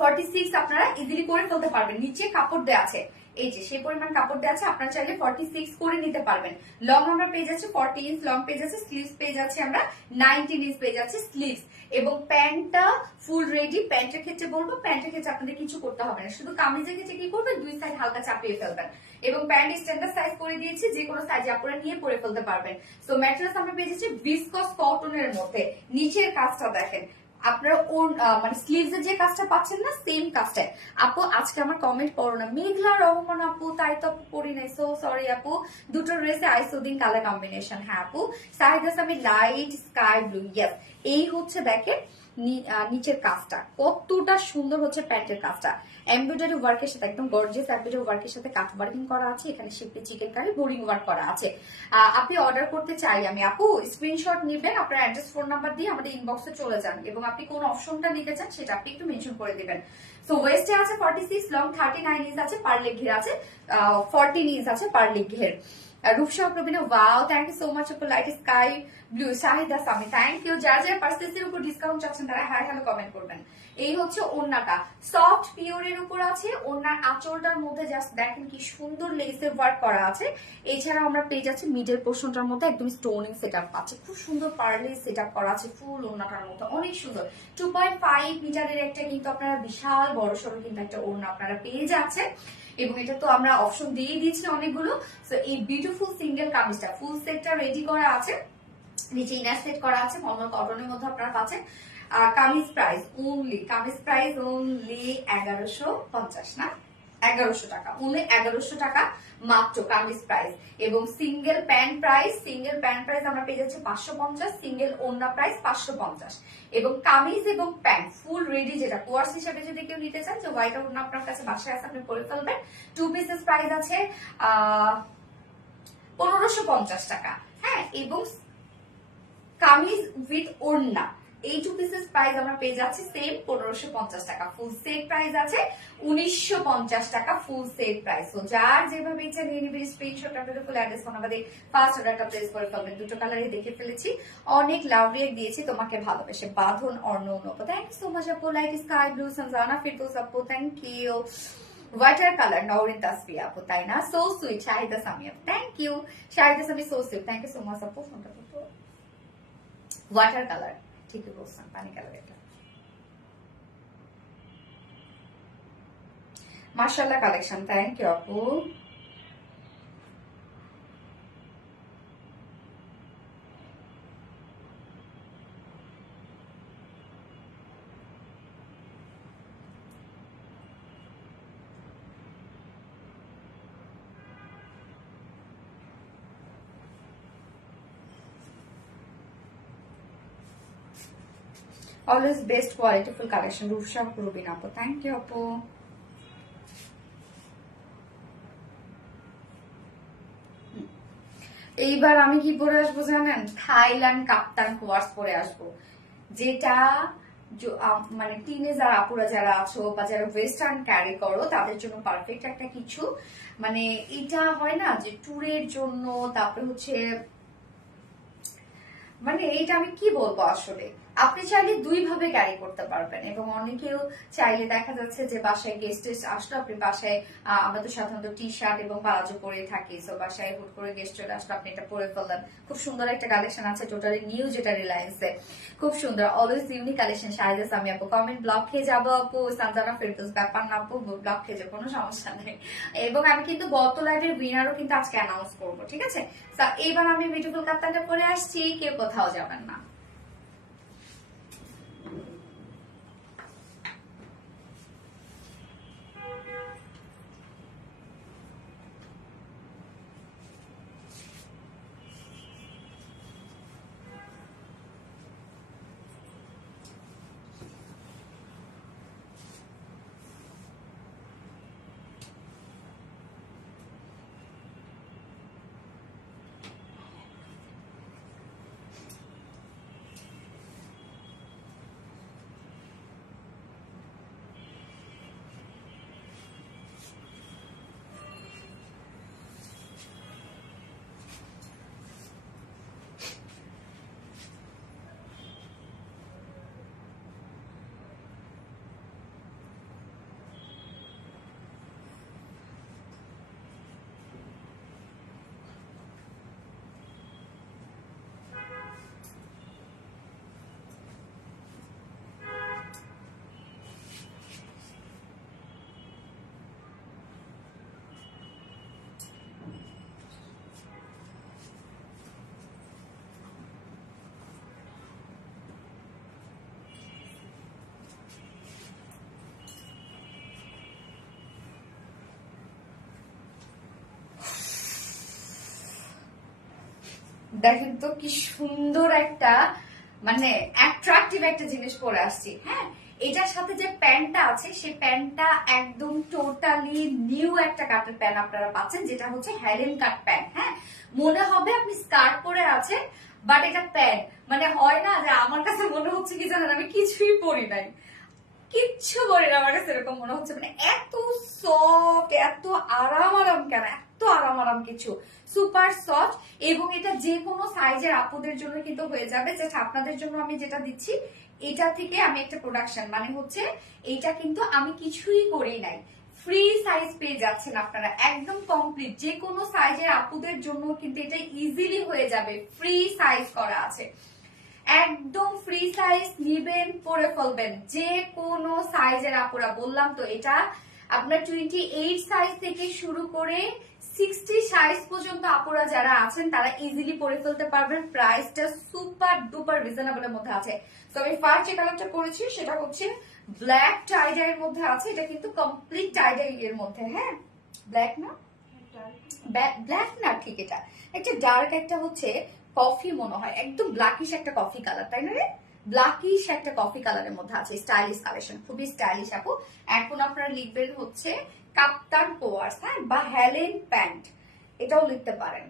46 আপনারা ইজিলি করে ফেলতে পারবেন। নিচে কাপড় দেওয়া আছে, এই যে সেই পরিমাণ কাপড় দেওয়া আছে, আপনারা চাইলে 46 করে নিতে পারবেন। লং আমরা পেয়ে যাচ্ছি 40 ইঞ্চ লং পেয়ে যাচ্ছে, স্লিভস পেয়ে যাচ্ছি আমরা 19 ইঞ্চ পেয়ে যাচ্ছি স্লিভস, এবং প্যান্টটা ফুল রেডি। প্যান্টের ক্ষেত্রে বলবো, প্যান্টের ক্ষেত্রে আপনাদের কিছু করতে হবে না, শুধু কামিজের ক্ষেত্রে কি করবেন, দুই সাইড হালকা চাপিয়ে ফেলবেন, এবং প্যান্ট স্ট্যান্ডার্ড সাইজ করে দিয়েছি, যে কোনো সাইজে আপনারা নিয়ে পরে ফেলতে পারবেন। সো ম্যাটেরিয়ালস আমরা পেয়ে যাচ্ছি ভিসকস কটনের মধ্যে। নিচের কাজটা দেখেন, আপনারা মানে স্লিভস এর যে কাজটা পাচ্ছেন না, সেম কাজটাই আপু। আজকে আমার কমেন্ট পড়ো না, মেঘলা রহমান আপু, তাই তো আপু পড়ি নাই, সো সরি আপু। দুটো ড্রেসে আইসোদিন কালার কম্বিনেশন, হ্যাঁ আপু। সাইডাস আমি লাইট স্কাই ব্লু, ইয়েস। এই হচ্ছে দেখেন নিচের কাজটা কতটা সুন্দর হচ্ছে, প্যান্টের কাজটা এমব্রয়ডারি ওয়ার্কের সাথে একদম গর্জিয়াস এমব্রয়ডারি ওয়ার্কের সাথে কাট ওয়ার্কিং করা আছে। এখানে শিপলি চিকেন কারি বোরিং ওয়ার্ক করা আছে। আপনি অর্ডার করতে চাই আমি আপু, স্ক্রিনশট নেবেন, আপনার অ্যাড্রেস ফোন নাম্বার দিয়ে আমাদের ইনবক্সে চলে যান, এবং আপনি কোন অপশনটা নিতে চান সেটা আপনি একটু মেনশন করে দিবেন। সো ওয়েস্টে আছে 46, লং 39 ইঞ্চ আছে, পার লেগ ঘের আছে 14 ইঞ্চ আছে পার লেগ ঘের। Rupsa Prabin, wow thank you so much আপু। Light sky blue, Shahida Sami, thank you. যারা যারা পার্সেসের উপর ডিসকাউন্ট চাচ্ছেন তারা হ্যাঁ হ্যালো কমেন্ট করবেন। এই হচ্ছে ওড়নাটা, সফট পিওরের উপর আছে। ওড়নার আঁচলটার মধ্যে জাস্ট দেখেন কি সুন্দর লেসের ওয়ার্ক করা আছে। এছাড়া আমরা পেয়ে যাচ্ছি মিডল পোর্শনটার মধ্যে একদম স্টোনিং সেটআপ আছে, খুব সুন্দর পার্লে সেটআপ করা আছে ফুল ওড়নাটার মধ্যে, অনেক সুন্দর। 2.5 মিটারের একটা কিন্তু আপনারা বিশাল বড় সড়ো কিন্তু একটা ওড়না আপনারা পেয়ে যাচ্ছেন, এবং এটা তো আমরা অপশন দিয়ে দিচ্ছি অনেকগুলো। সো এই বিউটিফুল সিঙ্গেল কামিজটা ফুল সেটটা রেডি করা আছে, নিচে ইনার সেট করা আছে মলমল কটনের মধ্যে আপনারা পাচ্ছেন। কামিজ প্রাইস অনলি 1150 না, 1100 টাকা, অনলি 1100 টাকা মাত্র কামিজ প্রাইস। এবং সিঙ্গেল প্যান্ট প্রাইস আমরা পেয়ে যাচ্ছি 550, সিঙ্গেল ওড়না প্রাইস 550, এবং কামিজ এবং প্যান্ট ফুল রেডি, যেটা কোয়ার্স হিসেবে যদি কেউ নিতে চান, যে হোয়াইট ওড়না আপনার কাছে বাসায় আছে আপনি পরে ফেলবেন। 2 পিসেস প্রাইস আছে 1550 টাকা, হ্যাঁ। এবং কামিজ উইথ ওড়না এই 2 পিসেস প্রাইস আমরা পেয়ে যাচ্ছি সেম 1550 টাকা। ফুল সেট প্রাইস আছে 1950 টাকা ফুল সেট প্রাইস। তো যার যেভাবে ইচ্ছা নিয়ে নিবি, স্ক্রিনশট আপনাদের ফুল অ্যাড্রেস ফোন নাম্বার দিয়ে ফার্স্ট অর্ডারটা প্লেস করে ফেলবেন। দুটো কালারই দেখে ফেলেছি, অনেক লাভ রিয়েক্ট দিয়েছি তোমাকে ভালোবেসে, Badhon Orno Anup, thank you so much আপু। Light sky blue Sanjana Ferdous আপু, thank you. Water colour Nowrin Tasfi আপু, তাই না? So sweet. শাহিদা সামি আপু, thank you. Shahida Sami so sweet, thank you so much আপু। ফোনটা ওয়াটার কালার, ঠিকই বলছেন, পানি কালার। এটা মাশাআল্লাহ কালেকশন, থ্যাংক ইউ আপু। Always best qualityful collection. Rupsa Rubin আপু, থ্যাংক ইউ আপু। এইবার আমি কি পরে আসবো জানেন? থাইল্যান্ড কাপ্তান কোয়ার্স পরে আসবো, যেটা মানে টিনেজার আপুরা যারা আছো বা যারা ওয়েস্টার্ন ক্যারি করো তাদের জন্য পারফেক্ট একটা কিছু। মানে এটা হয় না যে ট্যুরের জন্য, তারপরে হচ্ছে মানে এইটা আমি কি বলবো আসলে, আপনি চাইলে দুই ভাবে ক্যারি করতে পারবেন। এবং অনেকেও চাইলে দেখা যাচ্ছে যে বাসায় গেস্ট আসলো, আপনি বাসায় আমরা তো সাধারণত টি শার্ট এবং পালাজো পরে থাকি, সো বাসায় হুট করে গেস্ট চলে আসলো, আপনি এটা পরে ফেললেন। খুব সুন্দর একটা কালেকশন আছে, টোটালি নিউ, যেটা রিলায়েন্সে খুব সুন্দর। Always unique collection. Shahida Sami আপু, কমেন্ট ব্লক খেয়ে যাবো আপু। সানজানা ফেরদৌস, ব্যাপার না আপু, ব্লক খেয়ে যাবো, কোনো সমস্যা নেই। এবং আমি কিন্তু গত লাইভের উইনারও কিন্তু আজকে অ্যানাউন্স করবো, ঠিক আছে? এইবার আমি বিউটিফুল কাপ্তানটা পরে আসছি, কেউ কোথাও যাবেন না। দেখেন তো কি সুন্দর একটা মানে অ্যাট্রাকটিভ একটা জিনিস পরে আসছি। হ্যাঁ, এটার সাথে যে প্যান্টটা আছে সেই প্যান্টটা একদম টোটালি নিউ একটা কাটের প্যান্ট আপনারা পাচ্ছেন, যেটা হচ্ছে হ্যালেন কাট প্যান্ট। হ্যাঁ, মনে হবে আপনি স্কার্ট পরে আছেন, বাট এটা প্যান্ট। মানে হয় না যে আমার কাছে মনে হচ্ছে কি জানেন, আমি কিছুই পরি নাই, কিচ্ছু পরি না, আমার কাছে এরকম মনে হচ্ছে। মানে এত সফট, এত আরাম আরাম, কেন এত আরাম আরাম কিছু, সুপার সফট। এবং এটা যে কোনো সাইজের আপুদের জন্য কিন্তু হয়ে যাবে। জাস্ট আপনাদের জন্য আমি যেটা দিচ্ছি, এটা থেকে আমি একটা প্রোডাকশন, মানে হচ্ছে এইটা কিন্তু আমি কিছুই করি নাই, ফ্রি সাইজ পেয়ে যাচ্ছেন আপনারা, একদম কমপ্লিট। যে কোনো সাইজের আপুদের জন্য কিন্তু এটা ইজিলি হয়ে যাবে, ফ্রি সাইজ করা আছে, একদম ফ্রি সাইজ নিবেন, পরে ফেলবেন। যে কোনো সাইজের আপুরা, বললাম তো এটা আপনার 28 সাইজ থেকে শুরু করে 60 সাইজ পর্যন্ত আপুরা যারা আছেন তারা ইজিলি পরে ফেলতে পারবেন। প্রাইসটা সুপার ডুপার রিজনেবলের মধ্যে আছে। তো আমি ফার্স্ট যে কালারটা করেছি সেটা হচ্ছে ব্ল্যাক টাইডাই এর মধ্যে আছে, এটা কিন্তু কমপ্লিট টাইডাই এর মধ্যে। হ্যাঁ, ব্ল্যাক না, ব্ল্যাক না, ঠিক, এটা একটা ডার্ক, একটা হচ্ছে কফি মনে হয়, একদম ব্ল্যাকিশ একটা কফি কালার, তাই না রে? ব্ল্যাকিশ একটা কফি কালারের মধ্যে আছে, স্টাইলিশ কালেকশন, খুবই স্টাইলিশ আপু। এখন আপনারা লিখবেন হচ্ছে কাপ্তান কোয়ার্স, হ্যাঁ, বা হ্যালেন প্যান্ট, এটাও লিখতে পারেন।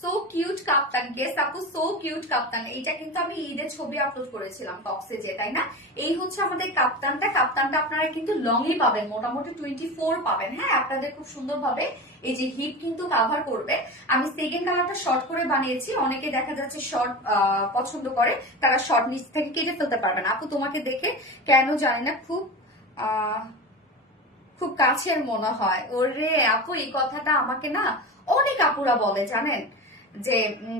সো কিউট কাপ্তান, গেস আপু, সো কিউট কাপ্তান। এইটা কিন্তু আমি ঈদের ছবি আপলোড করেছিলাম টক্সে, যে, তাই না? এই হচ্ছে আমাদের কাপ্তানটা। কাপ্তানটা আপনারা কিন্তু লংই পাবেন, মোটামুটি 24 পাবেন। হ্যাঁ, আপনাদের খুব সুন্দরভাবে এই যে হিপ কিন্তু কাভার করবে। আমি সেকেন্ড কালারটা শর্ট করে বানিয়েছি, অনেকে দেখা যাচ্ছে শর্ট পছন্দ করে, তারা শর্ট নিচ থেকে কেটে ফেলতে পারবেন। আপু তোমাকে দেখে কেন জানি না খুব খুব কাছের মনে হয়। ওরে আপু, এই কথাটা আমাকে না অনেক আপুরা বলে, জানেন, যে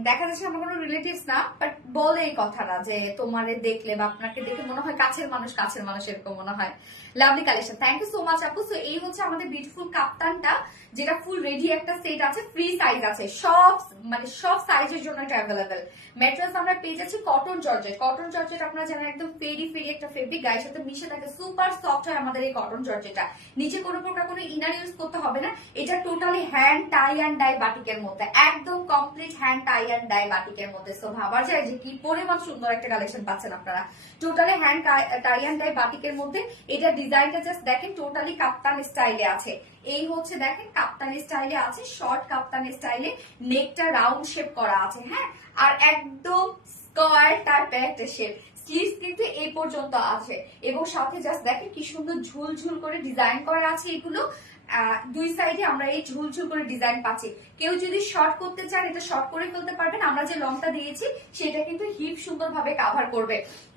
দেখা যাচ্ছে আমার কোনো রিলেটিভস না, বাট বলে এই কথাটা যে তোমারে দেখলে বা আপনাকে দেখে মনে হয় কাছের মানুষ, কাছের মানুষ, এরকম মনে হয়। Lovely collection, thank you so much আপু। সো এই হচ্ছে আমাদের বিউটিফুল কাপ্তানটা, যেটা ফুল রেডি একটা সেট আছে, ফ্রি সাইজ আছে, সব মানে সব সাইজের জন্য এটা অ্যাভেলেবেল। ম্যাটেরিয়ালস আমরা পেয়ে যাচ্ছি কটন জর্জেট। কটন জর্জেট আপনারা জানেন একদম ফেরি ফেরি একটা ফেব্রিক, গায়ের সাথে মিশে থাকে, সুপার সফট হয় আমাদের এই কটন জর্জেটটা। নিচে কোনো প্রকার কোনো ইনার ইউজ করতে হবে না, এটা totally hand tie and dye বাটিকের মধ্যে, একদম complete complete hand tie and dye বাটিকের মধ্যে। সো ভাবার যায় যে কি পরিমাণ সুন্দর একটা কালেকশন পাচ্ছেন আপনারা totally hand tie and dye বাটিকের মধ্যে। এটা ডিজাইনটা জাস্ট দেখেন টোটালি কাপ্তান স্টাইলে আছে। এই হচ্ছে দেখেন কাপ্তান স্টাইলে আছে, শর্ট কাপ্তান স্টাইলে, নেকটা রাউন্ড শেপ করা আছে, হ্যাঁ, আর একদম স্কয়ার টাইপের একটা শেপ। স্লিভস কিন্তু এই পর্যন্ত আছে এবং সাথে জাস্ট দেখেন কি সুন্দর ঝুল ঝুল করে ডিজাইন করা আছে। এগুলো দুই সাইডে আমরা এই ঝুল ঝুল করে ডিজাইন পাচ্ছি। কেউ যদি শর্ট করতে চান এটা শর্ট করে ফেলতে পারবেন। আমরা যে লংটা দিয়েছি সেটা কিন্তু হিপ সুন্দরভাবে কাভার করবে।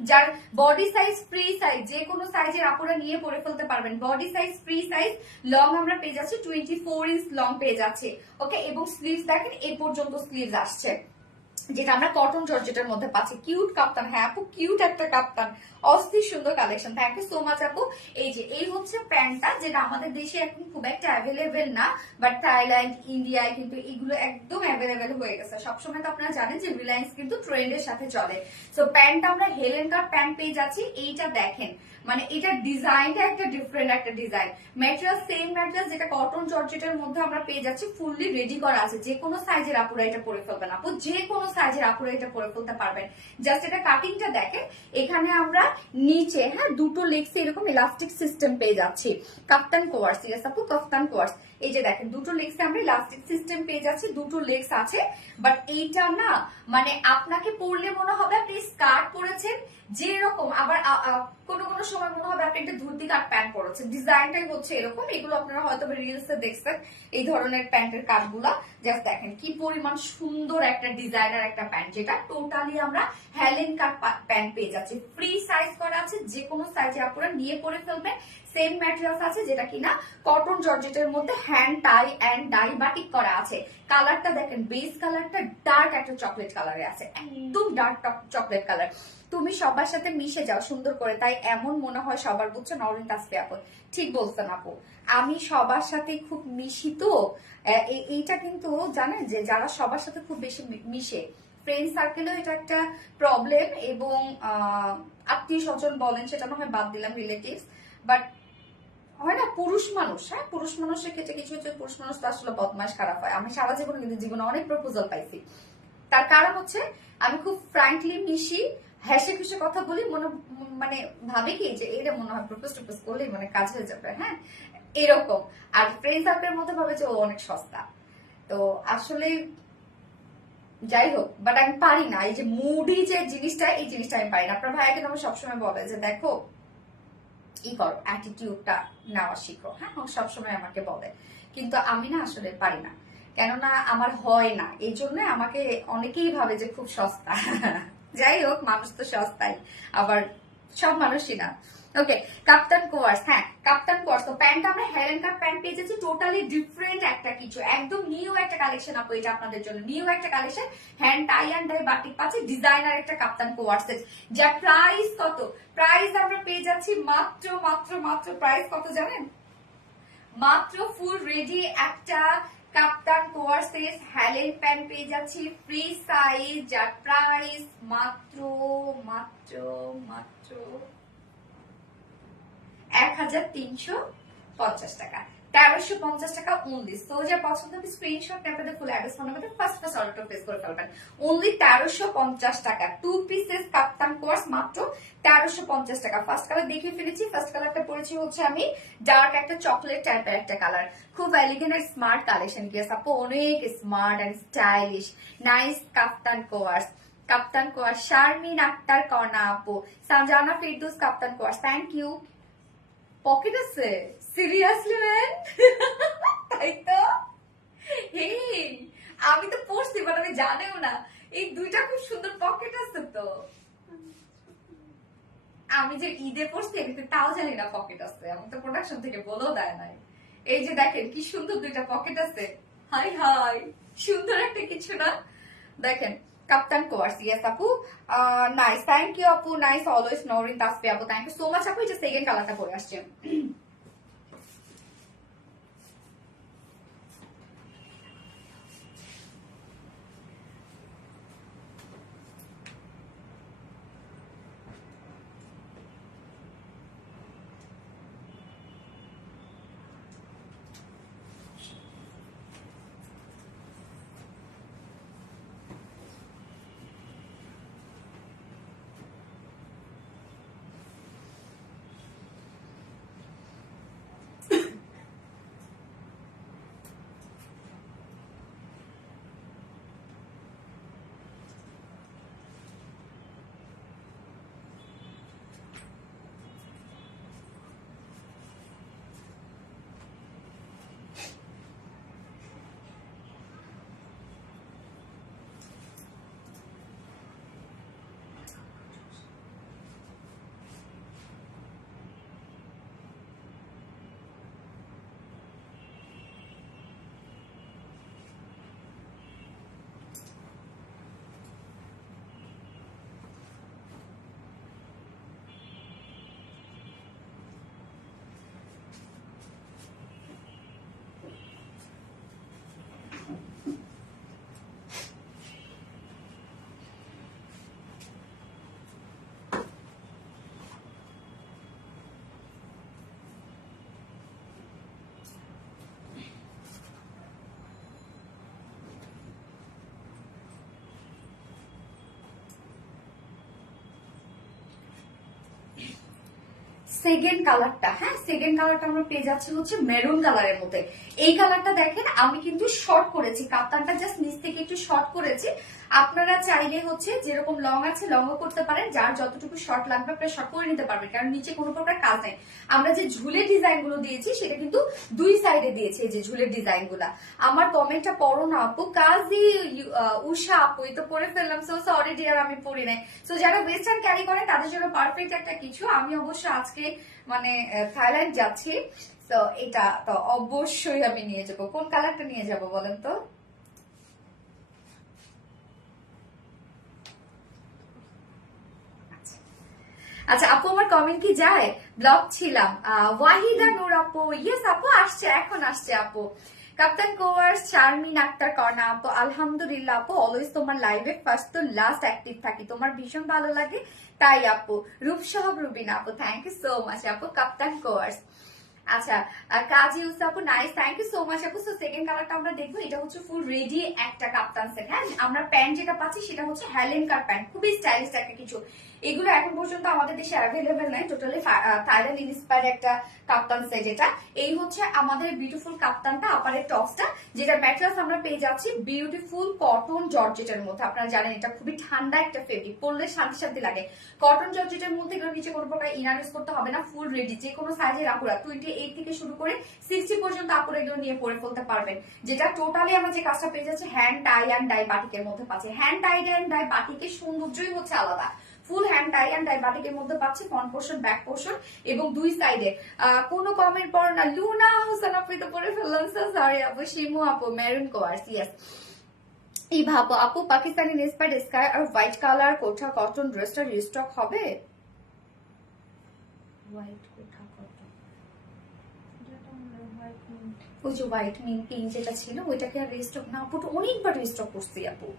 যার বডি সাইজ ফ্রি সাইজ, যে কোনো সাইজের আপুরা নিয়ে পরে ফেলতে পারবেন। Body size free size, long আমরা পেয়ে যাচ্ছি 24 ইঞ্চ লং পেয়ে যাচ্ছে। ওকে, এবং স্লিভস দেখেন এই পর্যন্ত স্লিভস আসছে, যেটা আমরা কটন জর্জেটের মধ্যে পাচ্ছি। কিউট কাপ্তান, হ্যাঁ আপু কিউট একটা কাপ্তান, অস্থির সুন্দর collection. Thank you so much আপু। এই যে এই হচ্ছে প্যান্টটা, যেটা আমাদের দেশে এখন খুব একটা অ্যাভেলেবেল না, বাট থাইল্যান্ড ইন্ডিয়ায় কিন্তু এগুলো একদম অ্যাভেলেবেল হয়ে গেছে। সবসময় তো আপনারা জানেন যে রিলায়েন্স কিন্তু ট্রেন্ডের সাথে চলে। সো প্যান্টটা আমরা হেলেন কাট প্যান্ট পেয়ে যাচ্ছি। এইটা দেখেন মানে এটা ডিজাইনটা একটা ডিফারেন্ট একটা ডিজাইন। ম্যাটেরিয়াল সেম ম্যাটেরিয়াল, যেটা কটন জর্জেটের মধ্যে আমরা পেয়ে যাচ্ছি, ফুললি রেডি করা আছে। যে কোনো সাইজের আপুরা এটা পরে ফেলবেন আপু, যে কোনো সাইজের আপুরা এটা পরে ফেলতে পারবেন। জাস্ট এটা কাটিংটা দেখেন, এখানে আমরা নিচে হ্যাঁ দুটো লেগসে এরকম ইলাস্টিক সিস্টেম পেয়ে যাচ্ছি। কাপ্তান কোয়ার্স, ইয়েস আপু কাপ্তান কোয়ার্স। এই যে দেখেন দুটো লেগসে আমরা ইলাস্টিক সিস্টেম পেয়ে যাচ্ছি, দুটো লেগস আছে। বাট এইটা না মানে আপনাকে পরলে মনে হবে আপনি স্কার্ট পরেছেন যেরকম, আবার কোনো কোনো সময় মনে হবে আপনি একটা ধুতি কাট প্যান্ট পরেছেন। ডিজাইনটাই হচ্ছে এরকম। এগুলো আপনারা হয়তো রিলসে দেখছেন এই ধরনের প্যান্টের কাটগুলা। জাস্ট দেখেন কি পরিমাণ সুন্দর একটা ডিজাইনার একটা প্যান্ট, যেটা টোটালি আমরা হেলেন কাট প্যান্ট পেয়ে যাচ্ছি। ফ্রি সাইজ করা আছে, যে কোনো সাইজে আপনারা নিয়ে পরে ফেলবেন। সেম ম্যাটেরিয়ালস আছে, যেটা কিনা কটন জর্জেটের মধ্যে hand tie and dye batik করা আছে। কালারটা দেখেন, বেস কালারটা ডার্ক একটা চকলেট কালারে আছে, একদম ডার্ক চকলেট কালার। তুমি সবার সাথে মিশে যাও সুন্দর করে, তাই এমন মনে হয় সবার। বুঝছো নরিন তাসফি আপু, ঠিক বলছেন আপু, আমি সবার সাথে খুব মিশি তো। এইটা কিন্তু জানেন যে যারা সবার সাথে খুব বেশি মিশে, ফ্রেন্ড সার্কেলেও এটা একটা প্রবলেম, এবং আত্মীয় স্বজন বলেন সেটা না হয় বাদ দিলাম, রিলেটিভস, বাট হয় না পুরুষ মানুষ, হ্যাঁ পুরুষ মানুষের ক্ষেত্রে কিছু কিছু পুরুষ মানুষ তো আসলে বদমাশ খারাপ হয়। আমি সারা জীবনে কিন্তু জীবনে অনেক প্রপোজাল পাইছি। তার কারণ হচ্ছে আমি খুব ফ্র্যাঙ্কলি মিশি, হেসে খুশে কথা বলি, মানে ভাবে কি যে এটা মনে হয় প্রপোজ টপোজ করলেই মানে কাজ হয়ে যাবে, হ্যাঁ এরকম। আর ফ্রেন্ড সার্কেলের মধ্যে ভাবে যে ও অনেক সস্তা। তো আসলে যাই হোক, বাট আমি পারি না এই যে মুডি যে জিনিসটা, এই জিনিসটা আমি পারি না। আপনার ভাইয়া কিন্তু আমার সবসময় বলে যে দেখো ই করো, অ্যাটিটিউডটা নেওয়া শিখো, হ্যাঁ সবসময় আমাকে বলে, কিন্তু আমি না আসলে পারি না, কেননা আমার হয় না। এই জন্য আমাকে অনেকেই ভাবে যে খুব সস্তা। যাই হোক, মানুষ তো সস্তাই, আবার সব মানুষই না। ওকে, কাপ্তান কোয়ার্স, হ্যাঁ কাপ্তান কোয়ার্স। তো প্যান্ট আমরা হেলেন কাট প্যান্ট পেয়ে যাচ্ছি, টোটালি ডিফারেন্ট একটা কিছু, একদম নিউ একটা কালেকশন আপু, এটা আপনাদের জন্য নিউ একটা collection. Hand tie and dye batik পাচ্ছে, ডিজাইনার একটা কাপ্তান কোয়ার্স, যা প্রাইস কত, প্রাইস আমরা পেয়ে যাচ্ছি মাত্র মাত্র মাত্র প্রাইস কত জানেন? মাত্র ফুল রেডি একটা কাপ্তান কোয়ার্সের হেলেন প্যান্ট পেয়ে যাচ্ছি ফ্রি সাইজ, যার প্রাইস মাত্র মাত্র মাত্র 1350 টাকা, 1350 টাকা অনলি। সো যা পছন্দ হবে স্ক্রিনশট নিয়ে আপনাদের full address phone number first অর্ডারটা প্লেস করে ফেলবেন। অনলি 1350 টাকা, 2 পিসেস কাপ্তান কোয়ার্স মাত্র 1350 টাকা। ফার্স্ট কালার দেখে ফেলেছি, ফার্স্ট কালারটা পরেছি হচ্ছে আমি ডার্ক একটা চকলেট টাইপের একটা কালার, খুব এলিগেন্ট আর স্মার্ট কালেকশন। গিয়েস আপু অনেক smart and stylish, nice kaftan coords. Kaftan coords Sharmin Akter Karna আপু, Sanjana Firdous kaftan coords, thank you. Pocket আছে সিরিয়াসলি ম্যান? তাই তো, হেই আমি তো পড়ছি বাট আমি জানিও না এই দুইটা খুব সুন্দর পকেট আছে। তো আমি যে ঈদে পড়ছি আমি তো তাও জানি না পকেট আছে, আমি তো প্রোডাকশন থেকে বলেও দেয় নাই। এই যে দেখেন কি সুন্দর দুইটা পকেট আছে, হাই হাই সুন্দর একটা কিছু না? দেখেন কাপ্তান কোয়ার্স, ইয়েস আপু নাইস, থ্যাংক ইউ আপু, নাইস অলওয়েজ নরিন তাসফি আপু, থ্যাংক ইউ সো মাচ আপু। এই যে সেকেন্ড কালারটা পরে আসছে। সেকেন্ড কালারটা, হ্যাঁ সেকেন্ড কালারটা আমরা পেয়ে যাচ্ছি হচ্ছে মেরুন কালারের মধ্যে। এই কালারটা দেখেন আমি কিন্তু শর্ট করেছি, কাপ্তানটা জাস্ট নিচ থেকে একটু শর্ট করেছি। আপনারা চাইলে হচ্ছে যেরকম লং আছে লংও করতে পারেন, যার যতটুকু শর্ট লাগবে আপনারা শর্ট করে নিতে পারবেন, কারণ নিচে কোনো প্রকার কাজ নেই। আমরা যে ঝুলের ডিজাইন গুলো দিয়েছি সেটা কিন্তু দুই সাইডে দিয়েছি, এই যে ঝুলের ডিজাইন গুলা। আমার কমেন্টটা পড়ো না আপু, কাজী উষা আপু এই তো পরে ফেললাম, সো সরি ডিয়ার আমি পড়ি নাই। সো যারা ওয়েস্টার্ন ক্যারি করে তাদের জন্য পারফেক্ট একটা কিছু। আমি অবশ্য আজকে মানে থাইল্যান্ড যাচ্ছি, তো এটা তো অবশ্যই আমি নিয়ে যাবো। কোন কালারটা নিয়ে যাবো বলেন তো? আচ্ছা আপু আমার কমেন্ট কি যায়? ব্লক ছিলাম। ওয়াহিদা নূর আপু, ইয়েস আপু আসছে, এখন আসছে আপু। কাপ্তান কোয়ার্স শারমিন আক্তার কর্ণা আপু, আলহামদুলিল্লাহ আপু, অলওয়েজ তোমার লাইভে ফার্স্ট তো লাস্ট অ্যাক্টিভ থাকি, তোমার ভীষণ ভালো লাগে তাই আপু। রূপসহব রুবিনা আপু, থ্যাংক ইউ সো মাচ আপু। কাপ্তান কোয়ার্স, আচ্ছা কাজী উসা আপু, nice, thank you so much আপু। সো সেকেন্ড কালারটা আমরা দেখবো, এটা হচ্ছে ফুল রেডি একটা কাপ্তান সেট। হ্যাঁ আমরা প্যান্ট যেটা পাচ্ছি সেটা হচ্ছে হ্যালেন কাট প্যান্ট, খুবই স্টাইলিশ একটা কিছু। এগুলো এখন পর্যন্ত আমাদের দেশে অ্যাভেলেবেল নাই, টোটালি থাইল্যান্ড ইন্সপায়ার্ড একটা কাপ্তান সেট এটা। এই হচ্ছে আমাদের বিউটিফুল কাপ্তানটা, আপারের টপসটা, যেটা ম্যাটেরিয়ালস আমরা পেয়ে যাচ্ছি বিউটিফুল কটন জর্জেটের মধ্যে। আপনারা জানেন এটা খুবই ঠান্ডা একটা ফেব্রিক, পরলে শান্তি শান্তি লাগে। কটন জর্জেটের মধ্যে এগুলো নিচে কোনো প্রকার ইনার ইউজ করতে হবে না, ফুল রেডি। যে কোনো সাইজের আপুরা 28 থেকে শুরু করে 60 পর্যন্ত আপুরা এগুলো নিয়ে পরে ফেলতে পারবেন। যেটা টোটালি আমরা যে কাজটা পেয়ে যাচ্ছি হ্যান্ড টাই অ্যান্ড ডাই বাটিকের মধ্যে পাচ্ছি। হ্যান্ড টাই অ্যান্ড ডাই বাটিকের সৌন্দর্যই হচ্ছে আলাদা। Full hand tie and dye বাটিকের মধ্যে পাচ্ছি, ফ্রন্ট পোর্শন ব্যাক পোর্শন এবং দুই সাইডে। কোনো কমেন্ট পড়ো না, লুনা হোসেন আপু তো পরে ফেললাম, সরি আপু। শিমু আপু, মেরুন কোয়ার্স, ইয়েস। এই ভাবো আপু, পাকিস্তানি ইন্সপায়ার্ড স্কাই আর হোয়াইট কালার কোঠা কটন ড্রেসটা রিস্টক হবে? হোয়াইট কোঠা কটন, ওই যে হোয়াইট মিন পিঙ্ক যেটা ছিল ওইটাকে আর রিস্টক না আপু, অনেকবার রিস্টক করছি আপু,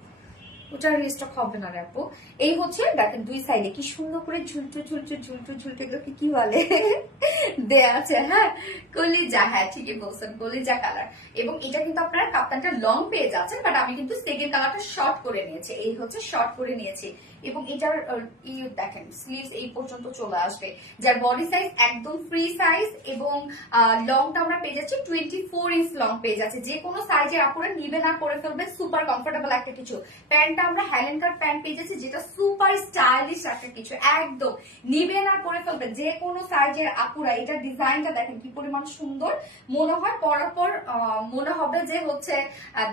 ওটা রিস্টক হবে না রে আপু। এই হচ্ছে দেখেন দুই সাইডে কি সুন্দর করে ঝুলটু ঝুলটু ঝুলটু ঝুলটু, এগুলোকে কি বলে দেয়া আছে। হ্যাঁ কলিজা, হ্যাঁ ঠিকই বলছেন, কলিজা কালার। এবং এটা কিন্তু আপনারা কাপ্তানটা লং পেয়ে যাচ্ছেন, বাট আমি কিন্তু সেকেন্ড কালারটা শর্ট করে নিয়েছি। এই হচ্ছে শর্ট করে নিয়েছি এবং এটার দেখেন স্লিভস এই পর্যন্ত চলে আসবে, যার বডি সাইজ একদম ফ্রি সাইজ এবং লংটা আমরা পেয়ে যাচ্ছি 24 ইঞ্চ লং পেয়ে যাচ্ছে। যে কোনো সাইজের আপুরা নিবে না করে ফেলবে, সুপার কমফোর্টেবল একটা কিছু। প্যান্টটা আমরা হ্যালেন কাট প্যান্ট পেয়ে যাচ্ছি, যেটা সুপার স্টাইলিশ একটা কিছু, একদম নিবে না করে ফেলবে যে কোনো সাইজের আপুরা। এটা ডিজাইনটা দেখেন কি পরিমাণ সুন্দর, মনে হয় পরার পর মনে হবে যে হচ্ছে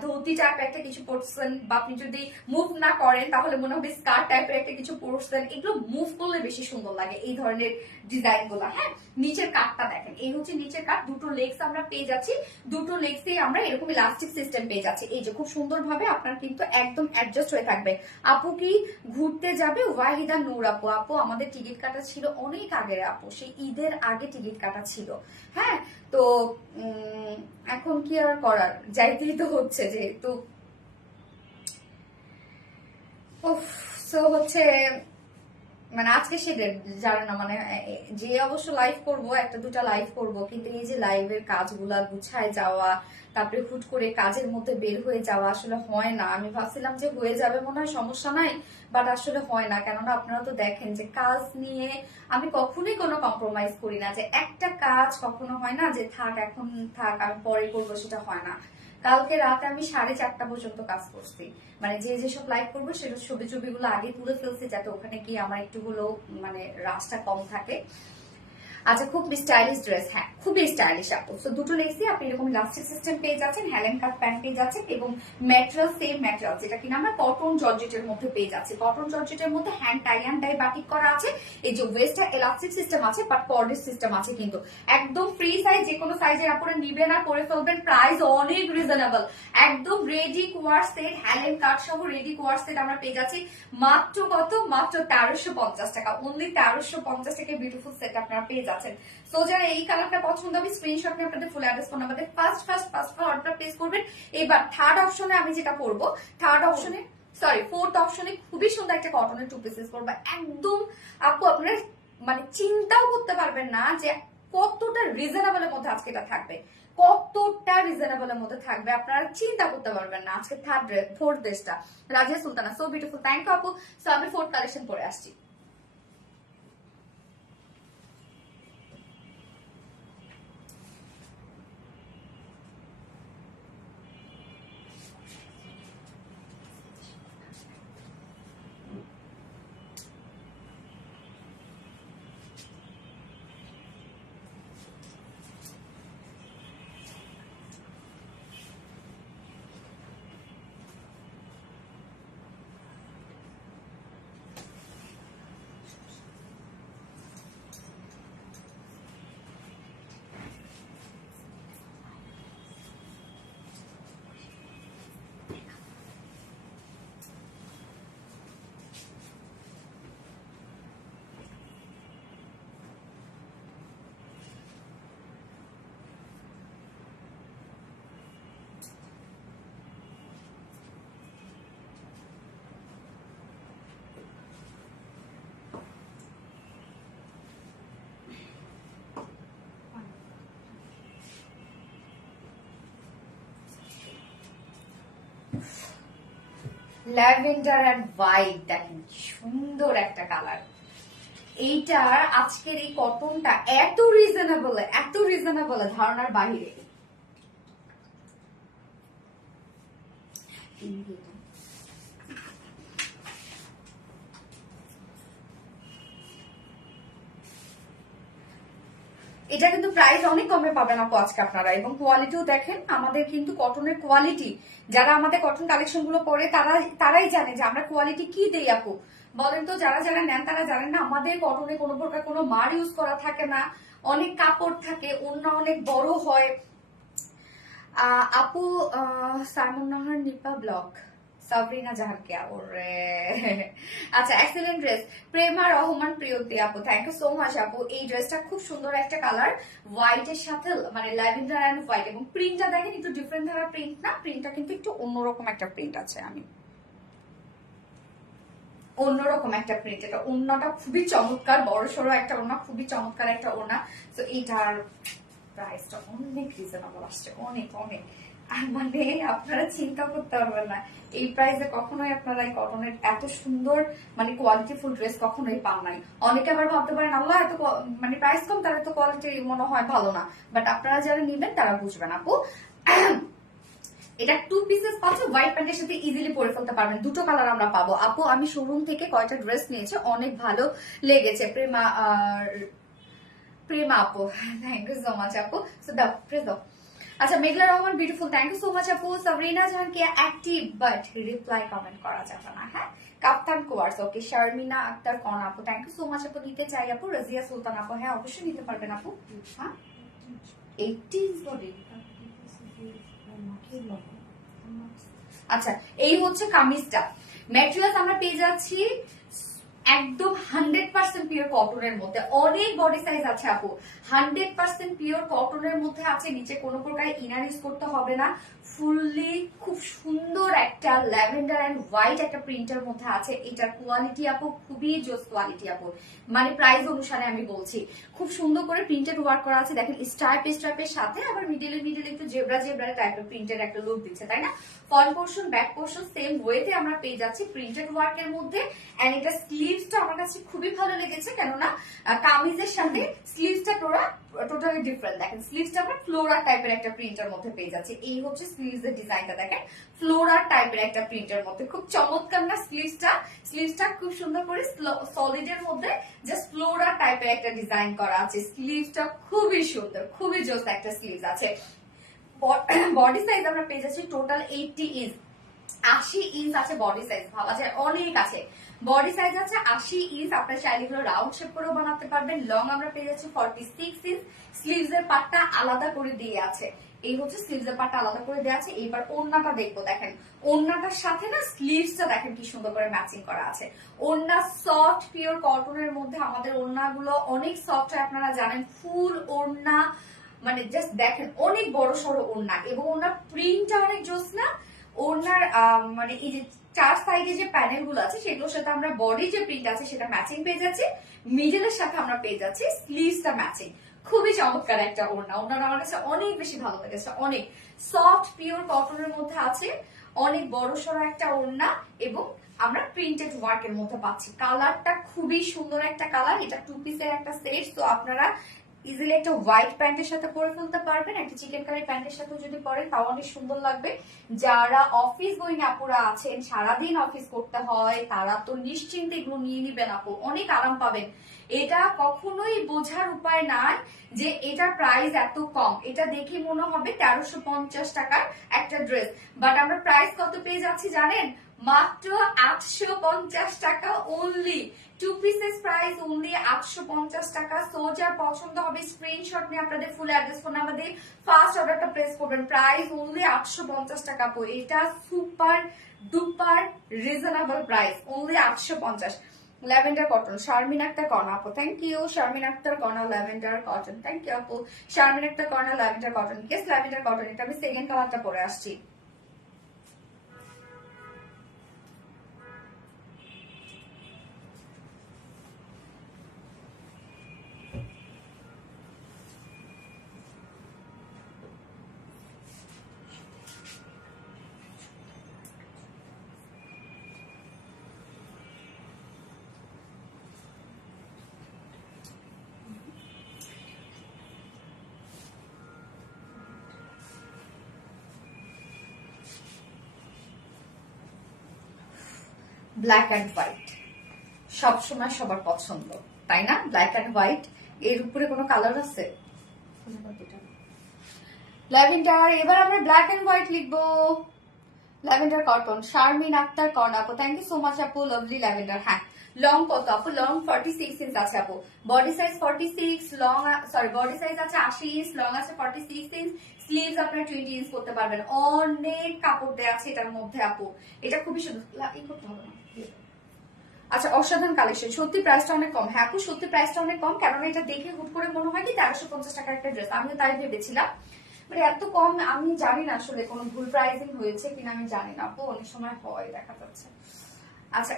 ধুতি টাইপ একটা কিছু পরছেন, বা আপনি যদি মুভ না করেন তাহলে মনে হবে স্কার্ট টাইপের একটা কিছু পরছেন। এগুলো মুভ করলে বেশি সুন্দর লাগে এই ধরনের ডিজাইন গুলো। হ্যাঁ নিচের কাটটা দেখেন, এই হচ্ছে নিচের কাট, দুটো লেগস আমরা পেয়ে যাচ্ছি, দুটো লেগসে আমরা এরকম ইলাস্টিক সিস্টেম পেয়ে যাচ্ছি। এই যে খুব সুন্দর ভাবে আপনার কিন্তু একদম অ্যাডজাস্ট হয়ে থাকবে। আপু কি ঘুরতে যাবে? ওয়াহিদা নূর আপু, আপু আমাদের টিকিট কাটা ছিল অনেক আগের আপু, সেই ঈদের আগে টিকিট কাটা ছিল। হ্যাঁ তো এখন কি আর করার, যাইতেই তো হচ্ছে যেহেতু। হচ্ছে মানে আজকে সে জানে না, মানে যে অবশ্য লাইভ করব, একটা দুটা লাইভ করব, কিন্তু এই যে লাইভের কাজগুলা গুছায় যাওয়া, তারপরে হুট করে কাজের মধ্যে বের হয়ে যাওয়া আসলে হয় না। আমি ভাবছিলাম যে হয়ে যাবে মনে হয়, সমস্যা নাই, বাট আসলে হয় না। কেননা আপনারা তো দেখেন যে কাজ নিয়ে আমি কখনোই কোনো কম্প্রোমাইজ করি না, যে একটা কাজ কখনো হয় না যে থাক এখন থাক আমি পরে করবো, সেটা হয় না। কালকে রাতে আমি 4:30 পর্যন্ত কাজ করছি, মানে যে যেসব লাইভ করবো সেটা ছবি ছবিগুলো আগে তুলে ফেলছি, যাতে ওখানে গিয়ে আমার একটু হলেও মানে রাশটা কম থাকে। আচ্ছা খুব স্টাইলিশ ড্রেস, হ্যাঁ খুবই স্টাইলিশ আপু। তো দুটো লেগসি আপনি এরকম ইলাস্টিক সিস্টেম পেয়ে যাচ্ছেন, হ্যালেন কাট প্যান্ট পেয়ে যাচ্ছেন এবং ম্যাটেরিয়াল সেম ম্যাটেরিয়াল, যেটা কিনা আমরা কটন জর্জেটের মধ্যে পেয়ে যাচ্ছি। কটন জর্জেটের মধ্যে hand tie and dye batik করা আছে। এই যে ওয়েস্টটা ইলাস্টিক সিস্টেম আছে, বাট কর্ডের সিস্টেম আছে কিন্তু একদম ফ্রি সাইজ, যে কোনো সাইজের আপনারা নিবেন আর পরে ফেলবেন। প্রাইস অনেক রিজনেবল, একদম রেডি কোয়ার সেট, হ্যালেন কাট সহ রেডি কোয়ার সেট আমরা পেয়ে যাচ্ছি মাত্র কত, মাত্র 1350 টাকা, অনলি 1350 টাকা বিউটিফুল সেট আপনারা পেয়ে যাচ্ছেন। সো যারা এই কালারটা পছন্দ হবে স্ক্রিনশট নিয়ে আপনাদের ফুল অ্যাড্রেস ফোন নাম্বারে ফার্স্ট অর্ডার প্লেস করবেন। এবার থার্ড অপশনে আমি যেটা করব, থার্ড অপশনে সরি ফোর্থ অপশনে খুবই সুন্দর একটা কটনের টু পিসেস করবো, একদম আপু আপনারা মানে চিন্তাও করতে পারবেন না যে কতটা রিজনেবলের মধ্যে আজকে এটা থাকবে, কতটা রিজনেবলের মধ্যে থাকবে, আপনারা চিন্তা করতে পারবেন না। আজকে ফোর্থ ড্রেসটা Razia Sultana, so beautiful, thank you আপু। সো আমি ফোর্থ কালেকশন পরে আসছি। ল্যাভেন্ডার এন্ড হোয়াইট, দেখেন সুন্দর একটা কালার। এইটার আজকের এই কটনটা এত রিজনেবল ধারণার বাহিরে। এটা কিন্তু প্রাইস অনেক কমে পাবেন আপু আজকে আপনারা, এবং কোয়ালিটিও দেখেন আমাদের কিন্তু কটনের কোয়ালিটি, যারা আমাদের কটন কালেকশন গুলো পরে তারাই জানে যে আমরা কোয়ালিটি কি দেই আপু। বলেন তো, যারা যারা নেন তারা জানেন না আমাদের কটনে কোনো প্রকার কোনো মার ইউজ করা থাকে না, অনেক কাপড় থাকে, ওড়না অনেক বড় হয়। আপু সাইমন নাহার নিপা ব্লগ সাবরিনা জাহানকে ওরে আচ্ছা, এক্সেলেন্ট ড্রেস প্রেমা রহমান প্রিয়তি আপু, থ্যাংক ইউ সো মাচ আপু। এই ড্রেসটা খুব সুন্দর একটা কালার, হোয়াইট এর সাথে মানে ল্যাভেন্ডার এন্ড হোয়াইট, এবং প্রিন্টটা দেখেন একটু ডিফারেন্ট ধরনের প্রিন্ট না, প্রিন্টটা কিন্তু একটু অন্যরকম একটা প্রিন্ট আছে, আমি অন্যরকম একটা প্রিন্ট। এটা ওড়নাটা খুবই চমৎকার, বড় সড়ো একটা ওড়না, খুবই চমৎকার একটা ওড়না। তো এটার প্রাইসটা অনেক রিজনেবল আসছে, অনেক অনেক, আর মানে আপনারা চিন্তা করতে পারবেন না এই প্রাইসে কখনোই আপনারা এই কটনের এত সুন্দর মানে কোয়ালিটিফুল ড্রেস কখনোই পান নাই। অনেকে আবার ভাবতে পারেন আল্লাহ এত মানে প্রাইস কম, তার এত কোয়ালিটি মনে হয় ভালো না, বাট আপনারা যারা নিবেন তারা বুঝবেন আপু। এটা 2 পিসেস পাচ্ছে, হোয়াইট প্যান্টের সাথে ইজিলি পরে ফেলতে পারবেন, দুটো কালার আমরা পাবো আপু। আমি শোরুম থেকে কয়টা ড্রেস নিয়েছি, অনেক ভালো লেগেছে। প্রেমা আপু, থ্যাংক ইউ সো মাচ আপু। সো দাও প্রেস দাও। আচ্ছা, Meghla Rahman beautiful, thank you so much আপু। সাবরিনা জাহান কে অ্যাক্টিভ বাট রিপ্লাই কমেন্ট করা যাবে না, হ্যাঁ। কাপ্তান কোয়ার্স, ওকে। শারমিনা আক্তার কর্ণ আপু, থ্যাংক ইউ সো মাচ আপু। নিতে চাই আপু। রাজিয়া সুলতান আপু, হ্যাঁ অবশ্যই নিতে পারবেন আপু। হ্যাঁ 18 বডি। আচ্ছা, এই হচ্ছে কামিজটা। ম্যাটেরিয়ালস আমরা পেয়ে যাচ্ছি একদম 100% পিওর কটনের মধ্যে, অনেক বডি সাইজ আছে আপু। 100% পিওর কটনের মধ্যে আছে, নিচে কোনো প্রকার ইনার ইউজ করতে হবে না। ফুললি খুব সুন্দর একটা ল্যাভেন্ডার এন্ড হোয়াইট একটা প্রিন্টের মধ্যে আছে। এটার কোয়ালিটি আপু খুবই জোস কোয়ালিটি আপু, মানে প্রাইস অনুসারে আমি বলছি। খুব সুন্দর করে প্রিন্টেড ওয়ার্ক করা আছে, দেখেন স্ট্রাইপের সাথে আবার মিডিলে একটু জেব্রা টাইপের প্রিন্টের একটা লুক দিচ্ছে, তাই না। Front portion back portion same ওয়েতে আমরা পেয়ে যাচ্ছি প্রিন্টেড ওয়ার্কের মধ্যে। এন্ড এটা স্লিভসটা আমার কাছে খুবই ভালো লেগেছে, কেননা কামিজের সাথে স্লিভসটা টোটালি ডিফারেন্ট। দেখেন স্লিভসটা আমরা ফ্লোরা টাইপের একটা প্রিন্টের মধ্যে পেয়ে যাচ্ছি। এই হচ্ছে স্লিভস এর ডিজাইনটা, দেখেন ফ্লোরা টাইপের একটা প্রিন্টের মধ্যে, খুব চমৎকার না স্লিভসটা খুব সুন্দর করে সলিড এর মধ্যে জাস্ট ফ্লোরা টাইপের একটা ডিজাইন করা আছে। স্লিভসটা খুবই সুন্দর, খুবই জোস একটা স্লিভস আছে। বডি সাইজ আমরা পেয়ে যাচ্ছি টোটাল 80 ইঞ্চ, 80 ইঞ্চ আছে বডি সাইজ, ভাবা যায় অনেক আছে। বডি সাইজ আছে 80 ইঞ্চ, আপনার চাইলে গুলো রাউন্ড শেপ করেও বানাতে পারবেন। লং আমরা পেয়ে যাচ্ছি 46 ইঞ্চ। স্লিভস এর পার্টটা আলাদা করে দিয়ে আছে, এই হচ্ছে স্লিভস এর পার্টটা আলাদা করে দেওয়া আছে। এইবার ওড়নাটা দেখবো, দেখেন ওড়নাটার সাথে না স্লিভসটা দেখেন কি সুন্দর করে ম্যাচিং করা আছে। ওড়না সফট পিওর কটনের মধ্যে, আমাদের ওড়নাগুলো অনেক সফট হয় আপনারা জানেন। ফুল ওড়না মানে জাস্ট দেখেন অনেক বড় সড়ো ওড়না, এবং ওড়নার প্রিন্টটা অনেক জোস না। ওড়নার মানে এই যে চার সাইডে যে প্যানেল গুলো আছে সেগুলোর সাথে আমরা বডি যে প্রিন্ট আছে সেটা ম্যাচিং পেয়ে যাচ্ছি, মিডলের সাথে আমরা পেয়ে যাচ্ছি স্লিভসটা ম্যাচিং। খুবই চমৎকার একটা ওড়না, ওড়নাটা আমার কাছে অনেক বেশি ভালো লেগেছে। অনেক সফট পিওর কটনের মধ্যে আছে, অনেক বড় সড়ো একটা ওড়না, এবং আমরা প্রিন্টেড ওয়ার্কের মধ্যে পাচ্ছি। কালারটা খুবই সুন্দর একটা কালার, এটা 2 পিসের একটা সেট। তো আপনারা ইজিলি একটা হোয়াইট প্যান্টের সাথে পরে ফেলতে পারবেন, একটা চিকেন কারি প্যান্টের সাথেও যদি পরেন তাও অনেক সুন্দর লাগবে। যারা অফিস গোয়িং আপুরা আছেন, সারাদিন অফিস করতে হয়, তারা তো নিশ্চিন্তে এগুলো নিয়ে নিবেন আপু, অনেক আরাম পাবেন। এটা কখনোই বোঝার উপায় নাই যে এটার প্রাইস এত কম। এটা দেখে মনে হবে 1350 টাকার একটা ড্রেস, বাট আমরা প্রাইস কত পেয়ে যাচ্ছি জানেন, মাত্র 850 টাকা অনলি। 2 পিসেস প্রাইস অনলি 850 টাকা। সো যার পছন্দ হবে স্ক্রিনশট নিয়ে আপনাদের ফুল অ্যাড্রেস ফোন নাম্বার দিয়ে ফার্স্ট অর্ডারটা প্লেস করবেন। প্রাইস অনলি 850 টাকা পর, এটা super duper reasonable price, only 850। Lavender cotton, Sharmin Akter Karna আপু, thank you. Sharmin Akter Karna lavender cotton, thank you আপু। Sharmin Akter Karna lavender cotton, yes lavender cotton. এটা আমি সেকেন্ড কালারটা পরে আসছি। ব্ল্যাক অ্যান্ড হোয়াইট সবসময় সবার পছন্দ, তাই না? ব্ল্যাক অ্যান্ড হোয়াইট, এর উপরে কোনো কালার আছে? ল্যাভেন্ডার। এবার আমরা ব্ল্যাক এন্ড হোয়াইট লিখবো। ল্যাভেন্ডার কটন, শারমিন আক্তার কর্ণ আপু, থ্যাংক ইউ সো মাচ আপু। Lovely lavender. হ্যাঁ, লং কত আপু? লং 46 ইঞ্চ আছে আপু। Body size 46, long sorry body size আছে 80 ইঞ্চ, লং আছে 46 ইঞ্চ, স্লিভস আপনারা 20 ইঞ্চ করতে পারবেন। অনেক কাপড় দেয়া আছে এটার মধ্যে আপু, এটা খুবই সুন্দর। এই করতে হবে না। আচ্ছা, অসাধারণ কালেকশন। সত্যি প্রাইসটা অনেক কম। হ্যাঁ আপু, সত্যি প্রাইসটা অনেক কম, কেননা এটা দেখে হুট করে মনে হয় কি 1350 টাকার একটা ড্রেস। আমিও তাই ভেবেছিলাম, মানে এত কম। আমি জানি না আসলে কোনো ভুল প্রাইসিং হয়েছে কিনা, আমি জানি না আপু, অনেক সময় হয়, দেখা যাচ্ছে। আচ্ছা,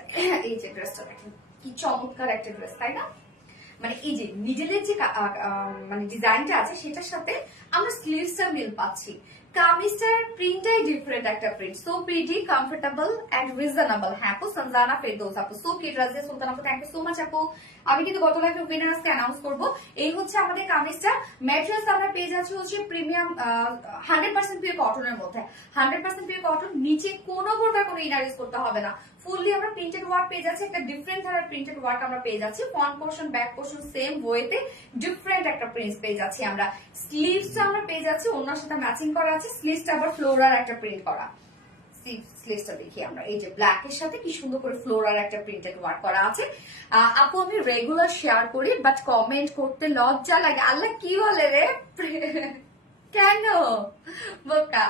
এই যে ড্রেসটা দেখেন, কি চমৎকার একটা ড্রেস, তাই না? মানে এই যে মিডলের যে মানে ডিজাইনটা আছে সেটার সাথে আমরা স্লিভসটা মিল পাচ্ছি। কামিজটার প্রিন্টটাই ডিফারেন্ট একটা print, so pretty, comfortable and reasonable. হ্যাঁ আপু, সনজানা ফেরদৌস আপু, সো কিউট। রাজিয়া সুলতান আপু, থ্যাংক ইউ সো মাচ আপু। আমি কিন্তু গত লাইভে উইনার আজকে অ্যানাউন্স করব। এই হচ্ছে আমাদের কামিজটা। ম্যাটেরিয়ালস আমরা পেয়ে যাচ্ছি হচ্ছে প্রিমিয়াম 100% পিওর কটনের মধ্যে। 100% পিওর কটন, নিচে কোনো প্রকার কোনো ইনার ইউজ করতে হবে না। ফুললি আমরা প্রিন্টেড ওয়ার্ক পেয়ে যাচ্ছি, একটা ডিফারেন্ট ধরনের প্রিন্টেড ওয়ার্ক আমরা পেয়ে যাচ্ছি। Front portion, back portion same ওয়েতে ডিফারেন্ট একটা প্রিন্ট পেয়ে যাচ্ছি আমরা। স্লিভসটা আমরা পেয়ে যাচ্ছি ওনার সাথে ম্যাচিং করা আছে, স্লিভসটা আবার ফ্লোরাল একটা প্রিন্ট করা। স্লিভসটা দেখি আমরা, এই যে ব্ল্যাক এর সাথে কি সুন্দর করে ফ্লোরাল একটা প্রিন্টেড ওয়ার্ক করা আছে। আপু আমি রেগুলার শেয়ার করি, বাট কমেন্ট করতে লজ্জা লাগে। আল্লাহ কি বলে রে, কেন বোকা?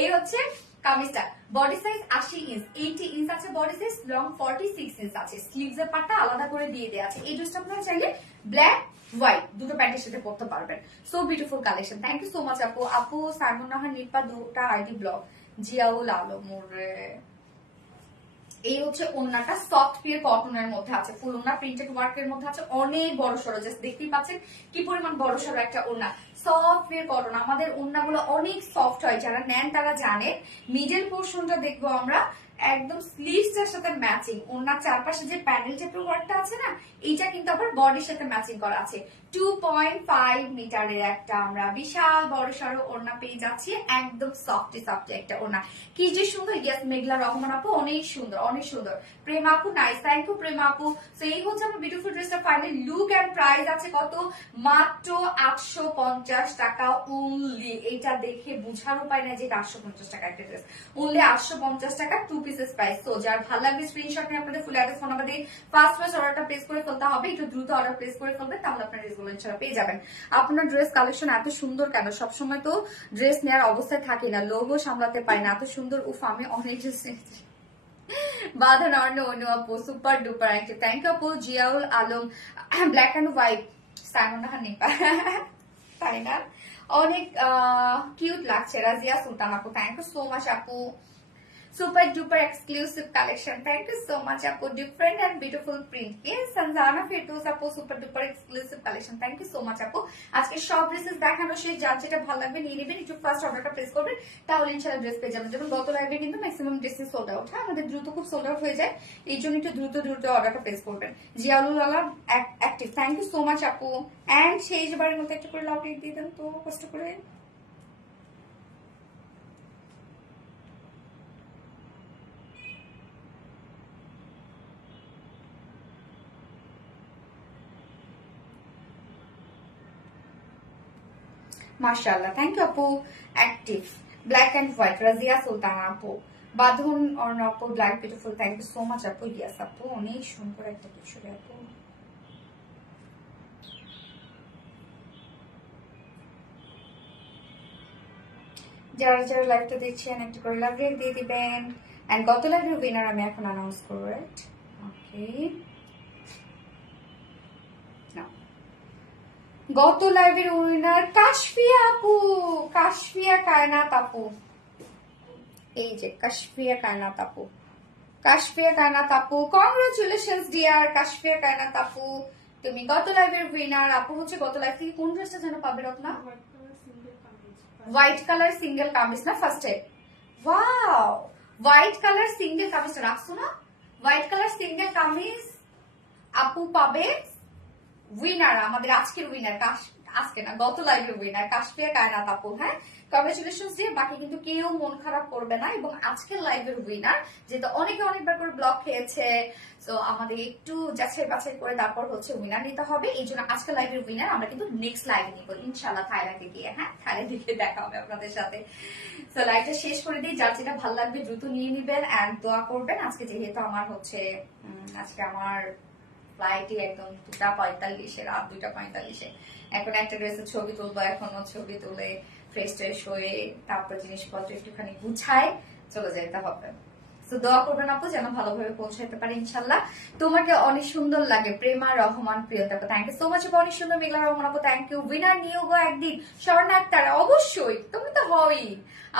এই হচ্ছে কামিজটা। বডি সাইজ 80 ইঞ্চ, 80 ইঞ্চ আছে বডি সাইজ, লং 46 ইঞ্চ আছে। স্লিভস এর পার্টটা আলাদা করে দিয়ে দেওয়া আছে। এই ড্রেসটা আপনারা চাইলে ব্ল্যাক হোয়াইট দুটো প্যান্টের সাথে পরতে পারবেন। So beautiful collection, thank you so much আপু। আপু সাইমন নাহার নিপা দুটা আইডি ব্লগ, জিয়াউল আলম। এই হচ্ছে ওন্নাটা, সফট পিওর কটনের মধ্যে আছে, ফুল ওন্না প্রিন্টেড ওয়ার্কের মধ্যে আছে, অনেক বড় সড়ো। জাস্ট দেখতেই পাচ্ছেন কি পরিমাণ বড় সড়ো একটা ওন্না। সফট পিওর কটন, আমাদের ওন্নাগুলো অনেক সফট হয়, যারা নেন তারা জানে। মিডল পোর্শনটা দেখবো আমরা একদম স্লিভসটার সাথে ম্যাচিং। ওন্নার চারপাশে যে প্যানেল টাইপের ওয়ার্কটা আছে না, এইটা কিন্তু আবার বডির সাথে ম্যাচিং করা আছে। 2.5 মিটারের একটা আমরা বিশাল বড় সড়ো ওড়না পেয়ে যাচ্ছি, একদম সফটি সফটি একটা ওড়না। কি যে সুন্দর। ইয়াস মেঘলা রহমান আপু, অনেক সুন্দর অনেক সুন্দর। প্রেমা আপু, নাইস, থ্যাংক ইউ প্রেমা আপু। তো এই হচ্ছে আমার বিউটিফুল ড্রেসটা ফাইনাল লুক এন্ড প্রাইস আছে কত? মাত্র 850 টাকা অনলি। এটা দেখে বুঝার উপায় না যে এটা 850 টাকা একটা ড্রেস। অনলি 850 টাকা, 2 পিসেস প্রাইস। তো যার ভালো লাগবে স্ক্রিনশট নিয়ে আপনাদের ফুল অ্যাড্রেস ফোন নাম্বার দিয়ে ফার্স্ট অর্ডারটা প্লেস করে ফেলতে হবে। একটু দ্রুত অর্ডার প্লেস করে ফেলবেন, তাহলে আপনার ড্রেসগুলো ইনশাআল্লাহ পেয়ে যাবেন। আপনার ড্রেস কালেকশন এত সুন্দর কেন? সবসময় তো ড্রেস নেওয়ার অবস্থায় থাকি না, লোভও সামলাতে পারি না। এত সুন্দর, উফ আমি অনেক ড্রেস নিয়েছি। বাঁধন অন্য অন্য আপু, super duper active, thank you আপু। Ziaul Alam, black and white, Saimon Nahar Nipa, তাই না? অনেক কিউট লাগছে। রাজিয়া সুলতান আপু, থ্যাংক ইউ সো মাচ আপু। Super duper exclusive collection, thank you so much আপু। Different and beautiful print. Yes, Sanjana Ferdous আপু, super duper exclusive collection, thank you so much আপু। আজকে সব ড্রেসেস দেখানো শেষ, যার যেটা ভালো লাগবে নিয়ে নেবেন। একটু ফার্স্ট অর্ডারটা প্লেস করবেন, তাহলে ইনশাআল্লাহ ড্রেস পেয়ে যাবেন। যেমন গত লাইভে কিন্তু ম্যাক্সিমাম ড্রেসেস সোল্ড আউট। হ্যাঁ, আমাদের দ্রুত খুব সোল্ড আউট হয়ে যায়, এই জন্য একটু দ্রুত দ্রুত অর্ডারটা প্লেস করবেন। Ziaul Alam active, thank you so much আপু। এন্ড সেই বারের মতো একটা করে লাভ দিয়ে দেন তো কষ্ট করে। মাশাআল্লাহ, থ্যাংক ইউ আপু। Active black and white, Razia Sultan আপু। বাঁধন অর্ণ আপু, black beautiful, thank you so much আপু। ইয়াস আপু, অনেক সুন্দর একটা কিছু আপু। যারা যারা লাইভটা দেখছেন একটু করে লাভ রেট দিয়ে দিবেন। এন্ড গত লাইভের উইনার আমি এখন অ্যানাউন্স করব, রাইট? ওকে, গত লাইভের উইনার কাশফিয়া আপু, কাশফিয়া কায়নাত আপু। এই যে কাশফিয়া কায়নাত আপু, কাশফিয়া কায়নাত আপু, কংগ্রাচুলেশনস ডিয়ার কাশফিয়া কায়নাত আপু, তুমি গত লাইভের উইনার। আপু হচ্ছে গত লাইভ থেকে কোন ড্রেসটা যেন পাবে Ratna? White colour single kameez না ফার্স্টে? ওয়াও, হোয়াইট কালার সিঙ্গেল কামিজটা রাখছো না? হোয়াইট কালার সিঙ্গেল কামিজ আপু পাবে। উইনার আমাদের আজকের উইনার, আজকে না গত লাইভের উইনার কাশফিয়া কায়নাত আপু। হ্যাঁ, কংগ্রেচুলেশন দিয়ে বাকি কিন্তু কেউ মন খারাপ করবে না। এবং আজকের লাইভের উইনার যেহেতু অনেকে অনেকবার করে ব্লক খেয়েছে, তো আমাদের একটু যাচাই বাছাই করে তারপর হচ্ছে উইনার নিতে হবে। এই জন্য আজকের লাইভের উইনার আমরা কিন্তু নেক্সট লাইভে নিব ইনশাল্লাহ, থাইল্যান্ডে গিয়ে। হ্যাঁ, থাইল্যান্ডে গিয়ে দেখা হবে আপনাদের সাথে। তো লাইভটা শেষ করে দিই, যার যেটা ভালো লাগবে দ্রুত নিয়ে নিবেন এন্ড দোয়া করবেন। আজকে যেহেতু আমার হচ্ছে আজকে আমার ফ্লাইটে একদম 2:45, রাত 2:45। এখন একটা ড্রেসের ছবি তুলবো, এখনো ছবি তুলে ফ্রেশ ট্রেশ হয়ে তারপর জিনিসপত্র একটুখানি গুছায় চলে যেতে হবে। তো দোয়া করবেন আপু যেন ভালোভাবে পৌঁছাতে পারে ইনশাল্লাহ। তোমাকে অনেক সুন্দর লাগে প্রেমা রহমান প্রিয়তা, থ্যাংক ইউ সো মাচ আপু। অনেক সুন্দর মেঘলা রহমান আপু, থ্যাংক ইউ। উইনার নিয়েও গো একদিন স্বর্ণাক্তার, অবশ্যই তুমি তো হই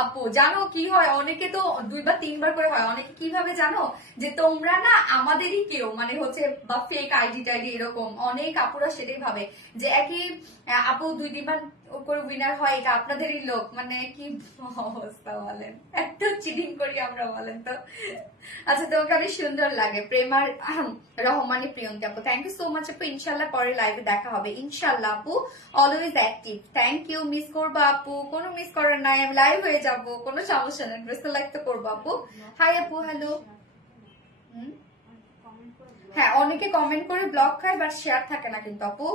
আপু। জানো কি হয়, অনেকে তো 2 বা 3 বার করে হয়। অনেকে কিভাবে জানো, যে তোমরা না আমাদেরই কেউ, মানে হচ্ছে বা ফেক আইডি টাইডি এরকম অনেক আপুরা সেটাই ভাবে যে একই আপু 2-3 বার করে উইনার হয়, এটা আপনাদেরই লোক। মানে কি অবস্থা বলেন, এত চিটিং করি আমরা বলেন তো। আচ্ছা, তোমাকে অনেক সুন্দর লাগে প্রেমার রহমানি প্রিয়ন্তি আপু, থ্যাংক ইউ সো মাচ আপু। ইনশাল্লাহ পরে লাইভে দেখা হবে ইনশাল্লাহ আপু। Always active, thank you. Miss করবো আপু? কোনো মিস করার নাই, আমি লাইভ হয়ে যাবো, কোনো সমস্যা নেই। ড্রেস লাইক তো করবো আপু। হাই আপু, হ্যালো। হ্যাঁ, অনেকে কমেন্ট করে ব্লক খায় বাট শেয়ার থাকে না কিন্তু আপু।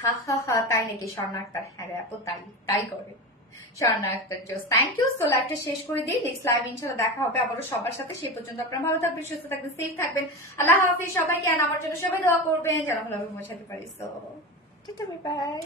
হা হা হা, তাই নাকি? স্বর্ণা আক্তার, হ্যাঁ রে আপু, তাই তাই করে Swarna Akter. Thank you. So লাইভটা শেষ করে দিই, নেক্সট লাইভ ইনশাল্লাহ দেখা হবে আবারও সবার সাথে। সেই পর্যন্ত আপনারা ভালো থাকবেন, সুস্থ থাকবেন, সেফ থাকবেন। আল্লাহ হাফিজ সবাইকে। আমার জন্য সবাই দোয়া করবেন যেন ভালোভাবে পৌঁছাতে পারি। So by.